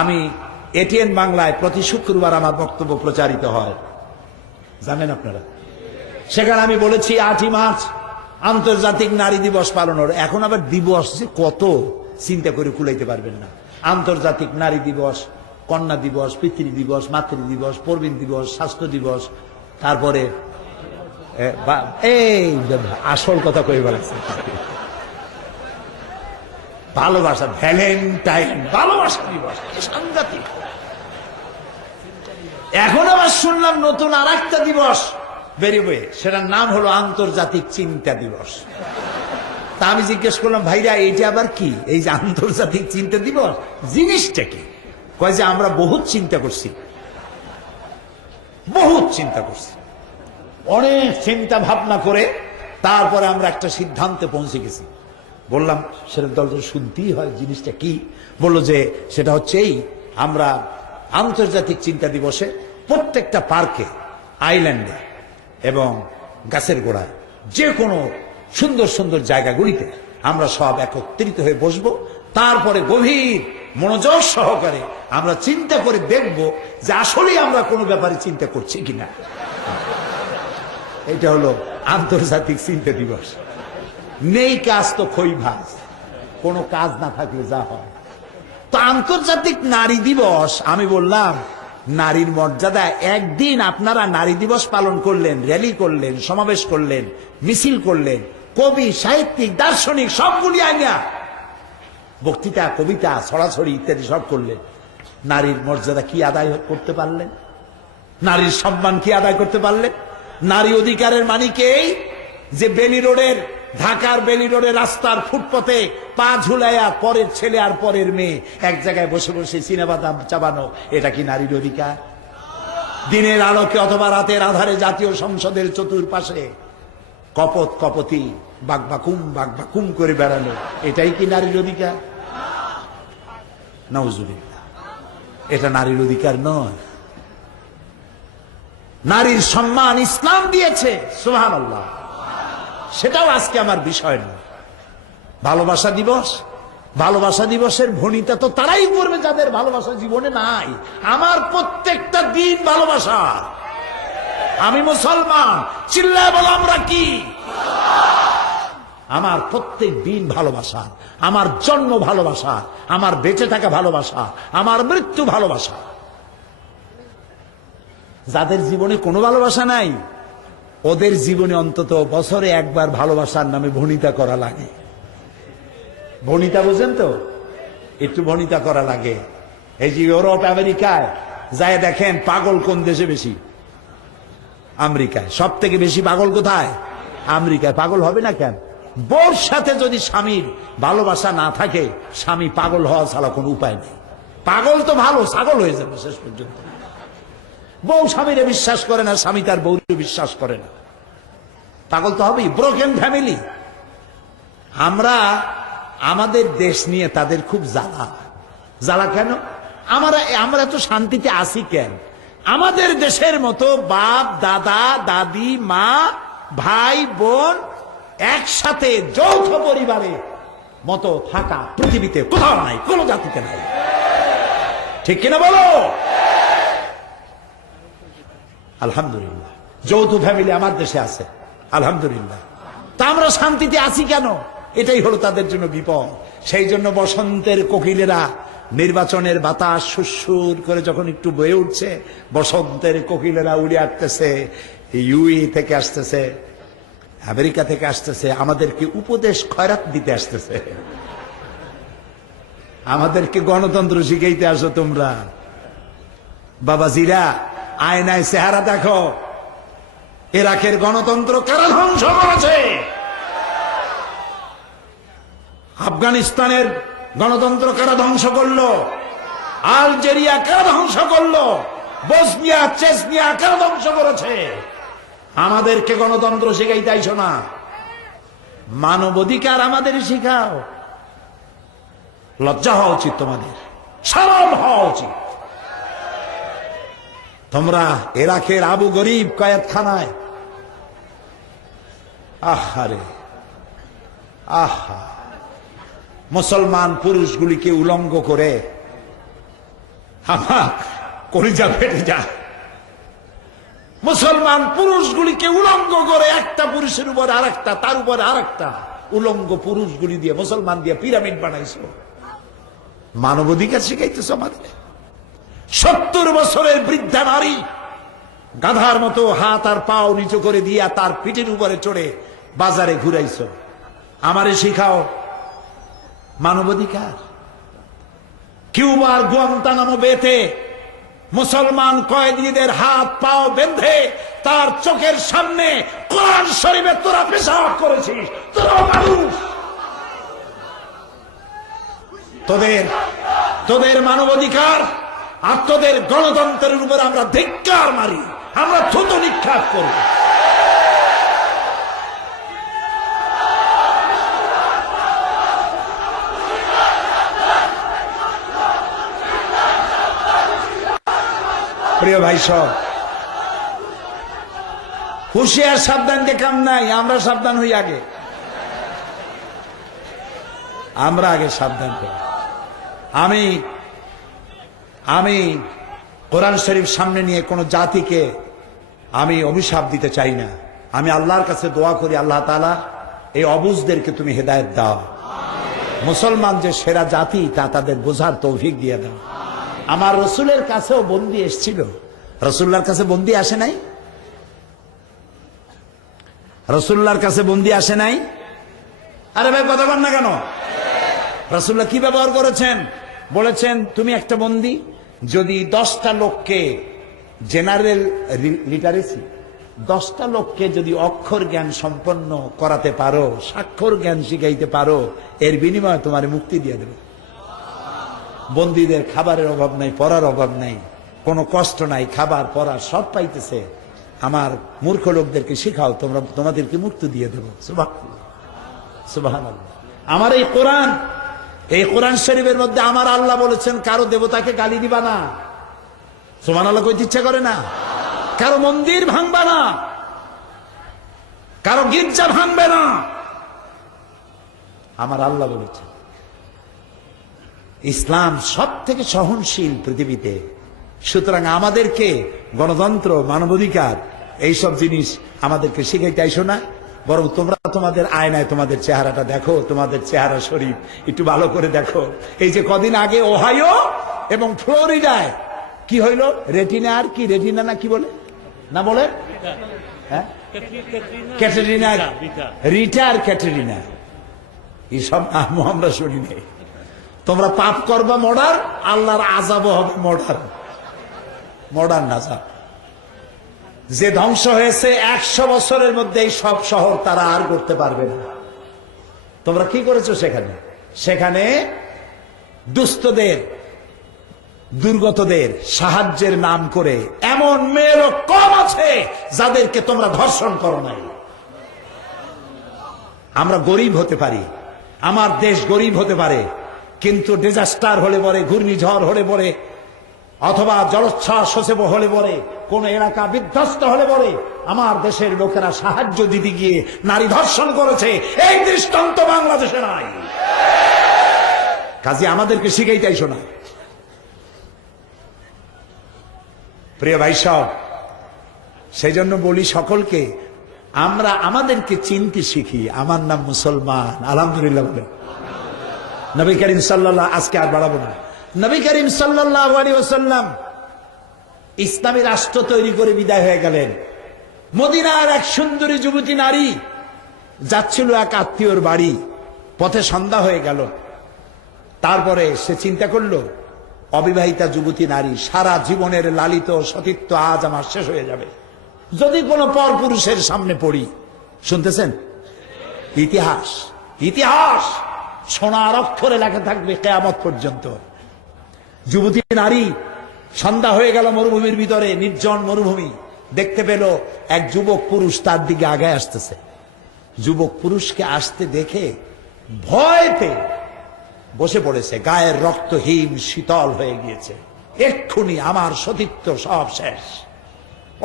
আমি এটিএন বাংলায় প্রতি শুক্রবার আমার বক্তব্য প্রচারিত হয়, জানেন আপনারা। সেখানে আমি বলেছি 8ই মার্চ আন্তর্জাতিক নারী দিবস পালন হলো। এখন আবার দিবস যে কত চিন্তা করে কুলাইতে পারবেন না। আন্তর্জাতিক নারী দিবস, কন্যা দিবস, পিতৃ দিবস, মাতৃ দিবস, প্রবীণ দিবস, স্বাস্থ্য দিবস, তারপরে এই আসল কথা কই বলেছে ভালোবাসা, ভ্যালেন্টাইন, ভালোবাসা দিবস, সাংঘাতিক। এখন আবার শুনলাম নতুন আর একটা দিবস বেরিয়ে, সেটার নাম হলো আন্তর্জাতিক চিন্তা দিবস। তা আমি জিজ্ঞেস করলাম, ভাইরা এইটা আবার কি? এই যে আন্তর্জাতিক চিন্তা দিবস জিনিসটা কি? কয় যে আমরা বহুত চিন্তা করছি, বহুত চিন্তা করছি, অনেক চিন্তা ভাবনা করে তারপরে আমরা একটা সিদ্ধান্তে পৌঁছে গেছি। বললাম সেটা দল শুনতেই হয়, জিনিসটা কি? বললো যে সেটা হচ্ছে এই, আমরা আন্তর্জাতিক চিন্তা দিবসে প্রত্যেকটা পার্কে, আইল্যান্ডে এবং গাছের গোড়ায়, যে কোনো সুন্দর সুন্দর জায়গাগুলিতে আমরা সব একত্রিত হয়ে বসবো। তারপরে গভীর মনোযোগ সহকারে আমরা চিন্তা করে দেখব যে আসলে আমরা কোনো ব্যাপারে চিন্তা করছি কিনা। এটা হলো আন্তর্জাতিক চিন্তা দিবস। নেই কাজ তো খই ভাজ, কোনো কাজ না থাকলে যা হয়। তো আন্তর্জাতিক নারী দিবস, আমি বললাম নারীর মর্যাদা। একদিন আপনারা নারী দিবস পালন করলেন, র্যালি করলেন, সমাবেশ করলেন, মিছিল করলেন, কবি, সাহিত্যিক, দার্শনিক সবগুলি আইনা বক্তৃতা, কবিতা, ছড়াছড়ি ইত্যাদি সব করলেন। নারীর মর্যাদা কি আদায় করতে পারলেন? নারীর সম্মান কি আদায় করতে পারলেন? নারী অধিকারের মানিকেই যে বেলি রোডের ঢাকার বেলি রোডে রাস্তার ফুটপথে পা ঝুলাইয়া পরের ছেলে আর পরের মেয়ে এক জায়গায় বসে বসে চিনাবাদাম চাবানো, এটা কি নারীর অধিকার? দিনের আলোকে অথবা রাতের আধারে জাতীয় সংসদের চতুর্পাশে কপত কপতি বাগবাকুম করে বেড়ানো, এটাই কি নারীর অধিকার? নাউজুবিল্লাহ, এটা নারীর অধিকার নয়। নারীর সম্মান ইসলাম দিয়েছে, সুবহানাল্লাহ। সেটাও আজকে আমার বিষয় নয়। ভালোবাসা দিবস, ভালোবাসা দিবসের ভণিতা তো তারাই করবে যাদের ভালোবাসা জীবনে নাই। আমার প্রত্যেকটা দিন ভালোবাসা। আমি মুসলমান, চিল্লায় বলো আমরা কি? আমার প্রত্যেক দিন ভালোবাসা, আমার জন্ম ভালোবাসা, আমার বেঁচে থাকা ভালোবাসা, আমার মৃত্যু ভালোবাসা। যাদের জীবনে কোনো ভালোবাসা নাই, ওদের জীবনে অন্তত বছরে একবার ভালোবাসার নামে ভণিতা করা লাগে। ভণিতা বুঝেন তো? একটু ভণিতা করা লাগে। এই যে ইউরোপ আমেরিকায় যায় দেখেন পাগল কোন দেশে বেশি? আমেরিকায়। সব থেকে বেশি পাগল কোথায়? আমেরিকায়। পাগল হবে না কেন? বউর সাথে যদি স্বামীর ভালোবাসা না থাকে, স্বামী পাগল হওয়া ছাড়া কোনো উপায় নেই। পাগল তো ভালো, ছাগল হয়ে যাবে শেষ পর্যন্ত। বউ স্বামীরে বিশ্বাস করে না, স্বামী তার বউকে বিশ্বাস করে না, পাগল তো হবেই। Broken family. আমরা আমাদের দেশ নিয়ে তাদের খুব জ্বালা। জ্বালা কেন? আমরা তো শান্তিতে আছি কেন? আমাদের দেশের মতো বাপ দাদা দাদি মা ভাই বোন একসাথে যৌথ পরিবারে মতো থাকা পৃথিবীতে কোথাও নাই, কোন জাতিতে নাই। ঠিক কিনা বলো? আলহামদুলিল্লাহ, যৌথ ফ্যামিলি আমার দেশে আছে, আলহামদুলিল্লাহ। তা আমরা শান্তিতে আছি কেন? এটাই হলো তাদের জন্য বিপদ। সেই জন্য বসন্তের কোকিলেরা নির্বাচনের বাতাস সুরসুর করে যখন একটু বয়ে উঠছে, বসন্তের কোকিলেরা উড়ে আসতেছে, ইউই থেকে আসতেছে, আমেরিকা থেকে আসতেছে, আমাদেরকে উপদেশ খয়রাত দিতে আসতেছে। আমাদেরকে গণতন্ত্র শিখাইতে আসো তোমরা। বাবাজিরা, আয়নায় চেহারা দেখো। ইরাকের গণতন্ত্র কারা ধ্বংস করেছে? আফগানিস্তানের গণতন্ত্র কারা ধ্বংস করলো? আলজেরিয়া কারা ধ্বংস করলো? বসনিয়া চেচনিয়া কারা ধ্বংস করেছে? আমাদেরকে গণতন্ত্র শিখাইতে আইছো না, মানবাধিকার আমাদের শিখাও। লজ্জা হওয়া উচিত তোমাদের, শরম হওয়া উচিত। তোমরা ইরাকের আবু গরিব কয়েদখানায়, আহারে আহা, মুসলমান পুরুষগুলিকে উলঙ্গ করে আমার কলিজা ফেটে যায়। মুসলমান পুরুষগুলিকে উলঙ্গ করে একটা পুরুষের উপর আরেকটা, তার উপর আরেকটা উলঙ্গ পুরুষগুলি দিয়ে মুসলমান দিয়ে পিরামিড বানাইছো। মানবাধিকার শিখাইতেছ আমাদের? 70 বছরের বৃদ্ধা নারী গাধার মতো হাত আর পাও নিচু করে দিয়া তার পিঠের উপরে চড়ে বাজারে ঘুরাইছ। আমারে শিখাও মানবাধিকার। কিউবার গুয়ান্তানামো বেতে মুসলমান কয়েদিদের হাত পাও বেঁধে তার চোখের সামনে কোরআন শরীফে তোরা পেশাব করেছিস। তোরা মানুষ, তোদের মানবাধিকার আর তোদের গণতন্ত্রের উপর আমরা ধিক্কার মারি, আমরা থুতু নিক্ষেপ করব। প্রিয় ভাই সব, হুঁশিয়ার সাবধান দেখাম নাই, আমরা সাবধান হই আগে। আমরা আগে সাবধান করি। আমি কোরআন শরীফ সামনে নিয়ে কোন জাতিকে আমি অভিশাপ দিতে চাই না। আমি আল্লাহর কাছে দোয়া করি, আল্লাহ তাআলা এই অবুঝদেরকে তুমি হেদায়েত দাও। মুসলমান যে সেরা জাতি তা তাদের বোঝার তৌফিক দিয়ে দাও। আমার রসুলের কাছেও বন্দী এসেছিল। রসুল্লাহর কাছে বন্দী আসে নাই? রসুল্লাহর কাছে বন্দী আসে নাই? আরে ভাই কথা বল না কেন? রসুল্লাহ কি ব্যবহার করেছেন? বলেছেন তুমি একটা বন্দী যদি 10টা লোককে জেনারেল লিটারেসি 10টা লোককে যদি অক্ষর জ্ঞান সম্পন্ন করাতে পারো, স্বাক্ষর জ্ঞান শিখাইতে পারো, এর বিনিময়ে তোমার মুক্তি দিয়ে দেবে। বন্দীদের খাবারের অভাব নাই, পড়ার অভাব নাই, কোনো কষ্ট নাই, খাবার পড়া সব পাইতেছে। আমার মূর্খ লোকদেরকে শিখাও, তোমরা তোমাদেরকে মুক্তি দিয়ে দেবো। সুবহানাল্লাহ। আমার এই কোরআন শরীফের মধ্যে আমার আল্লাহ বলেছেন, কারো দেবতাকে গালি দিবা না। সুবহানাল্লাহ কইতে ইচ্ছা করে না? কারো মন্দির ভাঙবা না, কারো গির্জা ভাঙবে না, আমার আল্লাহ বলেছেন। ইসলাম সব থেকে সহনশীল পৃথিবীতে। সুতরাং আমাদেরকে গণতন্ত্র, মানবাধিকার এইসব জিনিস আমাদেরকে শিখাইতে আইসো না, বরং তোমরা তোমাদের আয়নায় তোমাদের চেহারাটা দেখো, তোমাদের চেহারা শরীফ একটু ভালো করে দেখো। এই যে কদিন আগে ওহাইও এবং ফ্লোরিডায় কি হইল, রেটিনা আর কি রেটিনা না কি বলে না বলে, হ্যাঁ ক্যাটেরিনা, রিটা আর ক্যাটেরিনা, এইসব আমরা শুনি নেই। তোমরা পাপ করবা মডার্ন, আল্লাহর আযাবও হবে মডার্ন আযাব। যে ধ্বংস হয়েছে 100 বছরের মধ্যে এই সব শহর তারা আর করতে পারবে না। তোমরা কি করেছো সেখানে দুস্থদের, দুর্গতদের সাহায্যের নাম করে এমন মেয়েরও কম আছে যাদেরকে তোমরা ধর্ষণ করো নাই। আমরা গরিব হতে পারি, আমার দেশ গরিব হতে পারে, কিন্তু ডিজাস্টার হলে পরে, ঘূর্ণিঝড় হলে পরে, অথবা জলোচ্ছ্বাস হলে পরে, কোন এলাকা বিধ্বস্ত হলে পরে আমার দেশের লোকেরা সাহায্য দিতে গিয়ে নারী ধর্ষণ করেছে, এই দৃষ্টান্ত বাংলাদেশে নাই। কাজে আমাদেরকে শিখাইতে আইসো না। প্রিয় ভাই সব, সেই জন্য বলি সকলকে, আমরা আমাদেরকে চিনতে শিখি। আমার নাম মুসলমান, আলহামদুলিল্লাহ বলে। নবী করিম সাল্লাল্লাহু, আজকে আর বাড়াবো না, নবী করিম সাল্লাল্লাহু আলাইহি ওয়াসাল্লাম ইসলামী রাষ্ট্র তৈরি করে বিদায় হয়ে গেলেন। মদিনার এক সুন্দরী যুবতী নারী যাচ্ছিল এক আত্মীয়র বাড়ি, পথে সন্ধ্যা হয়ে গেল। তারপরে সে চিন্তা করলো, অবিবাহিতা যুবতী নারী, সারা জীবনের লালিত সতীত্ব আজ আমার শেষ হয়ে যাবে যদি কোনো পরপুরুষের সামনে পড়ি। শুনতেছেন? ইতিহাস সোনার অক্ষরে লেখা থাকবে কিয়ামত পর্যন্ত। যুবতী নারী, সন্ধ্যা হয়ে গেল মরুভূমির ভিতরে, নির্জন মরুভূমি, দেখতে পেল এক যুবক পুরুষ তার দিকে আগায় আসতেছে। যুবক পুরুষকে আসতে দেখে ভয় পেয়ে বসে পড়েছে, গায়ের রক্ত হিম শীতল হয়ে গিয়েছে। এক্ষুনি আমার সতীত্ব সব শেষ।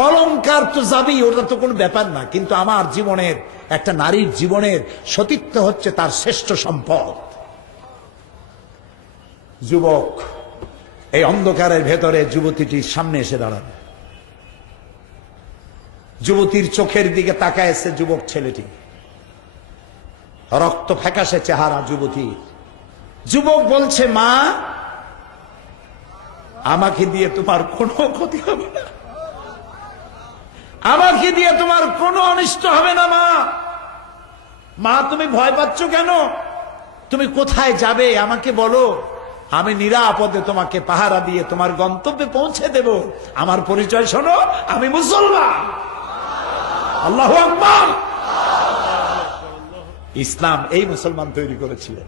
অলংকার তো যাবেই, ওটা তো কোনো ব্যাপার না, কিন্তু আমার জীবনের, একটা নারীর জীবনের সতীত্ব হচ্ছে তার শ্রেষ্ঠ সম্পদ। যুবক এই অন্ধকারের ভেতরে যুবতীটির সামনে এসে দাঁড়াবে। যুবতীর চোখের দিকে তাকায়ছে যুবক ছেলেটি, রক্ত ফ্যাকাশে চেহারা যুবতী। যুবক বলছে, মা, আমাকে দিয়ে তোমার কোনো ক্ষতি হবে না, আমাকে দিয়ে তোমার কোনো অনিষ্ট হবে না। মা, তুমি ভয় পাচ্ছ কেন? তুমি কোথায় যাবে আমাকে বলো, আমি নিরাপদে তোমাকে পাহারা দিয়ে তোমার গন্তব্যে পৌঁছে দেব। আমার পরিচয় শোনো, আমি মুসলমান। আল্লাহু আকবার। ইসলাম এই মুসলমান তৈরি করেছিলেন।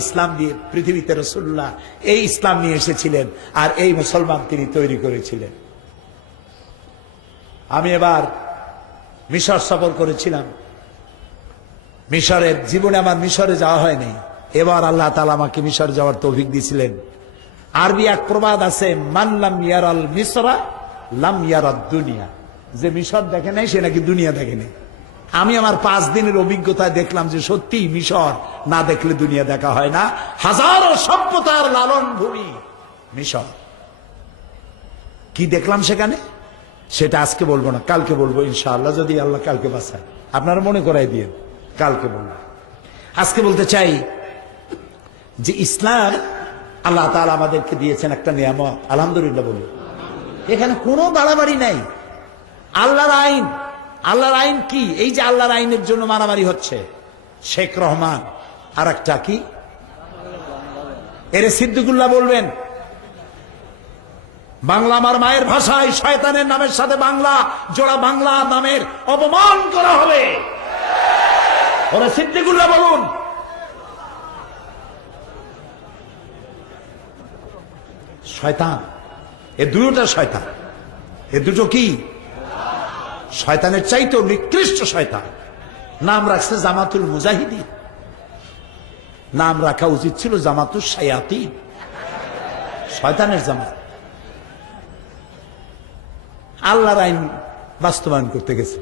ইসলাম দিয়ে পৃথিবীতে রাসূলুল্লাহ এই ইসলাম নিয়ে এসেছিলেন, আর এই মুসলমান তিনি তৈরি করেছিলেন। আমি এবার মিশর সফর করেছিলাম। মিশরের জীবনে আমার মিশরে যাওয়া হয়নি, এবার আল্লাহ তাআলা আমাকে মিশর যাওয়ার তৌফিক দিয়েছিলেন। আরবি এক প্রবাদ আছে, মান লাম ইয়ারাল মিসরা লাম ইয়ারাদ দুনিয়া। যে মিশর দেখে নাই সে নাকি দুনিয়া দেখে নাই। আমি আমার 5 দিনের অভিজ্ঞতায় দেখলাম যে সত্যি মিশর না দেখলে দুনিয়া দেখা হয় না। হাজারো সভ্যতার লালন ভূমি মিশর। কি দেখলাম সেখানে সেটা আজকে বলবো না, কালকে বলবো ইনশাআল্লাহ, যদি আল্লাহ কালকে বাঁচায়। আপনারা মনে করাই দিয়ে কালকে বলবো। আজকে বলতে চাই যে ইসলাম আল্লাহ তাআলা আমাদেরকে দিয়েছেন একটা নিয়ামত, আলহামদুলিল্লাহ বলি। এখানে কোনো বাড়াবাড়ি নাই। আল্লাহর আইন কি? এই যে আল্লাহর আইনের জন্য মারামারি হচ্ছে। শেখ রহমান আর একটা কি, এর সিদ্দিকুল্লাহ বলবেন, বাংলা আমার মায়ের ভাষায় শয়তানের নামের সাথে বাংলা জোড়া বাংলা নামের অপমান করা হবে। ওরা সিদ্দিকুল্লাহ বলুন, শয়তান, এ দুটোটা শয়তান। এ দুটো কি? শয়তানের চাইতেও নিকৃষ্ট শয়তান। নাম রাখছে জামাতুল মুজাহিদিন, নাম রাখা উচিত ছিল জামাতুল শায়াতিন, শয়তানের জামাত। আল্লাহর আইন বাস্তবায়ন করতে গেছে।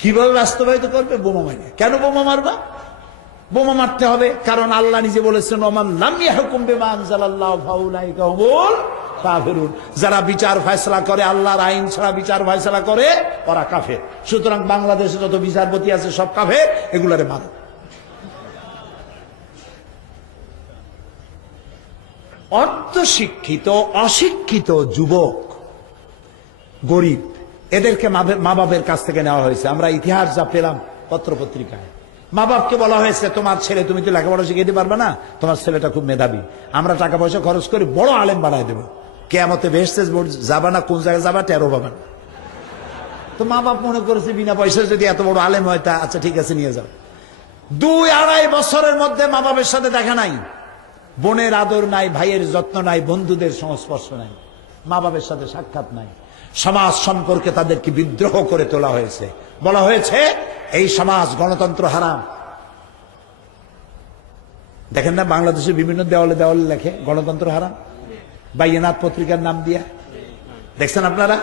কিভাবে বাস্তবায়িত করবে? বোমা মাইনে। কেন বোমা মারবা? বোমা মারতে হবে কারণ আল্লাহ নিজে বলেছেন, ওমান লাম ইয়াহকুম বিমা আনজালাল্লাহু ফাউলাইকা হুমুল কাফিরুন। যারা বিচার ফয়সালা করে, আল্লাহর আইন ছাড়া বিচার ফয়সালা করে, ওরা কাফের। সুতরাং বাংলাদেশে যত বিচারপতি আছে সব কাফের, এগুলারে মারো। অর্ধশিক্ষিত অশিক্ষিত যুবক, গরিব, এদেরকে মা বাবের কাছ থেকে নেওয়া হয়েছে। আমরা ইতিহাস যা পেলাম পত্রপত্রিকায়, মা বাপকে বলা হয়েছে, তোমার ছেলে, তুমি তো লেখাপড়া শিখিয়ে দিতে পারবে না, তোমার ছেলেটা খুব মেধাবী, আমরা টাকা পয়সা খরচ করে বড় আলেম বানায় দেবো, কেয়ামতে বেহেশতে যাবা না, কোন জায়গায় যাবা টেরো পাবা না। তো মা বাপ মনে করেছে বিনা পয়সায় যদি এত বড় আলেম হয়, তা আচ্ছা ঠিক আছে নিয়ে যাও। 2-2.5 বছরের মধ্যে মা বাপের সাথে দেখা নাই, বোনের আদর নাই, ভাইয়ের যত্ন নাই, বন্ধুদের সংস্পর্শ নাই, মা বাপের সাথে সাক্ষাৎ নাই। সমাজ সম্পর্কে তাদেরকে বিদ্রোহ করে তোলা হয়েছে। বলা হয়েছে এই সমাজ গণতন্ত্র হারাম। দেখেন না বাংলাদেশের বিভিন্ন দেওয়ালে দেওয়ালে লেখে গণতন্ত্র হারাম, বাইনাত পত্রিকার নাম দিয়া। দেখছেন আপনারা?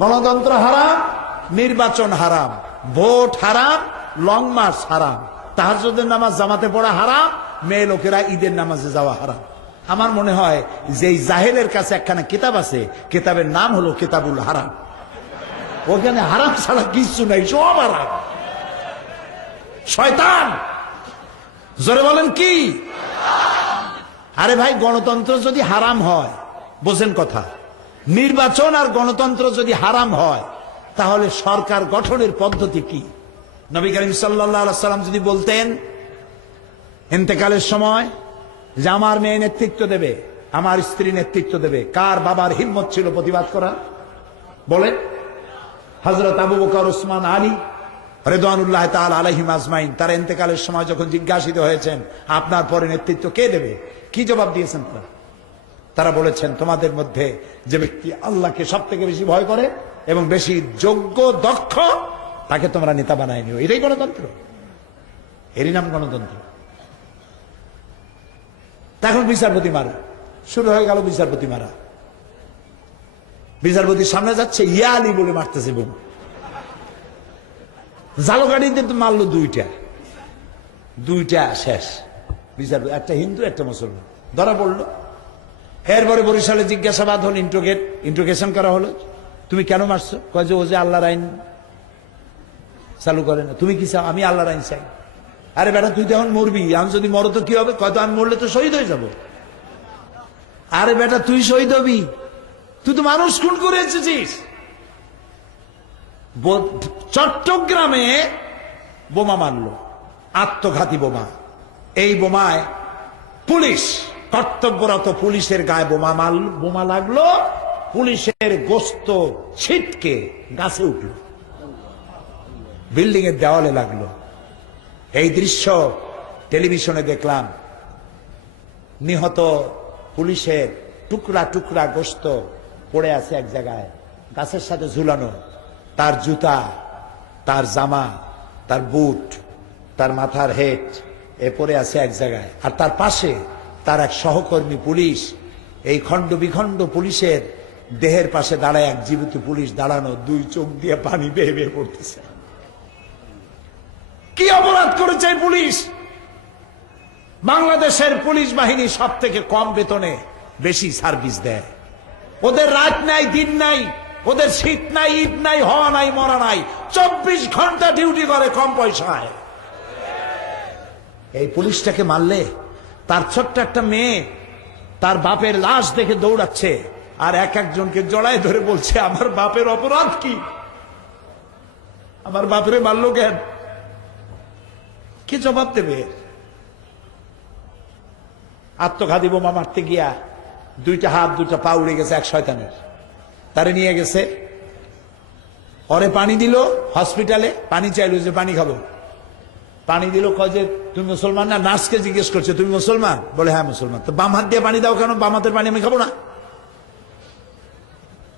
গণতন্ত্র হারাম, নির্বাচন হারাম, ভোট হারাম, লং মার্চ হারাম, তাহাজ্জুদের নামাজ জামাতে পড়া হারাম, মেয়ে লোকেরা ঈদের নামাজে যাওয়া হারাম। আমার মনে হয় যে এই জাহেলের কাছে একখানা কিতাব আছে, কিতাবের নাম হলো কিতাবুল হারাম। ওখানে হারাম ছাড়া কিছু নাই, সব হারাম। শয়তান, জোরে বলেন কি? আরে ভাই, গণতন্ত্র যদি হারাম হয়, বোঝেন কথা, নির্বাচন আর গণতন্ত্র যদি হারাম হয়, তাহলে সরকার গঠনের পদ্ধতি কি? নবী করিম সাল্লাল্লাহু আলাইহি সাল্লাম যদি বলতেন ইন্তেকালের সময় যে আমার মেয়ে নেতৃত্ব দেবে, আমার স্ত্রী নেতৃত্ব দেবে, কার বাবার হিম্মত ছিল প্রতিবাদ করা? বলেন। হযরত আবু বকর, ওসমান, আলী রিদওয়ানুল্লাহ তাআলা আলাইহিম আজমাইন, তারা ইন্তেকালের সময় যখন জিজ্ঞাসিত হয়েছেন আপনার পরে নেতৃত্ব কে দেবে, কি জবাব দিয়েছেন তারা? তারা বলেছেন, তোমাদের মধ্যে যে ব্যক্তি আল্লাহকে সব থেকে বেশি ভয় করে এবং বেশি যোগ্য দক্ষ, তাকে তোমরা নেতা বানায় নিও। এটাই গণতন্ত্র, এরই নাম গণতন্ত্র। এখন বিচারপতি মারা শুরু হয়ে গেল, বিচারপতি মারা। বিচারপতির সামনে যাচ্ছে, ইয়া আলী বলে মারতেছে বোম। জালগাড়িতে তো মারলো দুইটা শেষ। বিচারপতি, একটা হিন্দু একটা মুসলমান, ধরা পড়লো। এরপরে বরিশালে জিজ্ঞাসাবাদ হল, ইন্ট্রোগেশন করা হলো, তুমি কেন মারছো? কয় যে ও যে আল্লাহর আইন চালু করে না। তুমি কি চাও? আমি আল্লাহর আইন চাই। আরে বেটা, তুই তো এখন মরবি, আমি যদি মরো তো কি হবে? কয় তো আমি মরলে তো শহীদ হয়ে যাব। আরে বেটা, তুই শহীদ হবি? তুই তো মানুষ খুন করে এসেছিস। চট্টগ্রামে বোমা মারলো, আত্মঘাতী বোমা। এই বোমায় পুলিশ, কর্তব্যরত পুলিশের গায়ে বোমা লাগলো, পুলিশের গোস্ত ছিটকে গাছে উঠল, বিল্ডিং এর দেওয়ালে লাগলো। এই দৃশ্য টেলিভিশনে দেখলাম। নিহত পুলিশের টুকরা টুকরা গোস্ত পড়ে আছে এক জায়গায়, গাছের সাথে ঝুলানো। তার জুতা, তার জামা, তার বুট, তার মাথার হেড এ পড়ে আছে এক জায়গায়। আর তার পাশে তার এক সহকর্মী পুলিশ, এই খণ্ড বিখণ্ড পুলিশের দেহের পাশে দাঁড়ায় এক জীবিত পুলিশ দাঁড়ানো, দুই চোখ দিয়ে পানি বেয়ে বেয়ে পড়তেছে। কি অপরাধ করেছে এই পুলিশ? বাংলাদেশের পুলিশ বাহিনী সব থেকে কম বেতনে বেশি সার্ভিস দেয়। ওদের রাত নাই, দিন নাই, ওদের শীত নাই, ঈদ নাই, হওয়া নাই, মরা নাই, 24 ঘন্টা ডিউটি করে কম পয়সায়। এই পুলিশটাকে মারলে তার ছোট্ট একটা মেয়ে তার বাপের লাশ দেখে দৌড়াচ্ছে, আর এক একজনকে জড়ায় ধরে বলছে, আমার বাপের অপরাধ কি? আমার বাপের মারলো কেন? কি জবাব দেবে? আত্মঘাতী বোমা মারতে গিয়া দুইটা হাত দুটা পা উড়ে গেছে এক শয়তানের। তারে নিয়ে গেছে, ওরে পানি দিল হসপিটালে, পানি চাইলো যে পানি খাবো, পানি দিল, কয় যে তুমি মুসলমান না? নার্সকে জিজ্ঞেস করছে তুমি মুসলমান? বলে হ্যাঁ মুসলমান। তো বাম হাত দিয়ে পানি দাও কেন? বাম হাতের পানি আমি খাবো না।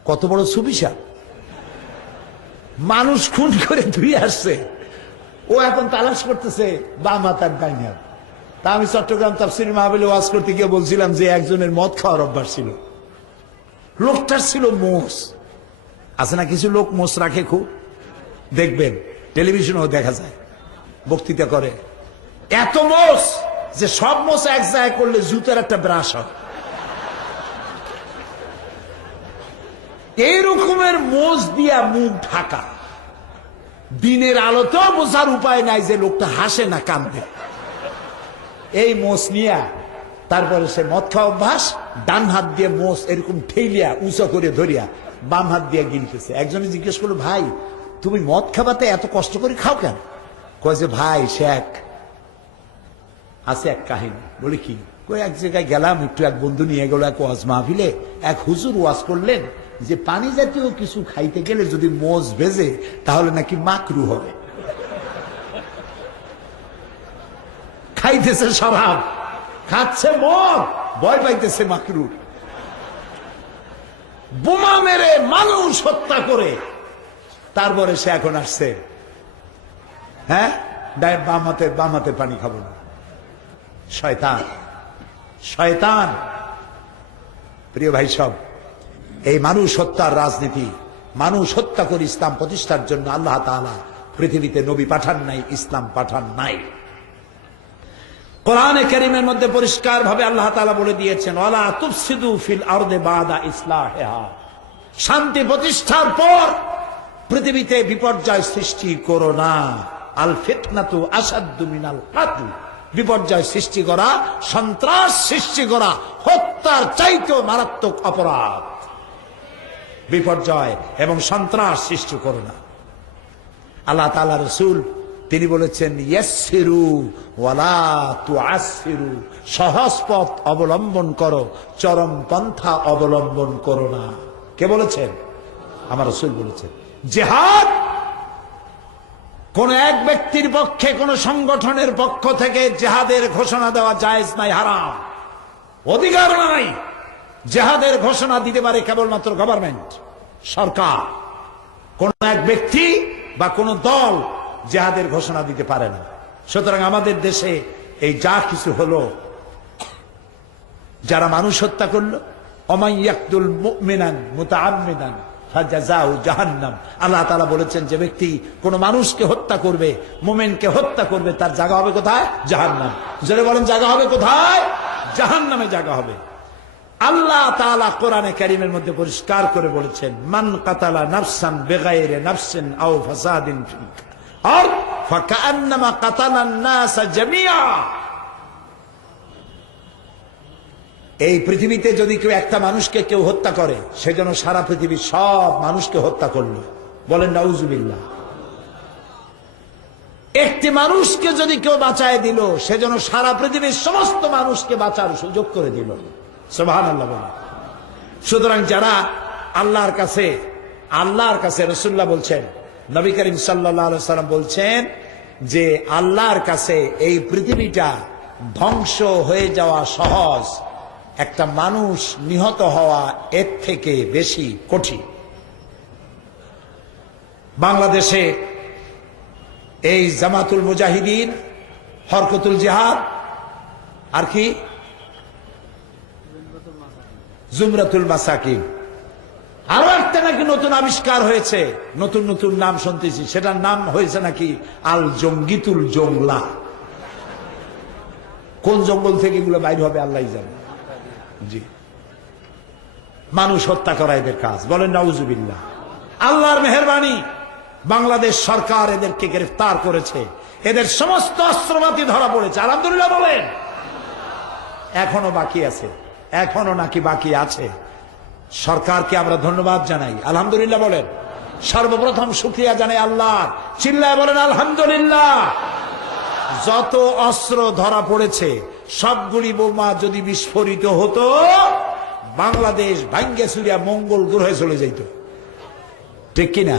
কত বড় সুবিশা! মানুষ খুন করে ধুয়ে আসছে, ও এখন তালাশ করতেছে বাম হাত আর ডাইন হাত। তা আমি চট্টগ্রাম তাফসীর মাহফিলে ওয়াজ করতে গিয়ে বলছিলাম যে একজনের মদ খাওয়ার অভ্যাস ছিল, লোকটার ছিল মোষ। আছে না কিছু লোক মোষ রাখে খুব, দেখবেন টেলিভিশনেও দেখা যায়, বক্তৃতা করে। এত মোষ যে সব মোষ এক জায়গায় করলে জুতের একটা ব্রাশ হয়। এই রকমের মোষ দিয়া মুখ ঢাকা, দিনের আলোতেও বোঝার উপায় নাই যে লোকটা হাসে না কান্দে। এই মোষ নিয়া তারপরে সে মদ খাওয়া অভ্যাস, ডান হাত দিয়ে মোষ এরকম ঠেলিয়া উঁচা করে ধরিয়া বাম হাত দিয়ে গিলতেছে। একজনে জিজ্ঞেস করলো, ভাই তুমি মদ খাবাতে এত কষ্ট করে খাও কেন? কয় যে ভাই সে আছে এক কাহিনী। বলে কি? কই এক জায়গায় গেলাম, একটু এক বন্ধু নিয়ে গেল এক ওয়াজ মাহফিলে, এক হুজুর ওয়াজ করলেন যে পানি জাতীয় কিছু খাইতে গেলে যদি মোষ ভেজে তাহলে নাকি মাকরু হবে। খাইতেছে শরাব, খাচ্ছে মদ, ভয় পাইতেছে মাকরু। বোমা মেরে মানুষ হত্যা করে তারপরে সে এখন আসছে, হ্যাঁ বাম হাতে পানি খাবো না। শয়তান, শয়তান। প্রিয় ভাই সব, এই মানুষ হত্যার রাজনীতি, মানুষ হত্যা করে ইসলাম প্রতিষ্ঠার জন্য আল্লাহ তাআলা পৃথিবীতে নবী পাঠান নাই, ইসলাম পাঠান নাই। কোরআনে কারীমের মধ্যে পরিষ্কার ভাবে আল্লাহ তাআলা বলে দিয়েছেন, ওয়ালা তুফসিদু ফিল আরদি বাদা ইসলাহিহা, শান্তি প্রতিষ্ঠার পর পৃথিবীতে বিপর্যয় সৃষ্টি করো না। আল ফিতনাতু আসাদ্দু মিনাল কাতল, বিপর্যয় সৃষ্টি করা, সন্ত্রাস সৃষ্টি করা হত্যার চাইতেও মারাত্মক অপরাধ। বিপর্যয় এবং সন্ত্রাস সৃষ্টি করো না। আল্লাহ তাআলা রাসূল তিনি বলেছেন, ইয়াসসিরু ওয়ালা তুআসসিরু, সহজ পথ অবলম্বন করো, চরম পন্থা অবলম্বন করো না। কে বলেছেন? আমার রাসূল বলেছেন। জিহাদ কোন এক ব্যক্তির পক্ষে, কোন সংগঠনের পক্ষ থেকে জিহাদের ঘোষণা দেওয়া জায়েজ নাই, হারাম, অধিকার নাই। জিহাদের ঘোষণা দিতে পারে কেবলমাত্র গভর্নমেন্ট, সরকার। কোন এক ব্যক্তি বা কোন দল জিহাদের ঘোষণা দিতে পারে না। সুতরাং আমাদের দেশে এই যা কিছু হলো, যারা মানুষ হত্যা করলো, ওমান ইয়াকতুল মুমিনান মুতাআম্মিদান ফাজাযাউ জাহান্নাম, আল্লাহ তাআলা বলেছেন যে ব্যক্তি কোন মানুষকে হত্যা করবে, মুমিনকে হত্যা করবে, তার জায়গা হবে কোথায়? জাহান্নাম। যারা বলেন জায়গা হবে কোথায়? জাহান্নামে জায়গা হবে। আল্লাহ তাআলা কোরআনে কারীমের মধ্যে পরিষ্কার করে বলেছেন, মান কাতালা নাফসান বিগাইরি নাফসিন আও ফাসাদিন ফিল আরদ ফাকান্নামা কাতালান নাস জামিআ। এই পৃথিবীতে যদি কেউ একটা মানুষকে কেউ হত্যা করে, সেজন্য সারা পৃথিবীর সব মানুষকে হত্যা করলো। বলেন নাউজুবিল্লাহ। একটি মানুষকে যদি কেউ বাঁচায় দিল, সেজন্য সারা পৃথিবীর সমস্ত মানুষকে বাঁচার সুযোগ করে দিল। সুবহানাল্লাহ বলেন। সুতরাং যারা আল্লাহর কাছে রাসূলুল্লাহ বলছেন, নবী করিম সাল্লাল্লাহু আলাইহি ওয়াসাল্লাম বলছেন যে আল্লাহর কাছে এই পৃথিবীটা ধ্বংস হয়ে যাওয়া সহজ, একটা মানুষ নিহত হওয়া এর থেকে বেশি কঠিন। বাংলাদেশে এই জামাতুল মুজাহিদিন, হরকতুল জিহাদ, আর কি জুমরাতুল মাসাকিন, আরো একটা নাকি নতুন আবিষ্কার হয়েছে, নতুন নতুন নাম শুনতেছি, সেটার নাম হয়েছে নাকি আল জঙ্গিতুল জংলা। কোন জঙ্গল থেকে এগুলো বাইর হবে আল্লাহ জানে। জি, মানুষ হত্যা করা এদের কাজ। বলেন নাউজুবিল্লাহ। আল্লাহর মেহেরবানি, বাংলাদেশ সরকার এদেরকে গ্রেফতার করেছে, এদের সমস্ত অস্ত্রপাতি ধরা পড়েছে। আলহামদুলিল্লাহ বলেন। এখনো বাকি আছে, এখনো নাকি বাকি আছে। সরকারকে আমরা ধন্যবাদ জানাই, আলহামদুলিল্লাহ বলেন। সর্বপ্রথম শুকরিয়া জানাই আল্লাহ, চিল্লায় বলেন আলহামদুলিল্লাহ। যত অস্ত্র ধরা পড়েছে সবগুলি বোমা যদি বিস্ফোরিত হতো, বাংলাদেশ ভাঙ্গে চুরিয়া মঙ্গল গ্রহে চলে যাইত, ঠিক কিনা?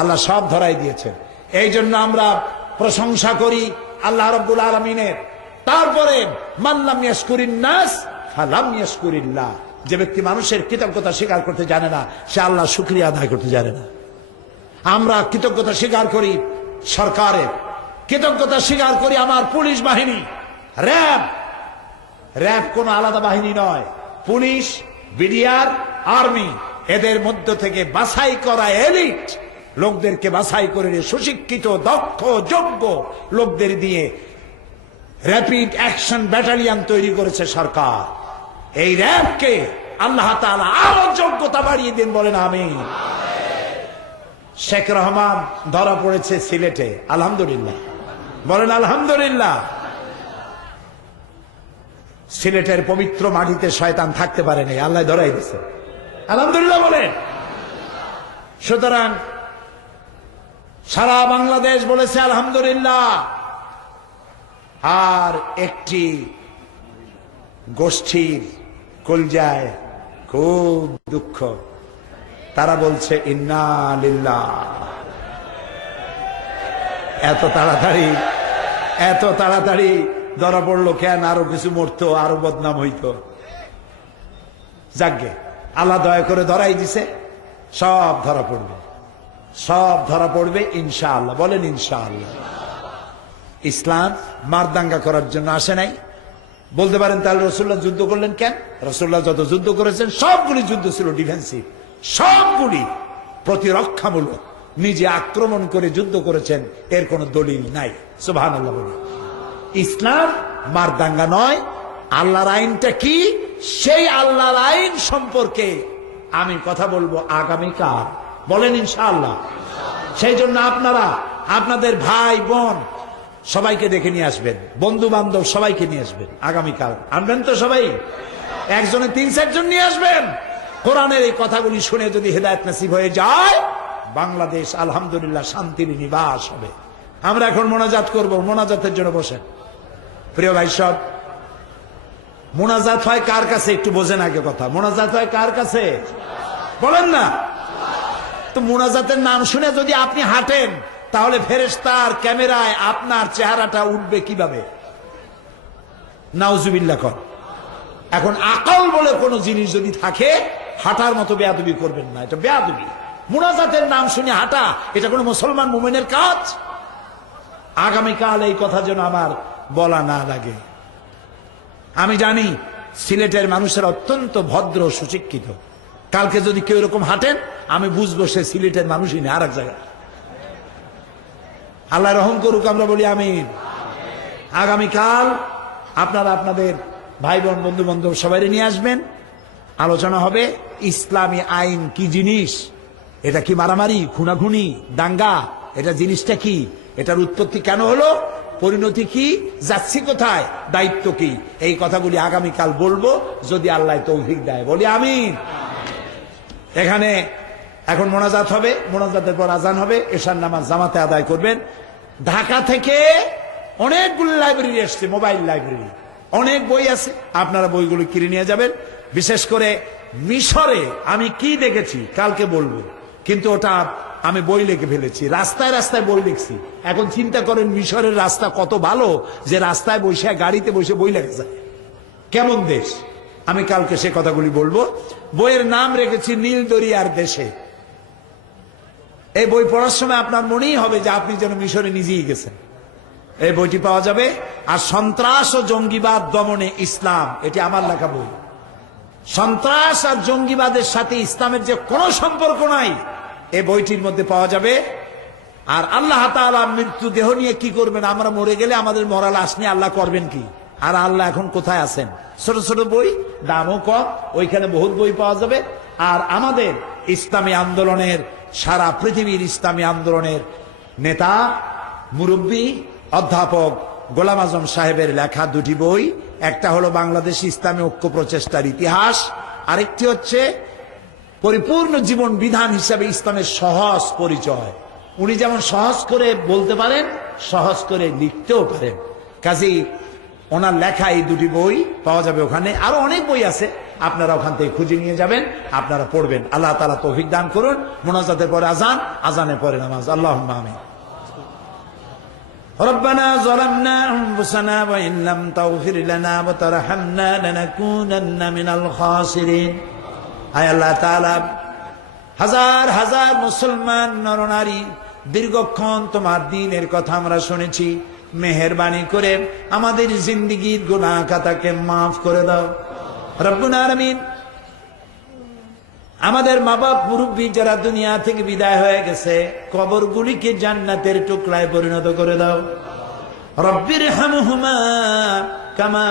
আল্লাহ সব ধরাই দিয়েছেন। এই জন্য আমরা প্রশংসা করি আল্লাহ রাব্বুল আলামিনের। তারপরে মাল্লাম ইয়াশকুরিন নাস ফালাম ইয়াশকুরিল্লাহ, যে ব্যক্তি মানুষের কৃতজ্ঞতা স্বীকার করতে জানে না, সে আল্লাহ শুকরিয়া আদায় করতে জানে না। আমরা কৃতজ্ঞতা স্বীকার করি সরকারের, কৃতজ্ঞতা স্বীকার করি আমার পুলিশ বাহিনী, র্যাব। র্যাব কোন আলাদা বাহিনী নয়, পুলিশ, বিডিআর, আর্মি, এদের মধ্য থেকে বাছাই করা এলিট লোকদেরকে বাছাই করে সুশিক্ষিত, দক্ষ, যোগ্য লোকদের দিয়ে র্যাপিড অ্যাকশন ব্যাটালিয়ন তৈরি করেছে সরকার। এই র্যাবকে আল্লাহ তাআলা আরো যোগ্যতা বাড়িয়ে দেন, বলেন আমিন। শেখ রহমান ধরা পড়েছে সিলেটে, আলহামদুলিল্লাহ, বলেন আলহামদুলিল্লাহ। সিলেটের পবিত্র মাটিতে শয়তান থাকতে পারেনি, আল্লাহ ধরাই দিয়েছে, আলহামদুলিল্লাহ বলেন। সুতরাং সারা বাংলাদেশ বলেছে আলহামদুলিল্লাহ। আর একটি গোষ্ঠীর কলজায় খুব দুঃখ, তারা বলছে ইন্না লিল্লাহ। এত তাড়াতাড়ি ধরা পড়লো কেন? আরো কিছু মরতো, আরো বদনাম হইতো। যাকগে, আল্লাহ দয়া করে ধরাই দিছে, সব ধরা পড়বে, সব ধরা পড়বে ইনশাআল্লাহ, বলেন ইনশাআল্লাহ। ইসলাম মারদাঙ্গা করার জন্য আসে নাই। বলতে পারেন তাহলে রাসূলুল্লাহ যুদ্ধ করলেন কেন? রাসূলুল্লাহ যত যুদ্ধ করেছেন সবগুলি যুদ্ধ ছিল ডিফেন্সিভ, সবগুলি প্রতিরক্ষামূলক, নিজে আক্রমণ করে যুদ্ধ করেছেন, এর কোন দলিল নাই। সুবহানাল্লাহ বলেন। ইসলাম মারদাঙ্গা নয়। আল্লাহর আইনটা কি, সেই আল্লাহর আইন সম্পর্কে আমি কথা বলবো আগামীকাল, বলেন ইনশাআল্লাহ। সেই জন্য আপনারা আপনাদের ভাই বোন সবাইকে দেখে নিয়ে আসবেন, বন্ধু বান্ধব সবাইকে নিয়ে আসবেন আগামীকাল। আনবেন তো সবাই? একজনে 3-4 জন নিয়ে আসবেন। কোরআনের এই কথাগুলি শুনে যদি হেদায়েত নসিব হয়ে যায়, বাংলাদেশ আলহামদুলিল্লাহ শান্তির নিবাস হবে। আমরা এখন মোনাজাত করব, মোনাজাতের জন্য বসেন। প্রিয় ভাই সব, মোনাজাত হয় কার কাছে একটু বোঝেন আগে কথা। মোনাজাত হয় কার কাছে বলেন না? তো মোনাজাতের নাম শুনে যদি আপনি হাঁটেন, তাহলে ফেরেশতার ক্যামেরায় আপনার চেহারাটা উঠবে কিভাবে? নাউজুবিল্লাহ কর। এখন আকল বলে কোন জিনিস যদি থাকে, হাঁটার মতো বেয়াদবি করবেন না, এটা বেয়াদবি। মোনাজাতের নাম শুনে হাঁটা, এটা কোন মুসলমান মুমিনের কাজ? আগামীকাল এই কথা যেন আমার বলা না লাগে। আমি জানি সিলেটের মানুষের অত্যন্ত ভদ্র, সুশিক্ষিত। কালকে যদি কেউ এরকম হাঁটেন, আমি বুঝবো সে সিলেটের মানুষই না, আর এক জায়গায়। আল্লাহ রহম করুক, আমরা বলি আমিন। আগামীকাল আপনারা আপনাদের ভাই বোন, বন্ধু বান্ধব সবাই নিয়ে আসবেন। আলোচনা হবে ইসলামী আইন কি জিনিস, এটা কি মারামারি, খুনাখুনি, দাঙ্গা, এটা জিনিসটা কি, এটার উৎপত্তি কেন হলো, পরিণতি কি, যাচ্ছি কোথায়, দায়িত্ব কি, এই কথাগুলি আগামীকাল বলবো যদি আল্লাহ তৌফিক দেয়, বলি আমিন। এখানে এখন মোনাজাত হবে, মোনাজাতের পর আজান হবে, এশার নামাজ জামাতে আদায় করবেন। ঢাকা থেকে অনেকগুলো লাইব্রেরি এসছে, মোবাইল লাইব্রেরি, অনেক বই আছে, আপনারা বইগুলো কিনে নিয়ে যাবেন। বিশেষ করে মিশরে আমি কি দেখেছি কালকে বলবো, কিন্তু ওটা আমি বই লিখে ফেলেছি, রাস্তায় রাস্তায় বই লিখছি। এখন চিন্তা করেন মিশরের রাস্তা কত ভালো, যে রাস্তায় বসে, গাড়িতে বসে বই লেখা যায়, কেমন দেশ। আমি কালকে সে কথাগুলি বলবো। বইয়ের নাম রেখেছি নীল দরিয়ার দেশে। এই বই পড়ার সময় আপনার মনেই হবে যে আপনি যেন মিশরে নিজেই গেছেন। এই বইটি পাওয়া যাবে। আর সন্ত্রাস ও জঙ্গিবাদ দমনে ইসলাম, এটি আমার লেখা বই। সন্ত্রাস আর জঙ্গিবাদের সাথে ইসলামের যে কোনো সম্পর্ক নাই, এই বইটির মধ্যে পাওয়া যাবে। আর আল্লাহ তাআলা মৃত্যু দেহ নিয়ে কি করবেন, আমরা মরে গেলে আমাদের মরা লাশ নিয়ে আল্লাহ করবেন কি, আর আল্লাহ এখন কোথায় আছেন। ছোট ছোট বই, দামও কম, ওইখানে বহুত বই পাওয়া যাবে। আর আমাদের ইসলামী আন্দোলনের, সারা পৃথিবীর ইসলামী আন্দোলনের নেতা, মুরব্বী, অধ্যাপক গোলাম আজম সাহেবের লেখা 2টি বই। একটা হলো বাংলাদেশ ইসলামী ঐক্য প্রচেষ্টার ইতিহাস, আরেকটি হচ্ছে পরিপূর্ণ জীবন বিধান হিসাবে ইসলামের সহজ পরিচয়। উনি যেমন সহজ করে বলতে পারেন, সহজ করে লিখতেও পারেন। কাজেই ওনার লেখা এই 2টি বই পাওয়া যাবে ওখানে। আরো অনেক বই আছে, আপনারা ওখান থেকে খুঁজে নিয়ে যাবেন, আপনারা পড়বেন। আল্লাহ তাআলা তৌফিক দান করুন। মুনাজাতের পরে আজান, আজানের পরে নামাজ। আল্লাহুম্মা আমিন। ربنا ظلمنا أنفسنا وإن لم تغفر لنا وترحمنا لنكونن من الخاسرين। আয় আল্লাহ তাআলা, হাজার হাজার মুসলমান নরনারী দীর্ঘক্ষণ তোমার দ্বীনের কথা আমরা শুনেছি, মেহেরবানি করে আমাদের জিন্দেগীর গুনাহ খাতাকে মাফ করে দাও রব্বুল আলামিন। আমাদের মা বাপ মুরব্বী যারা দুনিয়া থেকে বিদায় হয়ে গেছে, কবরগুলিকে জান্নাতের টুকরায় পরিণত করে দাও। রব্বির হামহুমা কামা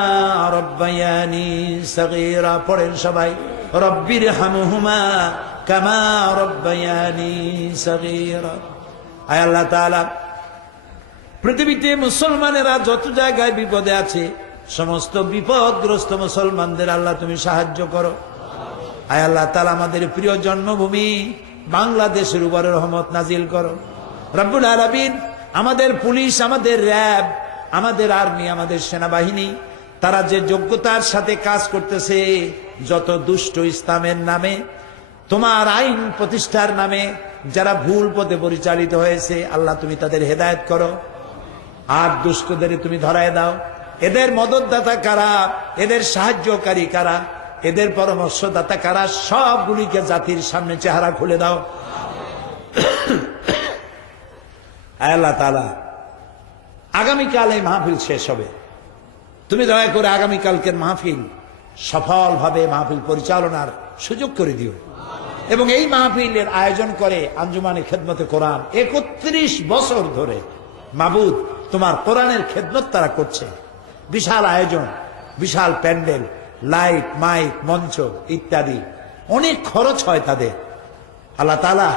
রব্বায়ানি সগীরা। পড়েন সবাই, রব্বির হামহুমা কামা রব্বায়ানি সগীরা। আয় আল্লাহ তাআলা, পৃথিবীতে মুসলমানেরা যত জায়গায় বিপদে আছে, সমস্ত বিপদগ্রস্ত মুসলমানদের আল্লাহ তুমি সাহায্য করো। আয় আল্লাহ তাআলা, আমাদের প্রিয় জন্মভূমি বাংলাদেশের উপরে রহমত নাজিল করো রব্বুল আলামিন। আমাদের পুলিশ, আমাদের র্যাব, আমাদের আর্মি, আমাদের সেনাবাহিনী, তারা যে যোগ্যতার সাথে কাজ করতেছে, যত দুষ্ট ইসলামের নামে, তোমার আইন প্রতিষ্ঠার নামে যারা ভুল পথে পরিচালিত হয়েছে, আল্লাহ তুমি তাদের হেদায়েত করো আর দুষ্টদের তুমি ধরায় দাও। এদের মদতদাতা কারা, এদের সাহায্যকারী কারা, এদের পরামর্শদাতা কারা, সবগুলিকে জাতির সামনে চেহারা খুলে দাও। আল্লাহ তাআলা, আগামীকাল এই মাহফিল শেষ হবে, তুমি দয়া করে আগামীকালকের মাহফিল সফলভাবে মাহফিল পরিচালনার সুযোগ করে দিও। এবং এই মাহফিলের আয়োজন করে আঞ্জুমানে খেদমতে কোরআন 31 বছর ধরে মাবুদ তোমার কোরআনের খেদমত তারা করছে। বিশাল আয়োজন, বিশাল প্যান্ডেল, লাইট, মাইক, মঞ্চ ইত্যাদি, অনেক খরচ হয় তাদের। আল্লাহ তাআলা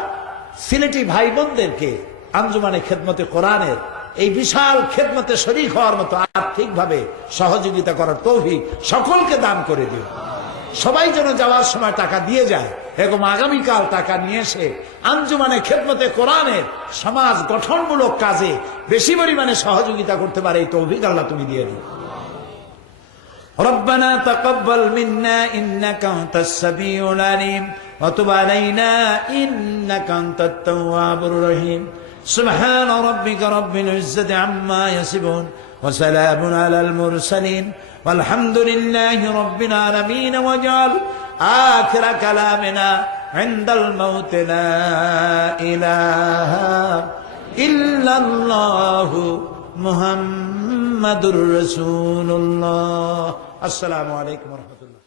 সিলেটি ভাই বোনদেরকে আঞ্জুমানে খেদমতে কোরআনের এই বিশাল খেদমতে শরীক হওয়ার মতো আর্থিকভাবে সহযোগিতা করার তৌফিক সকলকে দান করে দিও। সবাই যেন যাওয়ার সময় টাকা দিয়ে যায়, এবং আগামীকাল টাকা নিয়ে এসে আঞ্জুমানে খেদমতে কোরআনের সমাজ গঠনমূলক কাজে বেশি পরিমাণে সহযোগিতা করতে পারে, এই তৌফিক আল্লাহ তুমি দিয়ে দিও। ربنا تقبل منا إنك أنت السميع العليم وتب علينا إنك أنت التواب الرحيم سبحان ربك رب العزة عما يصفون وسلام على المرسلين والحمد لله رب العالمين واجعل آخر كلامنا عند الموت لا إله إلا الله محمد رسول الله। السلام عليكم ورحمة الله।